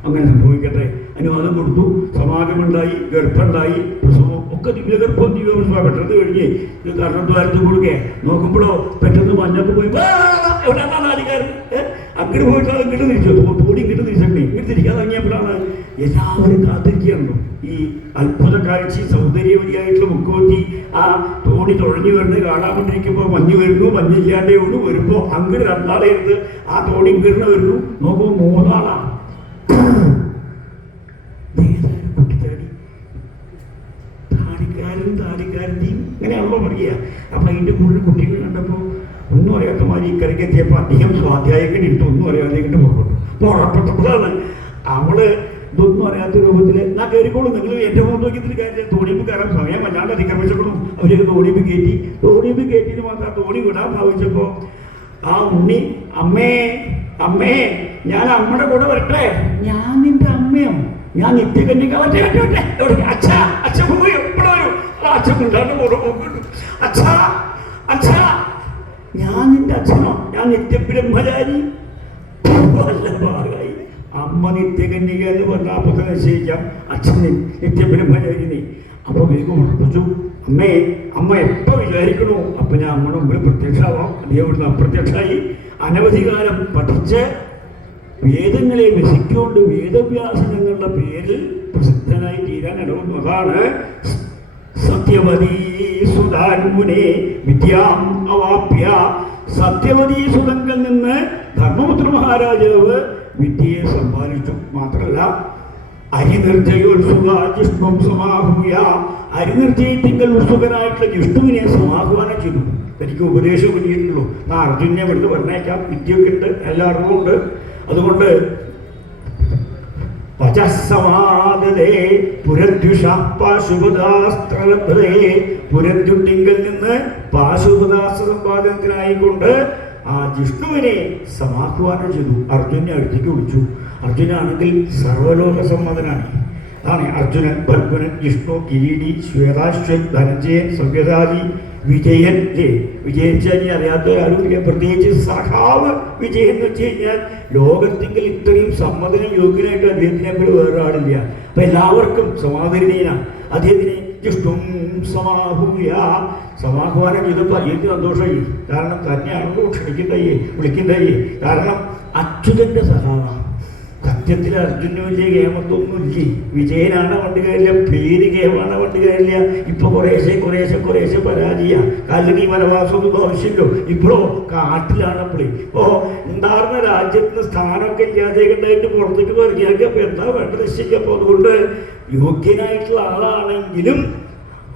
അങ്ങനെ സംഭവിക്കട്ടെ. അനുവാദം കൊടുത്തു. സമാഗമുണ്ടായി, ഗർഭമുണ്ടായി, പ്രസവം ഒക്കെ ദിവ്യഗർഭം ദിവ്യപ്രസവം പെട്ടെന്ന് കഴിഞ്ഞ് കർണദ്വാരത്തിൽ കൊടുക്കേ. നോക്കുമ്പോഴോ പെട്ടെന്ന് മഞ്ഞൊക്കെ പോയി എവിടെ താടിക്കാരൻ അങ്ങോട്ട് പോയിട്ട് ഇങ്ങോട്ട് തിരിച്ചു. തോടി ഇങ്ങോട്ട് തിരിച്ചേ. ഇങ്ങോട്ട് തിരിക്കാൻ തുടങ്ങിയപ്പോഴാണ് എല്ലാവരും കാത്തിരിക്കുകയാണല്ലോ. ഈ അത്ഭുത കാഴ്ച സൗന്ദര്യവതിയായിട്ടുള്ള മുക്കോത്തി ആ തോണി തുഴഞ്ഞു വരുന്നത് കാണാൻ കൊണ്ടിരിക്കുമ്പോൾ മഞ്ഞ് വരുന്നു. മഞ്ഞില്ലാണ്ടേ ഉള്ളൂ. വരുമ്പോൾ അങ്ങോട്ട് രണ്ടാളെ എടുത്ത് ആ തോണി ഇങ്ങോട്ട് വരുന്നു. നോക്കുമ്പോൾ 3 ആളാണ്. കുട്ടിത്താടി താടിക്കാരൻ്റെയും ഇങ്ങനെയാണല്ലോ പറയുക. അപ്പം അതിൻ്റെ കൂടുതൽ കുട്ടികൾ കണ്ടപ്പോൾ ഒന്നും അറിയാത്ത മാതിരി ഇക്കരയ്ക്ക് എത്തിയപ്പോൾ അധികം സ്വാധ്യായത്തിന് ഇട്ട് ഒന്നും അറിയാതെ ഇങ്ങോട്ട് പുറപ്പെട്ടപ്പോഴാണ് അവള് ഇതൊന്നും അറിയാത്ത രൂപത്തിൽ ഞാൻ കയറിക്കോളും, നിങ്ങൾ എൻ്റെ മുഖത്ത് നോക്കിയതിൽ കാര്യം തോണിയപ്പോൾ കയറാൻ സമയം വല്ലാണ്ട് അതിക്രമിച്ചപ്പോഴും അവരൊക്കെ തോണിയപ്പോൾ കയറ്റിയിട്ട് മാത്രം ആ തോണി വിടാൻ ഭാവിച്ചപ്പോൾ ആ ഉണ്ണി അമ്മേ അമ്മേ ഞാൻ അമ്മയുടെ കൂടെ വരട്ടെ. ഞാൻ നിന്റെ അമ്മയോ? ഞാൻ നിത്യകന്യക അച്ഛ പോയി എപ്പോഴും വരും. അച്ഛൻ കൊണ്ടാണ്ട് കൂടെ പോകുന്നുണ്ട്. അച്ഛ ഞാൻ നിന്റെ അച്ഛനോ? ഞാൻ നിത്യബ്രഹ്മചാരി. വല്ല ഭാഗമായി അമ്മ നിത്യകന്യക എന്ന് പറഞ്ഞാൽ അപ്പൊ തന്നെ നിശ്ചയിക്കാം അച്ഛൻ നിത്യബ്രഹ്മചാരിനെ. അപ്പൊ വേഗം ഉറപ്പിച്ചു. അമ്മ എപ്പോ വിചാരിക്കണോ അപ്പൊ ഞാൻ അമ്മയുടെ മുമ്പിൽ പ്രത്യക്ഷമാവാം. അതേ ഇവിടുന്ന് അപ്രത്യക്ഷമായി. അനവധി കാലം പഠിച്ച് വേദങ്ങളെ രസിക്കൊണ്ട് വേദവ്യാസൻ എന്നുള്ള പേരിൽ പ്രസിദ്ധനായി തീരാൻ ഇടവന്നു. അതാണ് സത്യവതീ സുധാൻമുനെ വിദ്യാം അവാപ്യ. സത്യവതീ സുതങ്കിൽ നിന്ന് ധർമ്മപുത്ര മഹാരാജാവ് വിദ്യയെ സമ്പാദിച്ചു. മാത്രമല്ല അരിനിർജയോത്സുക ജിഷ്ണും സമാഹൂയ. അരിനിർജയത്തിങ്കൽ ഉത്സുകനായിട്ടുള്ള ജിഷ്ണുവിനെ സമാഹ്വാനം ചെയ്തു. എനിക്ക് ഉപദേശം കിട്ടിയിട്ടുള്ളൂ. ഞാൻ അർജുനെ വിട്ട് പറഞ്ഞേക്കാം. വിദ്യയൊക്കെ ഉണ്ട്, എല്ലാവർക്കും ഉണ്ട്. അതുകൊണ്ട് പുരദ്യുണ്ടിങ്കൽ നിന്ന് പാശുപദാസ്ത്ര സമ്പാദനത്തിനായിക്കൊണ്ട് ആ ജിഷ്ണുവിനെ സമാഹ്വാനം ചെയ്തു. അർജുനെ അടുത്തേക്ക് വിളിച്ചു. അർജുനാണെങ്കിൽ സർവലോക സമ്മതനാണ്. അതാണ് അർജുനൻ, ഭർഗുനൻ, ജിഷ്ണു, കിരീടി, ശ്വേതാശ്വൻ, ധനഞ്ജയൻ, സവ്യതാജി, വിജയൻ. വിജയിച്ചാൽ അറിയാത്തവരാരും ഇല്ല. പ്രത്യേകിച്ച് സഖാവ് വിജയൻ എന്ന് വെച്ച് കഴിഞ്ഞാൽ ലോകത്തെങ്കിൽ ഇത്രയും സമ്മതനും യോഗ്യനായിട്ട് അദ്ദേഹത്തിനെ പോലെ വേറെ ആളില്ല. അപ്പൊ എല്ലാവർക്കും സമാദരണീയനാണ് അദ്ദേഹത്തിനെ. ജിഷ്ണും സമാഹൂയ. സമാഹ്വാനം ചെയ്തപ്പോൾ അദ്ദേഹത്തിന് സന്തോഷമായി. കാരണം തന്നെയാണല്ലോ ക്ഷണിക്കുന്നതായി വിളിക്കുന്നതായി. കാരണം അച്യുതന്റെ സഹാവാണ്. സത്യത്തിൽ അർജുന് വലിയ കേമത്തൊന്നുമില്ലേ. വിജയനാണ് വണ്ടി കാര്യമില്ല, പേര് കേമാണ് വണ്ടി കാര്യമില്ല. ഇപ്പൊ കുറേശ്ശെ പരാജയ. അല്ലെങ്കിൽ ഈ വനവാസമൊന്നും ആവശ്യമില്ലോ. ഇപ്പോഴോ കാട്ടിലാണപ്പോഴേ ഉണ്ടായിരുന്ന രാജ്യത്തിന് സ്ഥാനമൊക്കെ ഇല്ലാതെ കണ്ടായിട്ട് പുറത്തേക്ക് പറഞ്ഞാൽ എന്താ വേണ്ട നിശ്ചയിക്കപ്പോൾ. അതുകൊണ്ട് യോഗ്യനായിട്ടുള്ള ആളാണെങ്കിലും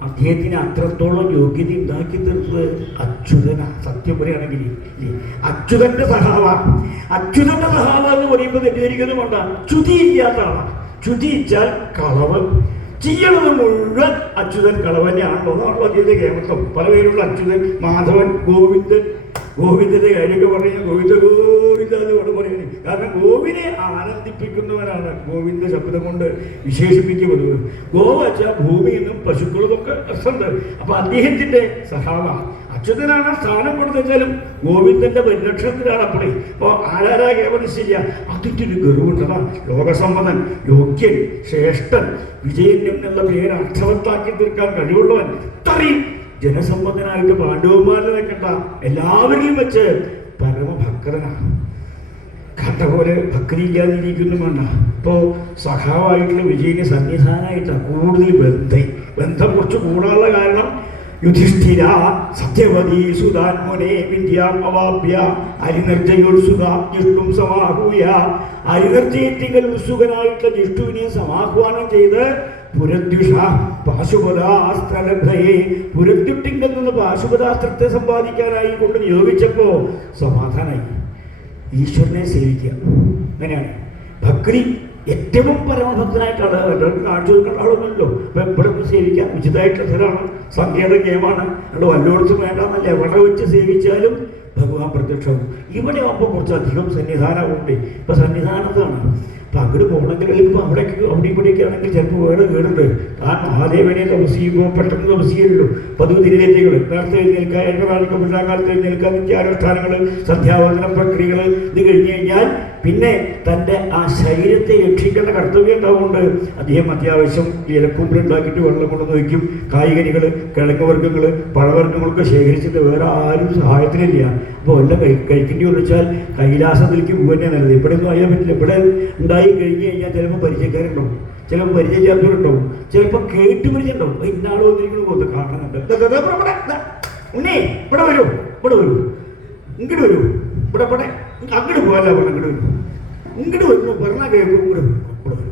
അദ്ദേഹത്തിന് അത്രത്തോളം യോഗ്യത ഉണ്ടാക്കി തീർത്തത് അച്യുതനാ. സത്യം പറയുകയാണെങ്കിൽ അച്യുതന്റെ സഹാവ. അച്യുതന്റെ സഹാവ എന്ന് പറയുമ്പോൾ തെറ്റിദ്ധരിക്കുന്നത് കൊണ്ടാണ്. ചുതി ഇല്ലാത്ത ആളാണ്. ചുതി ഇച്ചാൽ കളവ്. ചെയ്യണത് മുഴുവൻ അച്യുതൻ കളവനെയാണല്ലോ. അതാണല്ലോ അദ്ദേഹത്തെ കേമത്വം. പല പേരുള്ള അച്യുതൻ, മാധവൻ, ഗോവിന്ദന്റെ കാര്യമൊക്കെ പറഞ്ഞാൽ ഗോവിന്ദ എന്ന് പറയുന്നത്. കാരണം ഗോവിനെ ആനന്ദിപ്പിക്കുന്നവരാണ് ഗോവിന്ദ ശബ്ദം കൊണ്ട് വിശേഷിപ്പിക്കപ്പെടുന്നത്. ഗോവച്ച ഭൂമിയെന്നും പശുക്കളുമൊക്കെ രസമുണ്ട്. അപ്പൊ അദ്ദേഹത്തിന്റെ സഹാവ അച്യുതനാണ്. സ്ഥാനം കൊടുത്താലും ഗോവിന്ദന്റെ പരിരക്ഷണത്തിലാണ്. അപ്പോഴേ അപ്പോൾ ആരാരാ കേവലശില്ല. അതിൻ്റെ ഒരു ഗർവുണ്ടതാ. ലോകസമ്മതൻ, യോഗ്യൻ, ശ്രേഷ്ഠൻ, വിജയൻ എന്നുള്ള പേര് അക്ഷരത്താക്കി തീർക്കാൻ കഴിവുള്ളവൻ. ഇത്രയും ജനസമ്മതനായിട്ട് പാണ്ഡവന്മാരിൽ വെക്കണ്ട എല്ലാവരിലും വെച്ച് പരമഭക്തനാണ്. കണ്ട പോലെ ഭക്തി ഇല്ലാതിരിക്കുന്നു വേണ്ട. ഇപ്പോൾ സഖാവായിട്ടുള്ള വിജയന് സന്നിധാനമായിട്ടാണ് കൂടുതൽ ബന്ധം കുറച്ച് കൂടാനുള്ള കാരണം യുധിഷ്ഠിര സത്യവതി സുധാന്മുനെ വിദ്യാം അവാപ്യ അരിനിർജയോത്സുക ജിഷ്ണും സമാഹൂയ. അരിനിർജയത്തികൾ ഉത്സുകനായിട്ടുള്ള ജിഷ്ണുവിനെ സമാഹ്വാനം ചെയ്ത് പുരദ്വിഷ പാശുപതാസ്ത്രലബ്ധയെ പുരദ്യുട്ടിങ്കിൽ നിന്ന് പാശുപതാസ്ത്രത്തെ സമ്പാദിക്കാനായി കൊണ്ട് നിയോഗിച്ചപ്പോ സമാധാനമായി. ഈശ്വരനെ സേവിക്കുക അങ്ങനെയാണ് ഭക്തി. ഏറ്റവും പരമഭക്തനായിട്ടാണ് എല്ലാവർക്കും കാണിച്ചു കൊടുക്കേണ്ട ആളൊന്നുമില്ലോ. അപ്പം എപ്പോഴൊന്നും സേവിക്കാം, ഉചിതമായിട്ടുള്ള സ്ഥലമാണ്, സങ്കേത ഗെയിമാണ്. അതുകൊണ്ട് വല്ലോടത്തും വേണ്ടാന്നല്ല, എവിടെ വെച്ച് സേവിച്ചാലും ഭഗവാൻ പ്രത്യക്ഷവും. ഇവിടെ ആകുമ്പോൾ കുറച്ചധികം സന്നിധാനമുണ്ട്. ഇപ്പം സന്നിധാനത്താണ്. അപ്പം അങ്ങോട്ട് പോകണമെങ്കിൽ ഇപ്പോൾ അവിടെ ഇവിടേക്ക് ആണെങ്കിൽ ചിലപ്പോൾ വേറെ വീടുണ്ട്. താൻ മഹാദേവനെ തപസിയുമ്പോൾ പെട്ടെന്ന് തപസിയല്ലോ. പതിവ് തിരേറ്റുകൾ നേരത്തെ എഴുന്നേൽക്കുക, ഏഴകാലത്ത് പുരുഷാകാലത്ത് എഴുന്നേൽക്കുക, നിത്യാനുഷ്ഠാനങ്ങൾ, സന്ധ്യാവന്തന പ്രക്രിയകൾ. ഇത് കഴിഞ്ഞ് കഴിഞ്ഞാൽ പിന്നെ തൻ്റെ ആ ശരീരത്തെ രക്ഷിക്കേണ്ട കർത്തവ്യം ഉണ്ടാവുകൊണ്ട് അദ്ദേഹം അത്യാവശ്യം ഇലക്കുമ്പിൾ ഉണ്ടാക്കിയിട്ട് വെള്ളം കൊണ്ടുവന്ന് വയ്ക്കും. കായ്കനികൾ, കിഴങ്ങ് വർഗ്ഗങ്ങൾ, പഴവർഗ്ഗങ്ങളൊക്കെ ശേഖരിച്ചിട്ട് വേറെ ആരും സഹായത്തിനില്ല. അപ്പോൾ എല്ലാം കഴിക്കേണ്ടി വന്നു വെച്ചാൽ കൈലാസത്തിലേക്ക് പോകുന്നേ നല്ലത്. ഇവിടെ ഒന്നും അറിയാൻ പറ്റില്ല. ഇവിടെ ഉണ്ടായി കഴിഞ്ഞ് കഴിഞ്ഞാൽ ചിലപ്പോൾ പരിചയക്കാരുണ്ടാവും, ചിലപ്പോൾ പരിചയമില്ലാത്തവരുണ്ടാവും, ചിലപ്പോൾ കേട്ട് പരിചയമുണ്ടാവും. ഇന്നാളോ ഒന്നിരിക്കണം പോകുന്നത് കാണുന്നുണ്ട്. ഉണ്ണേ ഇവിടെ വരൂ, ഇവിടെ വരൂ, ഇങ്ങോട്ട് വരൂ, ഇവിടെ ഇവിടെ അങ്ങോട്ട് പോകല്ല, ഇവിടെ അങ്ങോട്ട് വരും, ഇങ്ങോട്ട് വരുന്നു പറഞ്ഞാൽ കേൾക്കും. ഇവിടെ ഇവിടെ വരും,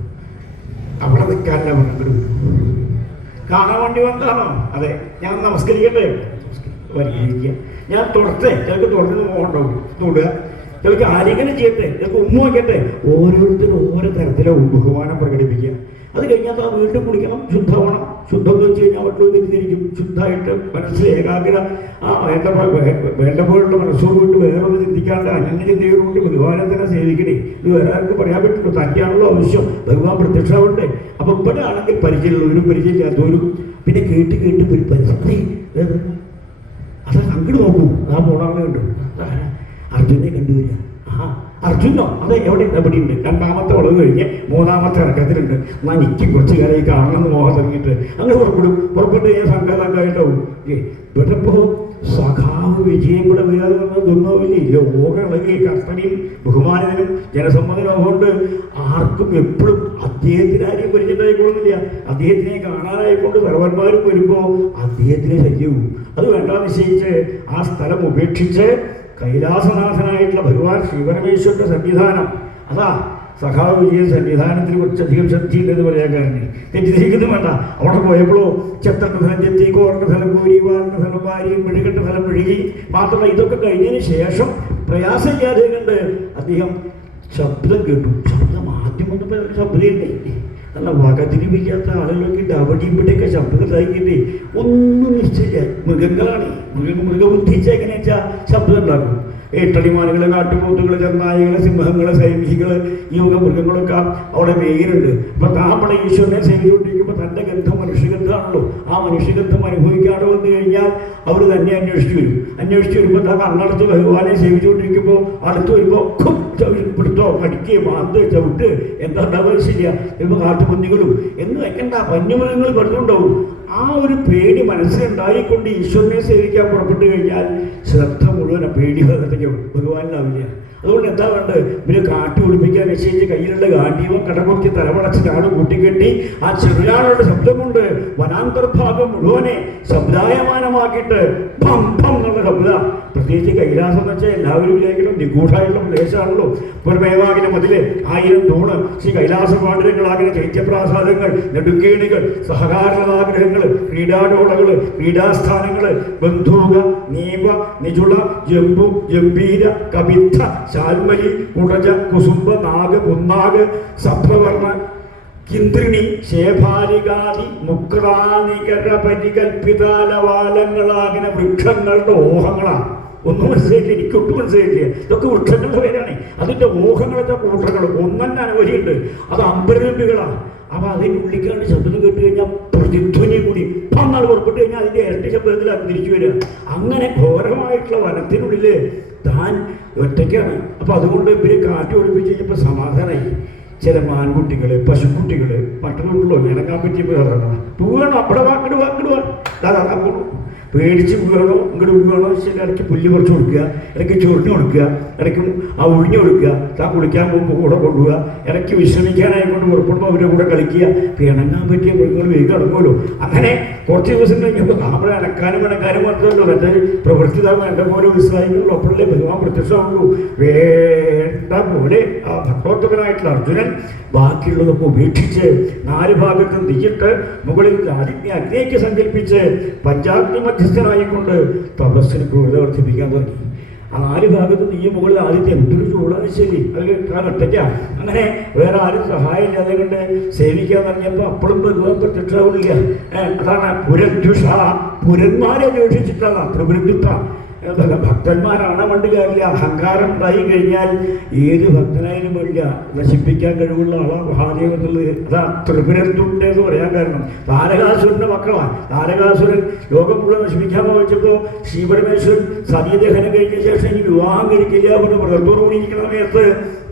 അവിടെ നിൽക്കാനല്ല, ഇവിടെ അങ്ങോട്ട് വരും. കാണാൻ വേണ്ടി വന്നതാണോ? അതെ, ഞാൻ നമസ്കരിക്കട്ടെ, പരിഹരിക്കുക. ഞാൻ തുടർത്തെ ചിലക്ക് തുടർന്ന് പോകണ്ടാവും, തൊടുക, ചിലക്ക് ആരെങ്കിലും ചെയ്യട്ടെ, ചിലക്ക് ഉമ്മ വയ്ക്കട്ടെ. ഓരോരുത്തരും ഓരോ തരത്തിലെ ബഹുമാനം പ്രകടിപ്പിക്കുക. അത് കഴിഞ്ഞാൽ ആ വീണ്ടും കുടിക്കണം, ശുദ്ധമാവണം. ശുദ്ധം എന്ന് വെച്ച് കഴിഞ്ഞാൽ വട്ടവും തിരിഞ്ഞിരിക്കും. ശുദ്ധമായിട്ട് മനസ്സിൽ ഏകാഗ്ര വേണ്ടപ്പോഴുള്ള മനസ്സോട് വിട്ട് വേറൊന്ന് ചിന്തിക്കാണ്ട് അനന്യ ചിന്തയോടുകൂടി ഭഗവാനെ തന്നെ സേവിക്കണേ. ഇത് വേറെ ആർക്ക് പറയാൻ പറ്റുള്ളൂ, തന്നെയാണല്ലോ ആവശ്യം. ഭഗവാൻ പ്രത്യക്ഷമാവണ്ടേ. അപ്പം ഇവിടെ ആണെങ്കിൽ പരിചയമുള്ളവരും പരിചയമില്ലാത്തവരും പിന്നെ കേട്ട് കേട്ട് ഒരു പരിചയം. അത് അങ്ങോട്ട് നോക്കൂ, ആ പോണാളെ കണ്ടു, അർജുനെ കണ്ടുവരിക. അർജുനോ? അതെ, എവിടെ എവിടെയുണ്ട്. രണ്ടാമത്തെ വളവ് കഴിഞ്ഞ് മൂന്നാമത്തെ ഇറക്കത്തിലുണ്ട്. എന്നാൽ എനിക്ക് കുറച്ച് കാലം ഈ കാണണമെന്ന് മോഹം തുടങ്ങിയിട്ട് അങ്ങനെ പുറപ്പെട്ട് ഞാൻ സംഘാതമായിട്ടാവും. ഇവിടെ ഇപ്പോൾ സഖാവ് വിജയം ഇവിടെ വരാതെ വന്നതൊന്നുമില്ല. ഓകളിളകി കർത്തനെയും ബഹുമാനത്തിനും ജനസമ്മതനും കൊണ്ട് ആർക്കും എപ്പോഴും അദ്ദേഹത്തിന് ആരെയും പരിചയമായിക്കൊള്ളുന്നില്ല. അദ്ദേഹത്തിനെ കാണാനായിക്കൊണ്ട് സർവന്മാരും വരുമ്പോൾ അദ്ദേഹത്തിനെ ശല്യവും. അത് വേണ്ടാന്ന് നിശ്ചയിച്ച് ആ സ്ഥലം ഉപേക്ഷിച്ച് കൈലാസനാഥനായിട്ടുള്ള ഭഗവാൻ ശ്രീപരമേശ്വരൻ്റെ സന്നിധാനം, അതാ സഖാവ് വിജയ സന്നിധാനത്തിന് കുറച്ചധികം ശ്രദ്ധയില്ലെന്ന് പറയാൻ കാരണം തെറ്റിദ്ധരിക്കുന്നു വേണ്ട. അവിടെ പോയപ്പോഴോ ചെത്തേണ്ട സ്ഥലം ചെത്തി, കോറേണ്ട സ്ഥലം കോരി, വാറേണ്ട സ്ഥലം വാരി, മെഴുകേണ്ട സ്ഥലം മെഴുകി. മാത്രമല്ല ഇതൊക്കെ കഴിഞ്ഞതിന് ശേഷം പ്രയാസമില്ലാതെ കണ്ട് അദ്ദേഹം ശബ്ദം കേട്ടു. ശബ്ദം ആദ്യം വന്നപ്പോൾ അവരുടെ ശബ്ദമില്ലേ, നല്ല വകതിരിവില്ലാത്ത ആളുകളൊക്കെ ഉണ്ട്. അവിടെ ഇവിടെയൊക്കെ ശബ്ദത്തിലായിക്കില്ലേ ഒന്നും നിശ്ചയില്ല. മൃഗങ്ങളാണ്, മൃഗബുദ്ധിച്ച എങ്ങനെയാ വെച്ചാൽ ശബ്ദം ഉണ്ടാക്കും. ഏട്ടടിമാനുകൾ, കാട്ടുപോത്തുകൾ, ചെന്നായികൾ, സിംഹങ്ങൾ, സൈനികൾ, ഈ വക മൃഗങ്ങളൊക്കെ അവിടെ മെയിനുണ്ട്. അപ്പം താമ്പടെ ഈശ്വരനെ സേവിച്ചുകൊണ്ടിരിക്കുമ്പോൾ തൻ്റെ ഗന്ധം മനുഷ്യഗന്ധമാണല്ലോ. ആ മനുഷ്യഗന്ധം അനുഭവിക്കാതെ വന്നു കഴിഞ്ഞാൽ അവർ തന്നെ അന്വേഷിച്ച് വരും. അന്വേഷിച്ച് വരുമ്പോൾ താ കണ്ണടച്ച് ഭഗവാനെ സേവിച്ചുകൊണ്ടിരിക്കുമ്പോൾ അടുത്ത് വരുമ്പോൾ പിടുത്തോ കടിക്കുക, മാന്ത്, ചവിട്ട്, എന്താ ഉണ്ടാവുക ശരിയാ. ചിലപ്പോൾ കാട്ടുപന്നികളും എന്ന് വെക്കണ്ട വന്യമൃഗങ്ങൾ പെടുന്നുണ്ടാവും. ആ ഒരു പേടി മനസ്സിലുണ്ടായിക്കൊണ്ട് ഈശ്വരനെ സേവിക്കാൻ പുറപ്പെട്ടു കഴിഞ്ഞാൽ ശ്രദ്ധ മുഴുവൻ പേടി ഭാഗത്തേക്കും ഭഗവാനിലാവില്ല. അതുകൊണ്ട് എന്താ വേണ്ടത്? ഇവര് കാട്ടി ഒളിപ്പിക്കാൻ നിശ്ചയിച്ച് കയ്യിലുള്ള ഗാന്ഡീവം കടമുറക്കി തലവടച്ച് ചാട് കൂട്ടിക്കെട്ടി ആ ചെറുയാളുടെ ശബ്ദം കൊണ്ട് വനാന്തർഭാഗം മുഴുവനെ ശബ്ദായമാനമാക്കിയിട്ട് ഭം ഭം എന്നുള്ള ശബ്ദ. പ്രത്യേകിച്ച് കൈലാസം എന്ന് വെച്ചാൽ എല്ലാവരും വിചാരിക്കണം നിഗൂഢമായിട്ടുള്ള പ്രദേശമാണല്ലോ. പുറമേവാകിന മതില്, 1000 തൂണ്, ശ്രീ കൈലാസ പാണ്ഡരങ്ങളാകിന ചൈത്യപ്രാസാദങ്ങൾ, നെടുക്കേണികൾ, സഹകാരണാഗ്രഹങ്ങൾ, ക്രീഡാടോളകൾ, ക്രീഡാസ്ഥാനങ്ങൾ, ബന്ധൂക, നീവ, നിജുള, ജംബു, ജംബീര, കവിത്ത, ശാൽമലി, കുടജ, കുസുംബ, നാഗ്, പുന്നാഗ്, സപ്തവർണ്ണ, കിന്ദ്രിണി, ശേഭാലികാദി, മുക്രാനികര പരികൽപ്പിതാലവാലങ്ങളാകിന വൃക്ഷങ്ങളുടെ ഓഹങ്ങളാണ്. ഒന്നും മനസ്സിലായില്ല, എനിക്കൊട്ടും മനസ്സിലായില്ല. ഇതൊക്കെ വൃക്ഷങ്ങളുടെ പേരാണ്. അതിൻ്റെ ഓഹങ്ങളത്തെ കൂട്ടങ്ങൾ ഒന്നെ അനവധിയുണ്ട്. അത് അമ്പരമ്പികളാണ്. അപ്പം അതിനുള്ളിക്കാണ്ട് ശബ്ദം കേട്ട് കഴിഞ്ഞാൽ പ്രതിധ്വനി കൂടി പന്നാൾ പുറപ്പെട്ട് കഴിഞ്ഞാൽ അതിൻ്റെ ഇരട്ടി ശബ്ദത്തിലാണ് തിരിച്ചു വരിക. അങ്ങനെ ഘോരമായിട്ടുള്ള വനത്തിനുള്ളിൽ താൻ ഒറ്റയ്ക്കാണ്. അപ്പം അതുകൊണ്ട് ഇവരെ കാറ്റ് ഒളിപ്പിച്ച് കഴിഞ്ഞപ്പോൾ സമാധാനമായി. ചില മാൻകുട്ടികൾ, പശുക്കുട്ടികൾ, മറ്റുള്ളവരുള്ളൂ ഇണങ്ങാൻ പറ്റിയപ്പോൾ പോവുകയാണ്. അവിടെ വാക്കിടുക പേടിച്ച് വീഴണോ ഇങ്ങോട്ട് വീഴണോ വെച്ചാൽ ഇടയ്ക്ക് പുല്ല് പറിച്ച് കൊടുക്കുക, ഇടയ്ക്ക് ചൊറിഞ്ഞു കൊടുക്കുക, ഇടയ്ക്ക് ആ ഒഴിഞ്ഞു കൊടുക്കുക, താൻ കുളിക്കാൻ പോകുമ്പോൾ കൂടെ കൊണ്ടുപോവുക, ഇടയ്ക്ക് വിശ്രമിക്കാനായിക്കൊണ്ട് പുറപ്പെടുമ്പോൾ അവരുടെ കൂടെ കളിക്കുക. ഇണങ്ങാൻ പറ്റിയ മൃഗങ്ങൾ വേഗം ഇറങ്ങുമല്ലോ. അങ്ങനെ കുറച്ച് ദിവസം കഴിഞ്ഞപ്പോൾ നമ്മളെ അനക്കാനും ഇണക്കാനും മാത്രമല്ലോ, മറ്റേ പ്രവൃത്തിതാകും എൻ്റെ പോലെ ഉത്സാഹിക്കുള്ളൂ. അപ്പോഴല്ലേ ഭഗവാൻ പ്രത്യക്ഷമാകുള്ളൂ. വേണ്ട പോലെ ആ ഭക്തോത്തമനായിട്ടുള്ള അർജുനൻ ബാക്കിയുള്ളതൊക്കെ ഉപേക്ഷിച്ച് 4 ഭാഗത്തും തീയിട്ട് മുകളിൽ അഗ്നിയേക്ക് സങ്കല്പിച്ച് പഞ്ചാഗ്നി മധ്യസ്ഥനായിക്കൊണ്ട് തപസ്സിന് ക്രൂരത വർദ്ധിപ്പിക്കാൻ തുടങ്ങി. ആ 4 ഭാഗത്തും തീയ മുകളിൽ ആദ്യത്തെ എന്തൊരു ചൂടാണ് ശരി, അതിൽ താൻ ഒറ്റയ്ക്കാണ്. അങ്ങനെ വേറെ ആരും സഹായം ഇല്ലാതെ കൊണ്ട് സേവിക്കാൻ തുടങ്ങിയപ്പോൾ അപ്പോഴും ഭഗവാൻ പ്രത്യക്ഷമാവില്ല. അതാണ് പുരദ്യുഷ, പുരന്മാരെ അന്വേഷിച്ചിട്ടാണ് ത്രിപുരദ്യുഷ. ഭക്തന്മാരാണ് പണ്ട് കാര്യമില്ല. അഹങ്കാരം ഉണ്ടായി കഴിഞ്ഞാൽ ഏത് ഭക്തനായാലും വേണ്ടില്ല, നശിപ്പിക്കാൻ കഴിവുള്ള ആളാണ് മഹാദേവൻ എന്നുള്ളത്. അതാ ത്രിപുരത്തുണ്ട് എന്ന് പറയാൻ കാരണം. താരകാസുരൻ്റെ മക്കളാണ്. താരകാസുരൻ ലോകം മുഴുവൻ നശിപ്പിക്കാൻ ഭാവിച്ചപ്പോൾ ശ്രീപരമേശ്വരൻ സതീദഹനം കഴിഞ്ഞ ശേഷം ഇനി വിവാഹം കഴിക്കില്ല എന്ന് വ്രതത്തോടുകൂടിയിരിക്കുന്ന സമയത്ത്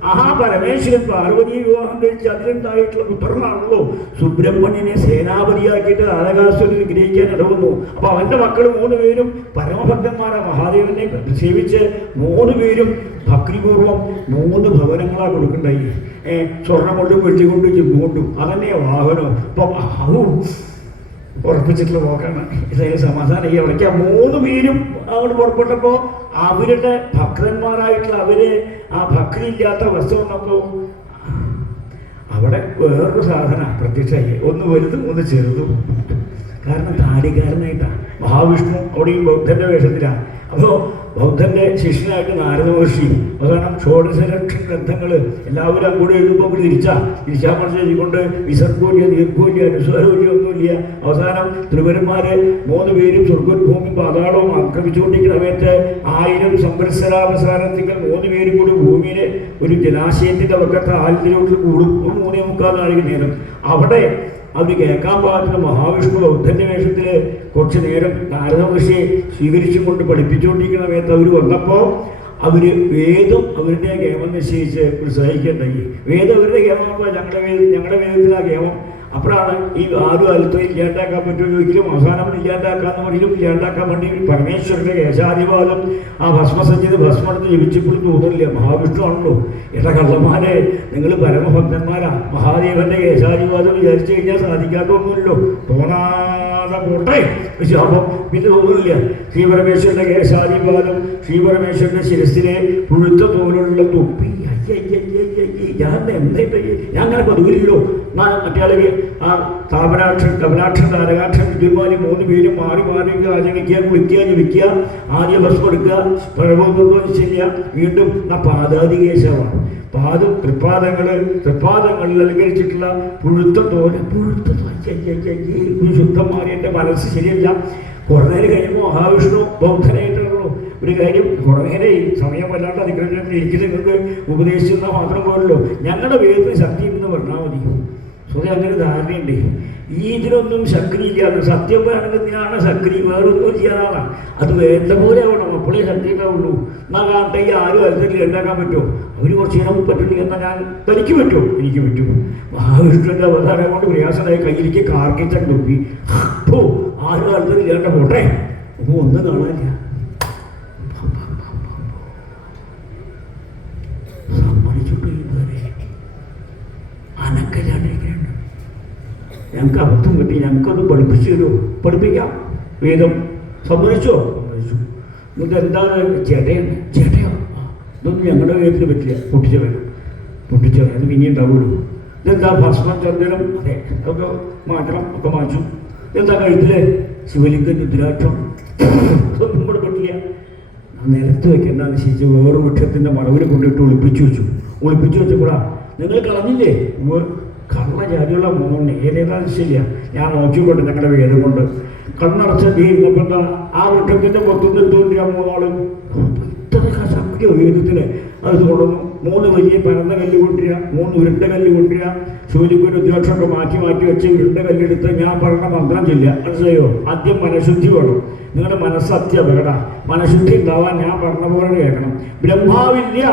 ആ പരമേശ്വരൻ പാർവതിയെ വിവാഹം കഴിച്ച് അതിലുണ്ടായിട്ടുള്ള പുത്രനാണല്ലോ സുബ്രഹ്മണ്യനെ സേനാപതിയാക്കിയിട്ട് താരകാസുരൻ ഗ്രഹിക്കാൻ ഇടവന്നു. അപ്പൊ അവന്റെ മക്കൾ 3 പേരും പരമഭക്തന്മാരാ. മഹാദേവനെ സേവിച്ച് 3 പേരും ഭക്തിപൂർവം 3 ഭവനങ്ങളാണ് കൊടുക്കണ്ടായി. സ്വർണം കൊണ്ടും വെള്ളി കൊണ്ടും ചെമ്പ് കൊണ്ടും. അതന്നെ വാഹനം. അപ്പം ഉറപ്പിച്ചിട്ടുള്ള പോക്കാണ്. ഇതായാലും സമാധാനം ഈ അവിടേക്ക് 3 പേരും അങ്ങോട്ട് പുറപ്പെട്ടപ്പോൾ അവരുടെ ഭക്തന്മാരായിട്ടുള്ള അവര് ആ ഭക്തി ഇല്ലാത്ത വസ്തു വന്നപ്പോൾ അവിടെ വേറൊരു സാധന പ്രത്യക്ഷമായി. ഒന്ന് വലുതും ഒന്ന് ചെറുതും. കാരണം താടികാരനായിട്ടാണ്. മഹാവിഷ്ണു അവിടെയും ബൗദ്ധന്റെ വേഷത്തിലാണ്. അപ്പോൾ ബൗദ്ധന്റെ ശിഷ്യനായിട്ട് നാരദ മഹർഷി അവസാനം 16 ഗ്രന്ഥങ്ങൾ എല്ലാവരും അങ്ങോട്ട് എഴുതുമ്പോൾ തിരിച്ചാൽ മനസ്സിലാക്കിക്കൊണ്ട് വിസർഗമില്ല, ദീർഘമില്ല, അനുസ്വാരമില്ല, ഒന്നുമില്ല. അവസാനം ത്രിപുരന്മാര് 3 പേരും സ്വർഗ്ഗവും ഭൂമി പാതാളവും ആക്രമിച്ചുകൊണ്ടിരിക്കുന്ന സമയത്ത് 1000 സംവത്സരാവസാനത്തിൽ 3 പേരും കൂടി ഭൂമിയിലെ ഒരു ജലാശയത്തിന്റെ പക്കത്ത് ആലിലോട്ട് കൂടും. 3:45 നാഴിക നേരം അവിടെ അവർ കേൾക്കാൻ പാകത്തിന് മഹാവിഷ്ണു ബൗദ്ധന്റെ വേഷത്തിൽ കുറച്ച് നേരം നാരദ മഹർഷിയെ സ്വീകരിച്ചും കൊണ്ട് പഠിപ്പിച്ചുകൊണ്ടിരിക്കുന്ന സമയത്ത് അവർ വന്നപ്പോൾ അവര് വേദം അവരുടെ കേമം നിശ്ചയിച്ച് ഉത്സാഹിക്കേണ്ടായി. വേദം അവരുടെ കേമമാകുമ്പോൾ ഞങ്ങളുടെ വേദത്തിലാ കേമം. അപ്പോഴാണ് ഈ ആരും അലത്തും ഇല്ലാണ്ടാക്കാൻ പറ്റുമോ ഒരിക്കലും അവസാനം ഇല്ലാണ്ടാക്കാന്ന് പറയും. ഇല്ലാണ്ടാക്കാൻ വേണ്ടി പരമേശ്വരന്റെ കേശാധിപാദം ആ ഭസ്മസഞ്ചിത് ഭസ്മെടുത്ത് ജപിച്ചപ്പോഴും തോന്നില്ല മഹാവിഷ്ണു ആണല്ലോ. എടാ കള്ളന്മാരെ, നിങ്ങൾ പരമഭക്തന്മാരാ. മഹാദേവന്റെ കേശാധിപാദം വിചാരിച്ചു കഴിഞ്ഞാൽ സാധിക്കാത്തൊന്നുമില്ലല്ലോ. തോന്നാതെ പോട്ടെ ശാപം പിന്നെ തോന്നുന്നില്ല. ശ്രീപരമേശ്വരന്റെ കേശാധിപാദം, ശ്രീപരമേശ്വരന്റെ ശിരസിലെ പുഴുത്ത തോലുള്ള തൊപ്പി. ഞാൻ അങ്ങനെ പതുവില്ലല്ലോ. മറ്റേ ആ താപരാക്ഷൻ, കമലാക്ഷൻ, താരകാക്ഷൻ, വിദ്യുന്മാരി 3 പേരും മാറി മാറി ആചരിക്കുക, കുളിക്കുക, ജപിക്കുക, ആദ്യ ഭസ്മം എടുക്കുക, പ്രഭവനിശ്ചയില്ല. വീണ്ടും പാദാതികേശമാണ്. പാദം തൃപ്പാദങ്ങളിൽ അലങ്കരിച്ചിട്ടുള്ള പുഴുത്ത തോല്. ശുദ്ധന്മാരി എൻ്റെ മനസ്സ് ശരിയല്ല. കുറേ നേരം കഴിയുമ്പോൾ മഹാവിഷ്ണു ബൗദ്ധനായിട്ടുള്ളൂ. ഒരു കാര്യം കുറേ നേരം ഈ സമയം വല്ലാണ്ട് അതിക്രമിച്ചിട്ട് എനിക്ക് നിങ്ങൾക്ക് ഉപദേശിച്ചെന്നാൽ മാത്രം പോലല്ലോ. ഞങ്ങളുടെ വേദന ശക്തി എന്ന് പറഞ്ഞാൽ മതി. സ്വയം അങ്ങനെ ധാരണയുണ്ട്. ഈ ഇതിനൊന്നും ശക്തിയില്ലാതെ സത്യം വേണമെന്നതിനാണ് ശക്തി, വേറൊന്നും ചെയ്യാനാണ്. അത് വേണ്ട പോലെ ആവണം, അപ്പോഴേ ശക്തി ഉണ്ടാവുള്ളൂ. എന്നാൽ കാണട്ടെ ഈ ആരും അർത്ഥത്തിൽ ഉണ്ടാക്കാൻ പറ്റുമോ? അവർ കുറച്ച് നേരം പറ്റില്ല. എന്നാൽ ഞാൻ തനിക്ക് പറ്റുമോ? എനിക്ക് പറ്റും. മഹാവിഷ്ണുവിൻ്റെ അവതാരം കൊണ്ട് പ്രയാസമായി കയ്യിലേക്ക് കാർക്കിച്ച നോക്കി. അപ്പോൾ ആരും അർത്ഥത്തിൽ ഇല്ലാണ്ട പോട്ടെ. അപ്പോൾ ഒന്നും കാണാനില്ല. അനക്കല്ലാണ്ടിരിക്കുന്നുണ്ട്. ഞങ്ങൾക്ക് അബദ്ധം പറ്റി, ഞങ്ങൾക്കൊന്ന് പഠിപ്പിച്ചു തരുമോ? പഠിപ്പിക്കാം. വേദം സമ്മതിച്ചോ? സമ്മതിച്ചു. എന്നിട്ട് എന്താണ് ചേട്ടയാണ്? ചേട്ടയോ? ഇതൊന്നും ഞങ്ങളുടെ വേദത്തിന് പറ്റില്ല. പൊട്ടിച്ച അത് പിന്നെ ഉണ്ടാവുള്ളൂ. ഇതെന്താ ഭസ്മം, ചന്ദനം? അതെ, അതൊക്കെ മാറ്റണം. ഒക്കെ മാറ്റും. ഇതെന്താ കഴുത്തില്? ശിവലിംഗം, രുദ്രാക്ഷം. ഒന്നും കൂടെ പറ്റില്ല. നിലത്ത് വെക്കേണ്ടെന്ന് നിശ്ചയിച്ച് വേറെ വൃക്ഷത്തിൻ്റെ മറവിൽ കൊണ്ടിട്ട് ഒളിപ്പിച്ചു വെച്ചപ്പോഴാ നിങ്ങൾ കളഞ്ഞില്ലേ? കള്ള ജാതിയുള്ള 3 ഏതേതാന്ന് ശരിയാ. ഞാൻ നോക്കിക്കൊണ്ട് ഞങ്ങളുടെ വേദം കൊണ്ട് കണ്ണടച്ച നീർന്നപ്പോൾ എന്താ ആ വൃക്ഷത്തിൻ്റെ പുറത്തുനിന്ന് എടുത്തുകൊണ്ടിരിക്കാൻ 3 ആളും. ഇത്ര ശക്തിയോ വേദത്തിന്. അത് തുടർന്നു. 3 വലിയ പരന്ന കല്ല് കൊണ്ടുവരിക, 3 ഉരുണ്ട കല്ല് കൊണ്ടുവരിക. ശിവലിംഗം രുദ്രാക്ഷമൊക്കെ മാറ്റി വെച്ച് ഉരുണ്ട കല്ലെടുത്ത് ഞാൻ പറഞ്ഞ മന്ത്രം ചെല്ലുക. മനസ്സിലായോ? ആദ്യം മനഃശുദ്ധി വേണം. നിങ്ങളുടെ മനസ്സ് അത്യപകട. മനഃശുദ്ധി ഉണ്ടാവാൻ ഞാൻ പറഞ്ഞ പോലെ കേൾക്കണം. ബ്രഹ്മാവില്ല.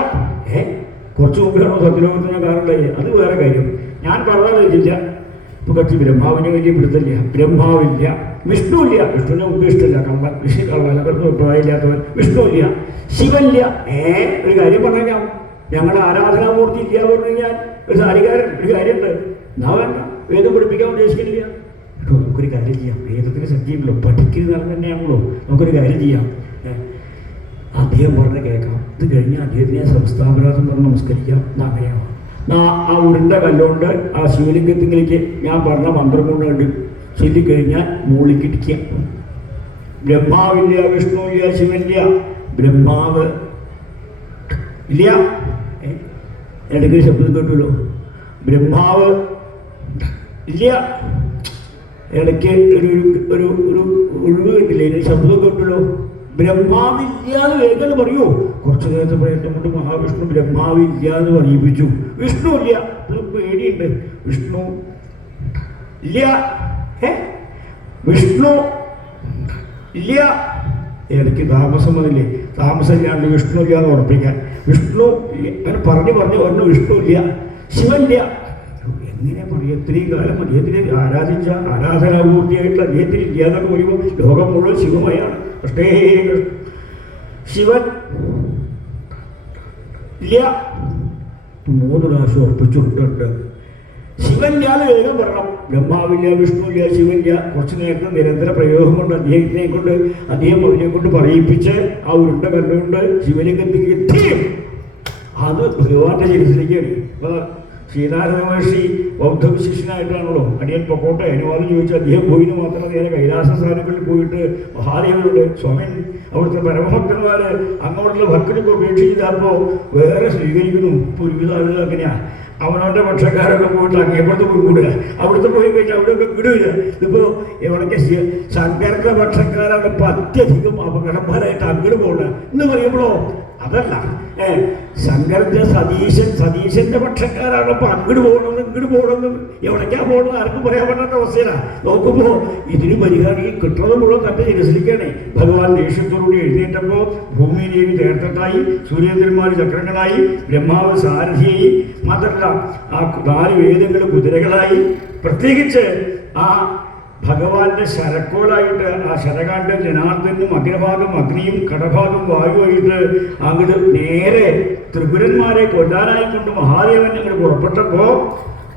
കുറച്ച് മുമ്പാണോ സത്യലോകത്തിന് കാരണമായി? അത് വേറെ കാര്യം. ഞാൻ പറഞ്ഞില്ല. ഇപ്പൊ കക്ഷി ബ്രഹ്മാവിനെ വലിയ പിടുത്തില്ല. ബ്രഹ്മാവില്ല. വിഷ്ണു ഇല്ല, വിഷ്ണുവിനെ ഒന്നും ഇഷ്ടമില്ല, കള്ളൻ, അഭിപ്രായമില്ലാത്തവൻ. വിഷ്ണു ഇല്ല, ശിവനില്ല. ഒരു കാര്യം പറഞ്ഞാൽ ഞങ്ങളുടെ ആരാധനാമൂർത്തി ഇല്ല പറഞ്ഞു കഴിഞ്ഞാൽ ഒരു സാരികാരൻ ഒരു കാര്യമുണ്ട്, എന്നാ വേണ്ട, വേദം പഠിപ്പിക്കാൻ ഉദ്ദേശിക്കുന്നില്ല. കേട്ടോ, നമുക്കൊരു കാര്യം ചെയ്യാം, വേദത്തിന് സത്യമുള്ളൂ, പഠിക്കുന്നത് തന്നെയാണല്ലോ, നമുക്കൊരു കാര്യം ചെയ്യാം. അദ്ദേഹം പറഞ്ഞ് കേൾക്കാം, ഇത് കഴിഞ്ഞാൽ അദ്ദേഹത്തിനെ സംസ്ഥാപരാധം പറഞ്ഞ് നമസ്കരിക്കാം. അങ്ങനെയാവാം. ആ ഉരുണ്ട കല്ലുകൊണ്ട് ആ ശിവലിംഗത്തിലേക്ക് ഞാൻ പറഞ്ഞ മന്ത്രം കൊണ്ട് കണ്ട് ചൊല്ലിക്കഴിഞ്ഞാൽ മൂളിക്കിടിക്കുക. ബ്രഹ്മാവില്ല, വിഷ്ണു ഇല്ല, ശിവനില്ല. ബ്രഹ്മാവ് ഇല്ല, ഇടയ്ക്ക് ശബ്ദം കേട്ടുല്ലോ. ബ്രഹ്മാവ് ഇല്ല, ഇടയ്ക്ക് ഒരു ഒരു ഒരു ഒഴിവ് കിട്ടില്ലേ, ശബ്ദം കേട്ടുല്ലോ. ബ്രഹ്മാവില്ലാന്ന് വേഗം പറയൂ. കുറച്ചു നേരത്തെ പ്രയത്നം കൊണ്ട് മഹാവിഷ്ണു ബ്രഹ്മാവില്ല എന്ന് പറയിപ്പിച്ചു. വിഷ്ണു ഇല്ല, പേടിയുണ്ട്. വിഷ്ണു ഇല്ല, വിഷ്ണു ഇല്ല. ഇടയ്ക്ക് താമസം വന്നില്ലേ, താമസം ഇല്ലാണ്ട് വിഷ്ണു ഇല്ല എന്ന് ഉറപ്പിക്കാൻ. വിഷ്ണു അങ്ങനെ പറഞ്ഞു വിഷ്ണു ഇല്ല, ശിവനില്ല. എങ്ങനെ പറയും? ഇത്രയും കാലം അദ്ദേഹത്തിന് ആരാധിച്ച ആരാധനാപൂർത്തിയായിട്ടുള്ള അദ്ദേഹത്തിന് ഇല്ല എന്നൊക്കെ പറയുമ്പോൾ ലോകം മുഴുവൻ ശിവമയാണ്. പക്ഷേ ശിവൻ ഇല്ല, 3 പ്രാവശ്യം ഉറപ്പിച്ചുകൊണ്ടുണ്ട്. ശിവനില്ലാതെ വേഗം പറയണം. ബ്രഹ്മാവില്ല, വിഷ്ണുവില്ല, ശിവനില്ല. കുറച്ച് നേരത്തെ നിരന്തര പ്രയോഗം കൊണ്ട് അദ്ദേഹം അതിനെ കൊണ്ട് പറയിപ്പിച്ച് ആ ഉരുണ്ട കണ്ടുകൊണ്ട് ശിവലിംഗത്തിലേക്ക് എത്തിയും. അത് ഭഗവാന്റെ ചരിത്രത്തിലേക്കാണ്. അപ്പോൾ ശ്രീനാരായണ മഹർഷി ബൗദ്ധവിശിഷ്ടനായിട്ടാണല്ലോ അടിയൻ പൊക്കോട്ടെ അനുവാദം ചോദിച്ചു. അദ്ദേഹം പോയിന്ന് മാത്രമല്ല, നേരെ കൈലാസ സ്ഥാനങ്ങളിൽ പോയിട്ട് മഹാദേവനോട് സ്വാമി അവിടുത്തെ പരമഭക്തന്മാർ അങ്ങോട്ടുള്ള ഭക്തരൊക്കെ ഉപേക്ഷിച്ചപ്പോൾ വേറെ സ്വീകരിക്കുന്നു. ഇപ്പോൾ ഒരുവിധ ആളുകൾ അങ്ങനെയാണ്. അവനവൻ്റെ പക്ഷക്കാരൊക്കെ പോയിട്ട് അങ്ങേപ്പുറത്ത് പോയി കൂടുക, അവിടുത്തെ പോയി കഴിഞ്ഞാൽ അവിടെയൊക്കെ വിടുകയില്ല. ഇതിപ്പോൾ എവിടേക്ക് ശങ്കരന്റെ പക്ഷക്കാരാണ് ഇപ്പം അത്യധികം അപകടന്മാരായിട്ട് അങ്ങോട്ട് പോകണം എന്ന് പറയുമ്പോഴോ അതല്ല. ശങ്കരന്റെ സതീശന്റെ പക്ഷക്കാരാണ് ഇപ്പം അങ്ങോട്ട് പോകണമെന്ന് ഇങ്ങോട്ട് പോകണമെന്നും എവിടേക്കാ പോകണമെന്ന് ആർക്കും പറയാൻ പറ്റാത്ത അവസ്ഥയിലാണ്. നോക്കുമ്പോൾ ഇതിന് പരിഹാരം ഈ കിട്ടുന്നത് മുഴുവൻ തന്റെ ചിരസിലേക്കാണ്. ഭഗവാൻ ദേഷ്യത്തോടുകൂടി എഴുന്നേറ്റപ്പോൾ ഭൂമിദേവി തേർത്തട്ടായി, സൂര്യേന്ദ്രന്മാർ ചക്രങ്ങളായി, ബ്രഹ്മാവ് സാരഥിയായി, മാത്രമല്ല ആ 4 വേദങ്ങൾ കുതിരകളായി. പ്രത്യേകിച്ച് ആ ഭഗവാന്റെ ശരക്കോലായിട്ട് ആ ശരകാന്റെ ജനാർദ്ദനും അഗ്രഭാഗം അഗ്നിയും കടഭാഗം വായുവായിട്ട് അങ്ങോട്ട് നേരെ ത്രിപുരന്മാരെ കൊല്ലാനായിക്കൊണ്ട് മഹാദേവൻ അങ്ങോട്ട് പുറപ്പെട്ടപ്പോൾ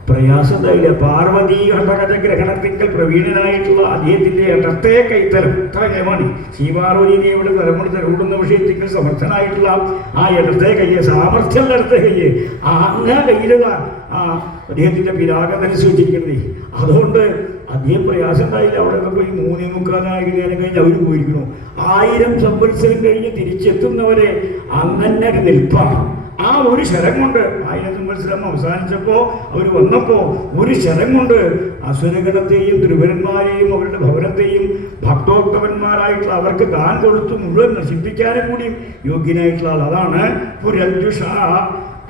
പ്രയാസം ഉണ്ടായില്ല. പാർവതി ഘടകജ ഗ്രഹണത്തിങ്കൽ പ്രവീണനായിട്ടുള്ള അദ്ദേഹത്തിന്റെ ഇടത്തെ കൈത്തലം ഇത്ര ജയമാണ്. ശ്രീപാർവതി ദേവിയുടെ തലമുടി തരൂടുന്ന വിഷയത്തിൽ സമർത്ഥനായിട്ടുള്ള ആ ഇടത്തെ കയ്യ്, സാമർഥ്യമുള്ള ഇടത്തെ കയ്യ്, അങ്ങനെ കയ്യിലുള്ള ആ അദ്ദേഹത്തിന്റെ പിരാഗതനുസരിച്ചിരിക്കുന്നത്. അതുകൊണ്ട് അദ്ദേഹം പ്രയാസം ഉണ്ടായില്ല. അവിടെ പോയി 3:45 നേരം കഴിഞ്ഞ് അവർ പോയിരിക്കണു. 1000 സംവത്സരം കഴിഞ്ഞ് തിരിച്ചെത്തുന്നവരെ അങ്ങനെ നിൽപ്പാണ്. ആ ഒരു ശരം കൊണ്ട് 1000 സംവത്സരം അവസാനിച്ചപ്പോൾ അവർ വന്നപ്പോൾ ഒരു ശരം കൊണ്ട് അസുരഗണത്തെയും ത്രിപുരന്മാരെയും അവരുടെ ഭവനത്തെയും ഭക്തോക്തവന്മാരായിട്ടുള്ള അവർക്ക് താൻ കൊടുത്ത് മുഴുവൻ നശിപ്പിക്കാനും കൂടി യോഗ്യനായിട്ടുള്ള ആൾ. അതാണ് പുരദ്യുഷ,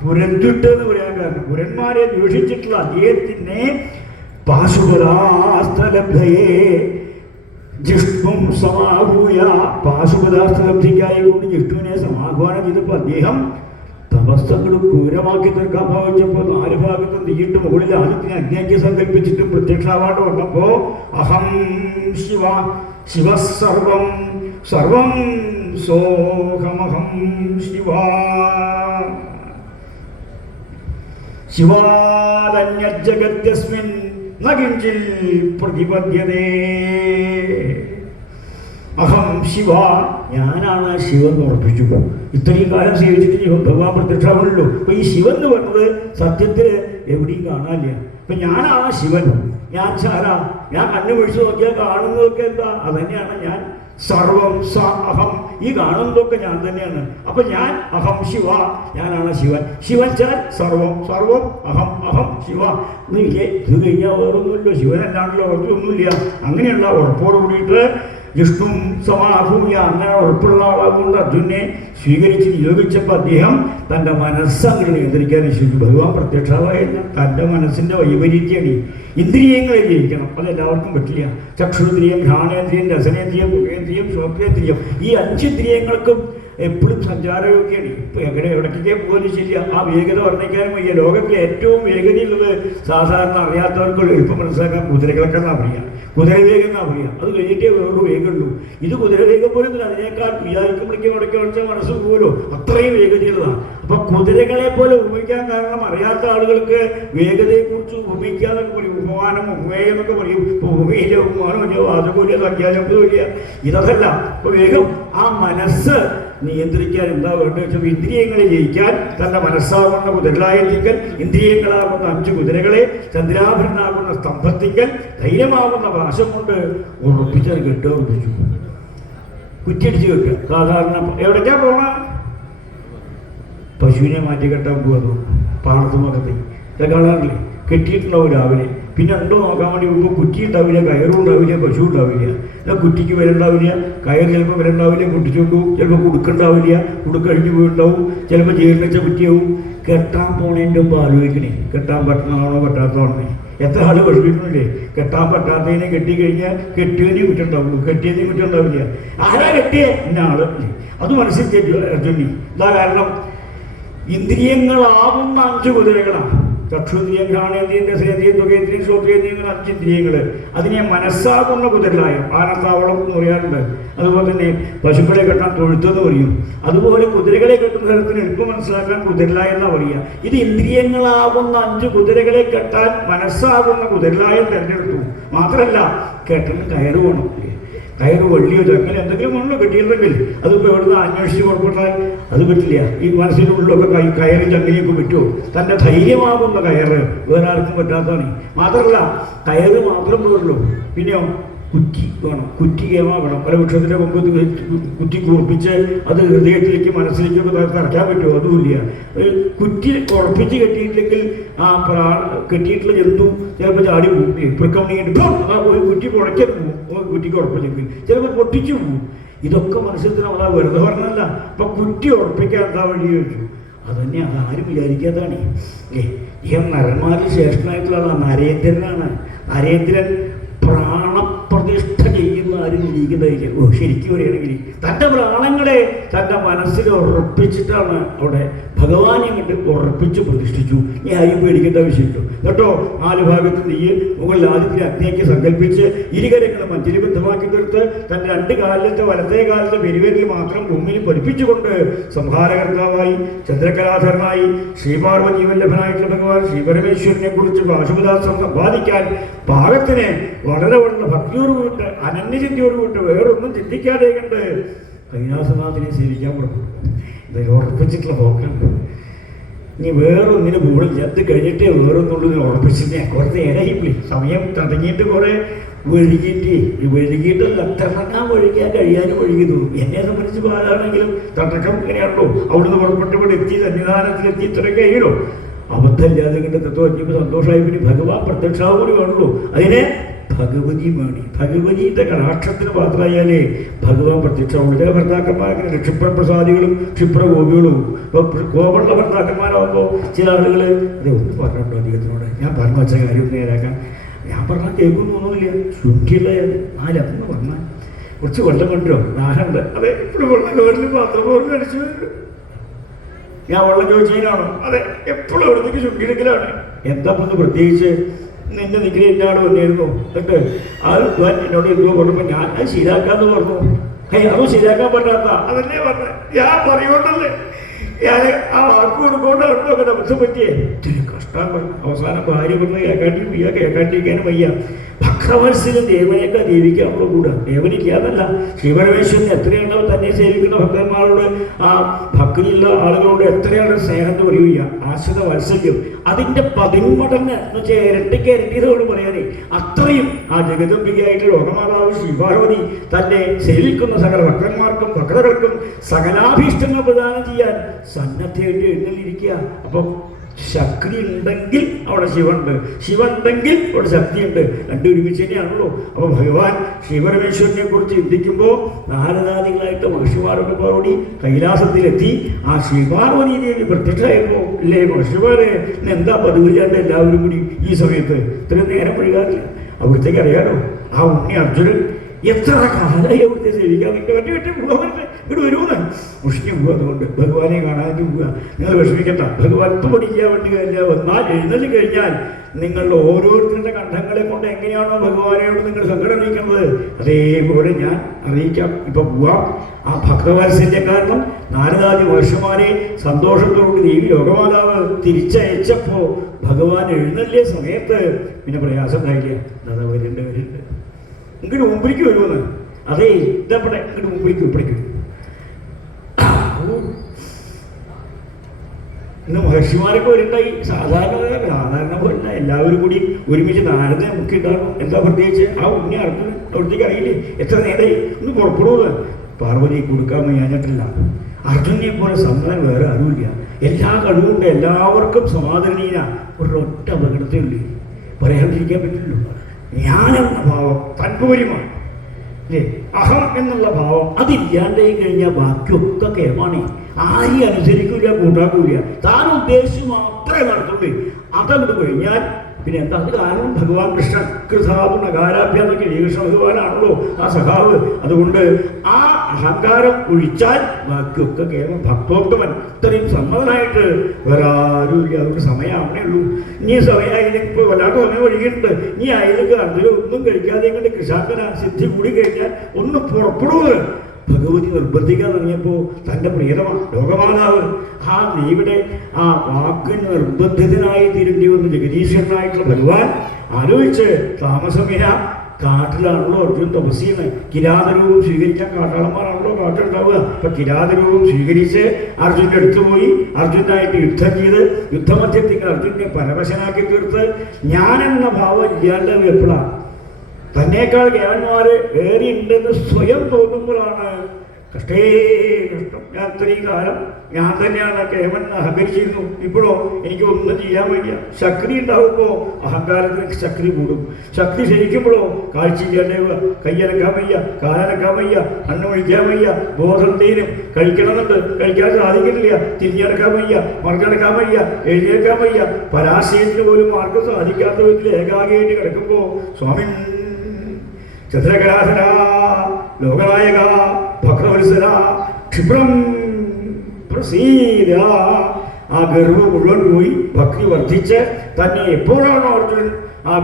പുരദ്വിട്ട് എന്ന് പറയാൻ കാരണം. പുരന്മാരെ ദ്വേഷിച്ചിട്ടുള്ള അദ്ദേഹത്തിനെ പാശുപദാസ്ഥലബ്ധയെ ജിഷ്ണും സമാഹൂയ, പാശുപദാസ്ഥലബ്ധിക്കായി കൂടി ജിഷ്ണുവിനെ സമാഹ്വാനം ചെയ്തപ്പോൾ അദ്ദേഹം തപസ്സങ്ങൾ ക്രൂരമാക്കി തീർക്കാൻ ഭാവിച്ചപ്പോൾ 4 ഭാഗത്തും തീയിട്ട് മുകളിൽ ആദ്യത്തിന് അഗ്നിയാക്കി സങ്കല്പിച്ചിട്ടും പ്രത്യക്ഷാവാണ്ട് വന്നപ്പോ അഹം ശിവ ശിവസർവം സർവം സോഹമഹം ശിവ ശിവാദന്യജഗത്യസ്മിൻ നകിഞ്ചിൽ പ്രതിപദ്യതേ. അഹം ശിവ, ഞാനാണ് ശിവൻ എന്ന് ഉറപ്പിച്ചു. ഇത്രയും കാലം സേവിച്ചിട്ട് ശിവൻ ഭഗവാൻ പ്രത്യക്ഷമാണല്ലോ. അപ്പൊ ഈ ശിവൻ എന്ന് പറഞ്ഞത് സത്യത്തിൽ എവിടെയും കാണാനില്ല. അപ്പൊ ഞാനാണ് ശിവൻ. ഞാൻ സാരാ, ഞാൻ കണ്ണു പിടിച്ചു നോക്കിയാൽ കാണുന്നതൊക്കെ എന്താ? അതന്നെയാണ് ഞാൻ. സർവം സ അഹം, ഈ കാണുന്നതൊക്കെ ഞാൻ തന്നെയാണ്. അപ്പൊ ഞാൻ അഹം ശിവ, ഞാനാണ് ശിവൻ. ശിവൻ ചാൻ സർവം, സർവം അഹം, അഹം ശിവ. ഇല്ലേ, ഇത് കഴിഞ്ഞാൽ വേറൊന്നുമില്ലോ, ശിവനല്ലാണ്ടല്ലോ ഒന്നുമില്ല. അങ്ങനെയുള്ള ഉറപ്പോട് കൂടിയിട്ട് ജിഷ്ണും സമാഹൂയ, അങ്ങനെ ഉറപ്പുള്ള ആളാകൊണ്ട് അർജുനെ സ്വീകരിച്ച് നിയോഗിച്ചപ്പോൾ അദ്ദേഹം തൻ്റെ മനസ്സങ്ങനെ നിയന്ത്രിക്കാൻ ശ്രമിച്ചു. ഭഗവാൻ പ്രത്യക്ഷമായ തൻ്റെ മനസ്സിൻ്റെ വൈപരീത്യമാണ്. ഇന്ദ്രിയങ്ങളെ ജയിക്കണം, അതെല്ലാവർക്കും പറ്റില്ല. ചക്ഷുന്ദ്രിയം, ഘ്രാണേന്ദ്രിയം, രസനേന്ദ്രിയം, മുഖേന്ദ്രിയം, ശ്രോത്രേന്ദ്രിയം, ഈ 5 ഇന്ദ്രിയങ്ങൾക്കും എപ്പോഴും സഞ്ചാരമൊക്കെയാണ്. ഇപ്പം എവിടേക്കൊക്കെ പോലും ശരിയാ, ആ വേഗത വർണ്ണിക്കാനും വയ്യ. ലോകത്തിലെ ഏറ്റവും വേഗതയുള്ളത് സാധാരണ അറിയാത്തവർക്ക് എളുപ്പം മനസ്സിലാക്കാൻ കുതിരകളൊക്കെ എന്നാ പറയുക, കുതിരവേഗം എന്നാ പറയുക. അത് കഴിഞ്ഞിട്ടേ വേറൊരു വേഗമുള്ളൂ. ഇത് കുതിരവേഗം പോലും അതിനേക്കാൾ വിചാരിക്കുമ്പോഴേക്കും ഇടയ്ക്ക് വെച്ചാൽ മനസ്സ് പോലും അത്രയും വേഗതയുള്ളതാണ്. അപ്പൊ കുതിരകളെ പോലെ ഉപമിക്കാൻ കാരണം അറിയാത്ത ആളുകൾക്ക് വേഗതയെക്കുറിച്ച് ഉപമിക്കാന്നൊക്കെ പറയും. ഉപമാനം ഉപമേയം എന്നൊക്കെ പറയും. ഇപ്പൊ ഉപമയില്ല, ഉപമാനമില്ല, വാചകമില്ല, സംഖ്യാശബ്ദമില്ല, ഇതല്ല. അപ്പൊ വേഗം ആ മനസ്സ് നിയന്ത്രിക്കാൻ എന്താ വേണ്ടത് വെച്ചാൽ ഇന്ദ്രിയങ്ങളെ ജയിക്കാൻ തന്റെ മനസ്സാകുന്ന കുതിരലായെത്തിക്കൽ, ഇന്ദ്രിയങ്ങളാകുന്ന 5 കുതിരകളെ ചന്ദ്രാഭരണാകുന്ന സ്തംഭത്തിക്കൽ, ധൈര്യമാകുന്ന പാശം കൊണ്ട് ഉറപ്പിച്ചത് കെട്ടുറപ്പിച്ചു, കുറ്റിയടിച്ച് കെട്ടുക. സാധാരണ എവിടേക്കാ പോണ? പശുവിനെ മാറ്റി കെട്ടാൻ പോകുന്നു പാടത്തുമൊക്കെ. ഇതൊക്കെ കാണാറില്ലേ? കെട്ടിയിട്ടുണ്ടാവും രാവിലെ, പിന്നെ ഉണ്ടോ നോക്കാൻ വേണ്ടി പോകുമ്പോൾ കുറ്റി ഉണ്ടാവില്ല, കയറും ഉണ്ടാവില്ല, പശു ഉണ്ടാവില്ല. എന്നാൽ കുറ്റിക്ക് വിലണ്ടാവില്ല, കയർ ചിലപ്പോൾ വിലണ്ടാവില്ല, കുട്ടിച്ചുകൊണ്ടു ചിലപ്പോൾ കുടുക്കുണ്ടാവില്ല, കുടുക്കഴിഞ്ഞ് പോയിട്ടുണ്ടാവും, ചിലപ്പോൾ ജീർണിച്ച കുറ്റിയാവും. കെട്ടാൻ പോണതിൻ്റെ മുമ്പ് ആലോചിക്കണേ, കെട്ടാൻ പറ്റണമാണോ പറ്റാത്തതാണോ. എത്ര ആൾ പഠിപ്പിക്കുന്നില്ലേ? കെട്ടാൻ പറ്റാത്തതിനെ കെട്ടിക്കഴിഞ്ഞാൽ കെട്ടിയതിനെ കുറ്റുണ്ടാവുള്ളൂ, കെട്ടിയതിനെ കുറ്റുണ്ടാവില്ല. ആരാ കെട്ടിയേ? ഇന്ന ആള്. അത് മനസ്സിൽ തെറ്റു അർജുനി. എന്താ കാരണം? ഇന്ദ്രിയങ്ങളാവുന്ന 5 കുതിരകളാണ്. ചക്ഷുന്ദ്രിയം, ഘ്രാണേന്ദ്രിയം, രസേന്ദ്രിയം, ത്വകേന്ദ്രിയം, ശ്രോത്രേന്ദ്രിയങ്ങൾ 5 ഇന്ദ്രിയങ്ങൾ. അതിനെ മനസ്സാകുന്ന കുതിരലായം ആനത്താവളം എന്ന് പറയാറുണ്ട്. അതുപോലെ തന്നെ പശുക്കളെ കെട്ടാൻ തൊഴുത്തെന്ന് പറയും. അതുപോലെ കുതിരകളെ കെട്ടുന്ന തരത്തിന് എളുപ്പം മനസ്സിലാക്കാൻ കുതിരലായം എന്നാ പറയുക. ഇത് ഇന്ദ്രിയങ്ങളാകുന്ന 5 കുതിരകളെ കെട്ടാൻ മനസ്സാകുന്ന കുതിരലായം തിരഞ്ഞെടുത്തു. മാത്രമല്ല കെട്ടന് കയറ് വേണം. കയറ് വള്ളിയോ ചങ്ങല എന്തെങ്കിലും വേണമല്ലോ കെട്ടിയിട്ടുണ്ടെങ്കിൽ. അതിപ്പോൾ എവിടുന്ന് അന്വേഷിച്ച് പുറപ്പെട്ടാൽ അത് പറ്റില്ല. ഈ മനസ്സിനുള്ളിലൊക്കെ കയറ് ചങ്ങലയൊക്കെ പറ്റുമോ? തൻ്റെ ധൈര്യമാകുന്ന കയറ് വേറെ ആർക്കും പറ്റാത്തതാണ്. മാത്രമല്ല കയറ് മാത്രം പോലുള്ളൂ, പിന്നെയോ കുറ്റി വേണം. കുറ്റി വേണം. പല വൃക്ഷത്തിൻ്റെ മുമ്പ് കുറ്റി കൂർപ്പിച്ച് അത് ഹൃദയത്തിലേക്ക് മനസ്സിലേക്കൊക്കെ തറയ്ക്കാൻ പറ്റുമോ? അതുമില്ല. കുറ്റി ഉറപ്പിച്ച് കെട്ടിയിട്ടില്ലെങ്കിൽ ആ കെട്ടിയിട്ടുള്ള ജന്തു ചിലപ്പോൾ ചാടി പോകും. വൃക്കം നീണ്ടിട്ട് പോയി കുറ്റി കുഴയ്ക്കാൻ പോകും. കുറ്റിക്ക് ഉറപ്പില്ലെങ്കിൽ ചിലപ്പോൾ പൊട്ടിച്ചു പോകും. ഇതൊക്കെ മനുഷ്യത്തിന് നമ്മളാ വെറുതെ പറഞ്ഞല്ല. അപ്പൊ കുറ്റി ഉറപ്പിക്കാൻ എന്താ വഴി ചോദിച്ചു. അതന്നെ, അതാരും വിചാരിക്കാത്തതാണ്. ഈ നരന്മാരിൽ ശ്രേഷ്ഠനായിട്ടുള്ള നരേന്ദ്രനാണ്. നരേന്ദ്രൻ പ്രാണപ്രതിഷ്ഠ ചെയ്യുന്ന ആരും ഇരിക്കുന്നതായിരിക്കും. ശരിക്കും പറയുകയാണെങ്കിൽ തൻ്റെ പ്രാണങ്ങളെ തൻ്റെ മനസ്സിൽ ഉറപ്പിച്ചിട്ടാണ് അവിടെ ഭഗവാനെ കണ്ട് ഉറപ്പിച്ച് പ്രതിഷ്ഠിച്ചു. നീ ആരും പേടിക്കേണ്ട ആവശ്യമില്ല കേട്ടോ. 4 ഭാഗത്ത് നെയ്യ്, മുകളിൽ ആദ്യത്തിന് അഗ്നിക്ക് സങ്കല്പിച്ച് ഇരുകരങ്ങളും മഞ്ചിരി ബന്ധമാക്കി തീർത്ത് തൻ്റെ 2 കാലിലത്തെ വലത്തേ കാലത്തെ പെരുവേരിൽ മാത്രം ഭൂമിയിൽ പഠിപ്പിച്ചുകൊണ്ട് സംഹാരകർത്താവായി ചന്ദ്രകലാധരനായി ശ്രീപാർവതി വല്ലഭനായിട്ടുള്ള ഭഗവാൻ ശ്രീപരമേശ്വരനെ കുറിച്ച് പാശുപദാസം സമ്പാദിക്കാൻ പാകത്തിന് വളരെ വളരെ ഭക്തിയോടുകൂട്ട് അനന്യചിന്തയോടുകൂട്ട് വേറൊന്നും ചിന്തിക്കാതെ കണ്ട് കൈലാസനാഥിനെ സേവിക്കാൻ പുറപ്പെട്ടു. ഇത് ഉറപ്പിച്ചിട്ടുള്ള പോക്കാണ്. ഇനി വേറൊന്നിന് പോകണില്ല. അത് കഴിഞ്ഞിട്ടേ വേറൊന്നുള്ളത് ഉറപ്പിച്ചിട്ട് കുറച്ച് ഇടയില്ലേ. സമയം തുടങ്ങിയിട്ട് കുറെ വഴുകിയിട്ടല്ല, തിളങ്ങാൻ വഴുകിയാൽ കഴിയാനും വഴുകി തോന്നും. എന്നെ സംബന്ധിച്ച് പാലാണെങ്കിലും തടക്കം ഇങ്ങനെയാണല്ലോ. അവിടുന്ന് പുറപ്പെട്ട് ഇവിടെ എത്തി, സന്നിധാനത്തിലെത്തി, ഇത്രയൊക്കെ ആയില്ലോ. അബദ്ധമില്ലാതെ കണ്ട് തത്വജ്ഞപ്പോൾ സന്തോഷമായി. പിന്നെ ഭഗവാൻ പ്രത്യക്ഷാവ് കൂടി വേണല്ലോ. അതിനെ ഭഗവതി വേണി. ഭഗവതിയുടെ കടാക്ഷത്തിന് പാത്രമായാലേ ഭഗവാൻ പ്രത്യക്ഷമാവുള്ളൂ. ചില ഭർത്താക്കന്മാർക്ക് ക്ഷിപ്രപ്രസാദികളും ക്ഷിപ്രഗോപികളും. ഇപ്പോൾ കോപമുള്ള ഭർത്താക്കന്മാരാകുമ്പോൾ ചില ആളുകൾ അതെ ഒന്ന് പറഞ്ഞിട്ടുണ്ടോ അദ്ദേഹത്തിനോട്, ഞാൻ പറഞ്ഞു വെച്ച കാര്യം ഒന്ന് നേരാക്കാൻ. ഞാൻ പറഞ്ഞാൽ കേൾക്കുമെന്ന് തോന്നുന്നില്ല. ശുദ്ധിയുള്ള 4 അന്ന് പറഞ്ഞാൽ കുറച്ച് വെള്ളം കൊണ്ടുവരും, ദാഹമുണ്ട്. അതെ ഇപ്പോൾ വെള്ളം കവറിൽ പാത്രം പോലും അടിച്ചു. ഞാൻ വെള്ളം ചോദിച്ചതിനാണോ? അതെ എപ്പോഴും അവിടത്തേക്ക് ശുദ്ധിയെടുക്കലാണ്. എന്താ ഒന്ന് പ്രത്യേകിച്ച് നിന്റെ നിൽക്കുന്ന എന്നാണ് വന്നിരുന്നു എന്നിട്ട് അത് എന്നോട് എന്തോ കൊണ്ടപ്പോൾ ഞാൻ അത് ശരിയാക്കാന്ന് പറഞ്ഞു. അതും ശരിയാക്കാൻ പറ്റാത്ത അതല്ലേ പറഞ്ഞ ഞാൻ പറയുകൊണ്ടല്ലേ ഞാൻ ആ വാക്ക് കൊടുക്കൊണ്ട് അവർക്ക് ബന്ധം പറ്റിയേ. ഇത്തിരി കഷ്ടമാണ്. അവസാനം ഭാര്യ പറഞ്ഞ് കേൾക്കാണ്ടി വയ്യ, കേൾക്കാണ്ടിരിക്കാനും വയ്യ. ഭക്തവത്സരം ദേവനെയൊക്കെ ദേവിക്കാനുള്ള കൂടെ ദേവനിക്കാന്നല്ല, ശിവപരമേശ്വരൻ എത്രയുണ്ടാവും തന്നെ സേവിക്കുന്ന ഭക്തന്മാരോട്, ആ ഭക്തിയുള്ള ആളുകളോട് എത്രയാണ് സ്നേഹം എന്ന് പറയുക. ആശ്രിത വാത്സല്യം അതിൻ്റെ 10 മടങ്ങ് എന്ന് വെച്ചാൽ ഇരട്ടിക്ക് ഇരട്ടിയതോട് പറയാനേ അത്രയും ആ ജഗദംബികയായിട്ട് ലോകമാതാവ് ശ്രീപാർവതി തന്നെ സേവിക്കുന്ന സകല ഭക്തന്മാർക്കും ഭക്തകൾക്കും സകലാഭീഷ്ടങ്ങൾ പ്രദാനം ചെയ്യാൻ സന്നദ്ധയായിട്ട് എഴുന്നള്ളിരിക്കുക. അപ്പം ശക്തി ഉണ്ടെങ്കിൽ അവിടെ ശിവനുണ്ട്, ശിവനുണ്ടെങ്കിൽ അവിടെ ശക്തിയുണ്ട്. രണ്ടും ഒരുമിച്ച് തന്നെയാണല്ലോ. അപ്പോൾ ഭഗവാൻ ശ്രീപരമേശ്വരനെ കുറിച്ച് ചിന്തിക്കുമ്പോൾ നാരദാദികളായിട്ട് മഹർഷിമാരൊക്കെ കൂടി കൈലാസത്തിലെത്തി. ആ ശ്രീപാർവതി ദേവി പ്രത്യക്ഷമായപ്പോൾ അല്ലേ മഹർഷിമാരെ എന്താ പതിവില്ലാണ്ട് എല്ലാവരും കൂടി ഈ സമയത്ത് ഇത്രയും നേരം വഴികാറില്ല. അവിടത്തേക്ക് അറിയാലോ ആ ഉണ്ണി അർജുനൻ എത്ര കാലമായി അവിടുത്തെ സേവിക്കാൻ വേണ്ടി പോകാൻ ഇവിടെ വരുമെന്ന് മുഷിഞ്ഞു പോകുക. അതുകൊണ്ട് ഭഗവാനെ കാണാതെ പോവുക. നിങ്ങൾ വിഷമിക്കണ്ട. ഭഗവാൻ പഠിക്കാൻ വേണ്ടി കഴിഞ്ഞാൽ വന്നാൽ എഴുന്നള്ളി കഴിഞ്ഞാൽ നിങ്ങളുടെ ഓരോരുത്തരുടെ കണ്ഠങ്ങളെ കൊണ്ട് എങ്ങനെയാണോ ഭഗവാനോട് നിങ്ങൾ സങ്കടം അറിയിക്കുന്നത് അതേപോലെ ഞാൻ അറിയിക്കാം. ഇപ്പൊ പോവാം. ആ ഭക്തവാത്സല്യം കാരണം നാരദാദി വർഷമാരെ സന്തോഷത്തോടുകൂടി ദേവി ലോകമാതാവ് തിരിച്ചയച്ചപ്പോ ഭഗവാൻ എഴുന്നള്ളിയ സമയത്ത് പിന്നെ പ്രയാസം ഉണ്ടായില്ല. അതാ വരുന്നുണ്ട് ഇങ്ങോട്ട് മുമ്പിലേക്ക് വരുമെന്ന്. അതേ ഇതപ്പടെ ഇങ്ങോട്ട് മുമ്പിലേക്ക് ഇപ്പടേക്ക് ഇന്ന് മഹർഷിമാരൊക്കെ വരുണ്ടായി. സാധാരണ പോലല്ല. എല്ലാവരും കൂടി ഒരുമിച്ച് നാരദനെ മുക്കിയിട്ടാണ്. എന്താ പ്രത്യേകിച്ച് ആ ഉണ്ണി അവിടത്തേക്ക് അറിയില്ലേ? എത്ര നേരമായി ഒന്ന് പുറപ്പെടുന്നത്. പാർവതി കൊടുക്കാൻ വയ്യാഞ്ഞിട്ടില്ല. അർജുനെ പോലെ സമ്മതം വേറെ ആരുമില്ല. എല്ലാ കഴിവുണ്ട്. എല്ലാവർക്കും സമാധാനീന. ഒരൊറ്റ അപകടത്തിനുള്ളിൽ പറയാണ്ടിരിക്കാൻ പറ്റില്ലല്ലോ. ഞാനെന്ന ഭാവം തൻപോരിമാണ് അല്ലേ? അഹം എന്നുള്ള ഭാവം അതില്ലാണ്ടായി കഴിഞ്ഞാൽ ബാക്കിയൊക്കെ കേമാണ്. ആരെയും അനുസരിക്കൂല, കൂട്ടാക്കൂല. താൻ ഉദ്ദേശിച്ച് മാത്രമേ നടത്തുള്ളൂ. അതങ്ങോട്ട് കഴിഞ്ഞാൽ പിന്നെ എന്താ? അത് കാരണം ഭഗവാൻ കൃഷ്ണൻ കൃതാപു നഗാരാഭ്യ എന്നൊക്കെ ശ്രീകൃഷ്ണ ഭഗവാനാണല്ലോ ആ സഖാവ്. അതുകൊണ്ട് ആ അഹങ്കാരം ഒഴിച്ചാൽ ബാക്കിയൊക്കെ കേവലം ഭക്തോത്തമൻ. ഇത്രയും സമ്മതനായിട്ട് വേറെ ആരുമില്ല. അതുകൊണ്ട് സമയമാവണേ ഉള്ളൂ. ഇനി സമയമായില്ലെങ്കിൽ ഇപ്പോൾ വല്ലാത്ത സമയം ഒഴുകിയിട്ടുണ്ട്. ഇനി അയലേക്ക് അതിലൊന്നും കഴിക്കാതെ കൊണ്ട് കൃഷാക്കന സിദ്ധി കൂടി കഴിഞ്ഞാൽ ഒന്ന് പുറപ്പെടുക. ഭഗവതി നിർബന്ധിക്കാൻ തുടങ്ങിയപ്പോൾ തൻ്റെ പ്രിയതമാണ് ലോകമാതാവ്. ആ ദേവിയുടെ ആ വാക്കിന് നിർബന്ധിതനായി തീരേണ്ടി വന്ന് ജഗദീശ്വരനായിട്ടുള്ള ഭഗവാൻ ആലോചിച്ച് താമസമിന കാട്ടിലാണല്ലോ അർജുൻ തപസ് ചെയ്യുന്നത്. കിരാതരൂപം സ്വീകരിക്കാൻ കാട്ടാളന്മാരാണല്ലോ കാട്ടിലുണ്ടാവുക. അപ്പൊ കിരാതരൂപം സ്വീകരിച്ച് അർജുൻ്റെ അടുത്ത് പോയി അർജുനായിട്ട് യുദ്ധം ചെയ്ത് യുദ്ധമധ്യത്തിൽ അർജുനെ പരവശനാക്കി തീർത്ത് ഞാനെന്ന ഭാവം ഇല്ലാണ്ട് എപ്പോഴാണ് തന്നേക്കാൾ കേവന്മാര് ഏറിയുണ്ടെന്ന് സ്വയം തോന്നുമ്പോഴാണ് കഷ്ടേ കഷ്ടം. ഞാൻ ഇത്രയും കാലം ഞാൻ തന്നെയാണ് കേവൻ അഹങ്കരിച്ചിരുന്നു. ഇപ്പോഴോ എനിക്ക് ഒന്നും ചെയ്യാൻ വയ്യ. ശക്തി ഉണ്ടാവുമ്പോൾ അഹങ്കാരത്തിന് ശക്തി കൂടും. ശക്തി ക്ഷയിക്കുമ്പോഴോ കാഴ്ചയില്ലാണ്ടാവുക. കയ്യനക്കാൻ വയ്യ, കാലനക്കാൻ വയ്യ, അന്നമൊഴിക്കാൻ വയ്യ, ബോധം തീരും. കഴിക്കണമെന്നുണ്ട്, കഴിക്കാൻ സാധിക്കുന്നില്ല. തിരിഞ്ഞടക്കാൻ വയ്യ, മറിഞ്ഞടക്കാൻ വയ്യ, എഴുന്നേൽക്കാൻ വയ്യ. പരാശയത്തിന് പോലും മാർഗം സാധിക്കാത്ത വിധത്തിൽ ഏകാഗിയായിട്ട് കിടക്കുമ്പോൾ സ്വാമി ചന്ദ്രകലാധര ലോകനായക ഭക്തവത്സര ക്ഷിപ്രം പ്രസീദ. ആ ഗർവ് മുഴുവൻ പോയി ഭക്തി വർദ്ധിച്ച് തന്നെ എപ്പോഴാണോ അർജുനൻ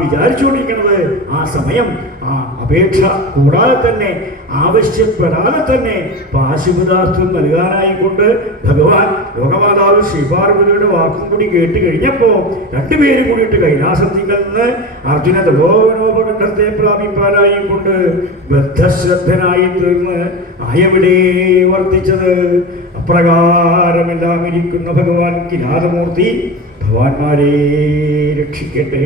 വിചാരിച്ചുകൊണ്ടിരിക്കുന്നത് ആ സമയം ആ അപേക്ഷ കൂടാതെ തന്നെ ആവശ്യപ്പെടാതെ തന്നെ പാശുപതാർത്ഥം നൽകാനായിക്കൊണ്ട് ഭഗവാൻ ലോകമാതാവ് ശ്രീപാർവതിയുടെ വാക്കും കൂടി കേട്ട് കഴിഞ്ഞപ്പോൾ രണ്ടുപേരും കൂടിയിട്ട് കൈലാസത്തിൽ നിന്ന് അർജുന തപോവനോപകണ്ഠത്തെ പ്രാപിപ്പാനായിക്കൊണ്ട് ബദ്ധശ്രദ്ധനായി തീർന്ന് ആയവിടെ വർത്തിച്ചത്. അപ്രകാരമെല്ലാം ഇരിക്കുന്ന ഭഗവാൻ കിരാതമൂർത്തി ഭഗവാന്മാരെ രക്ഷിക്കട്ടെ.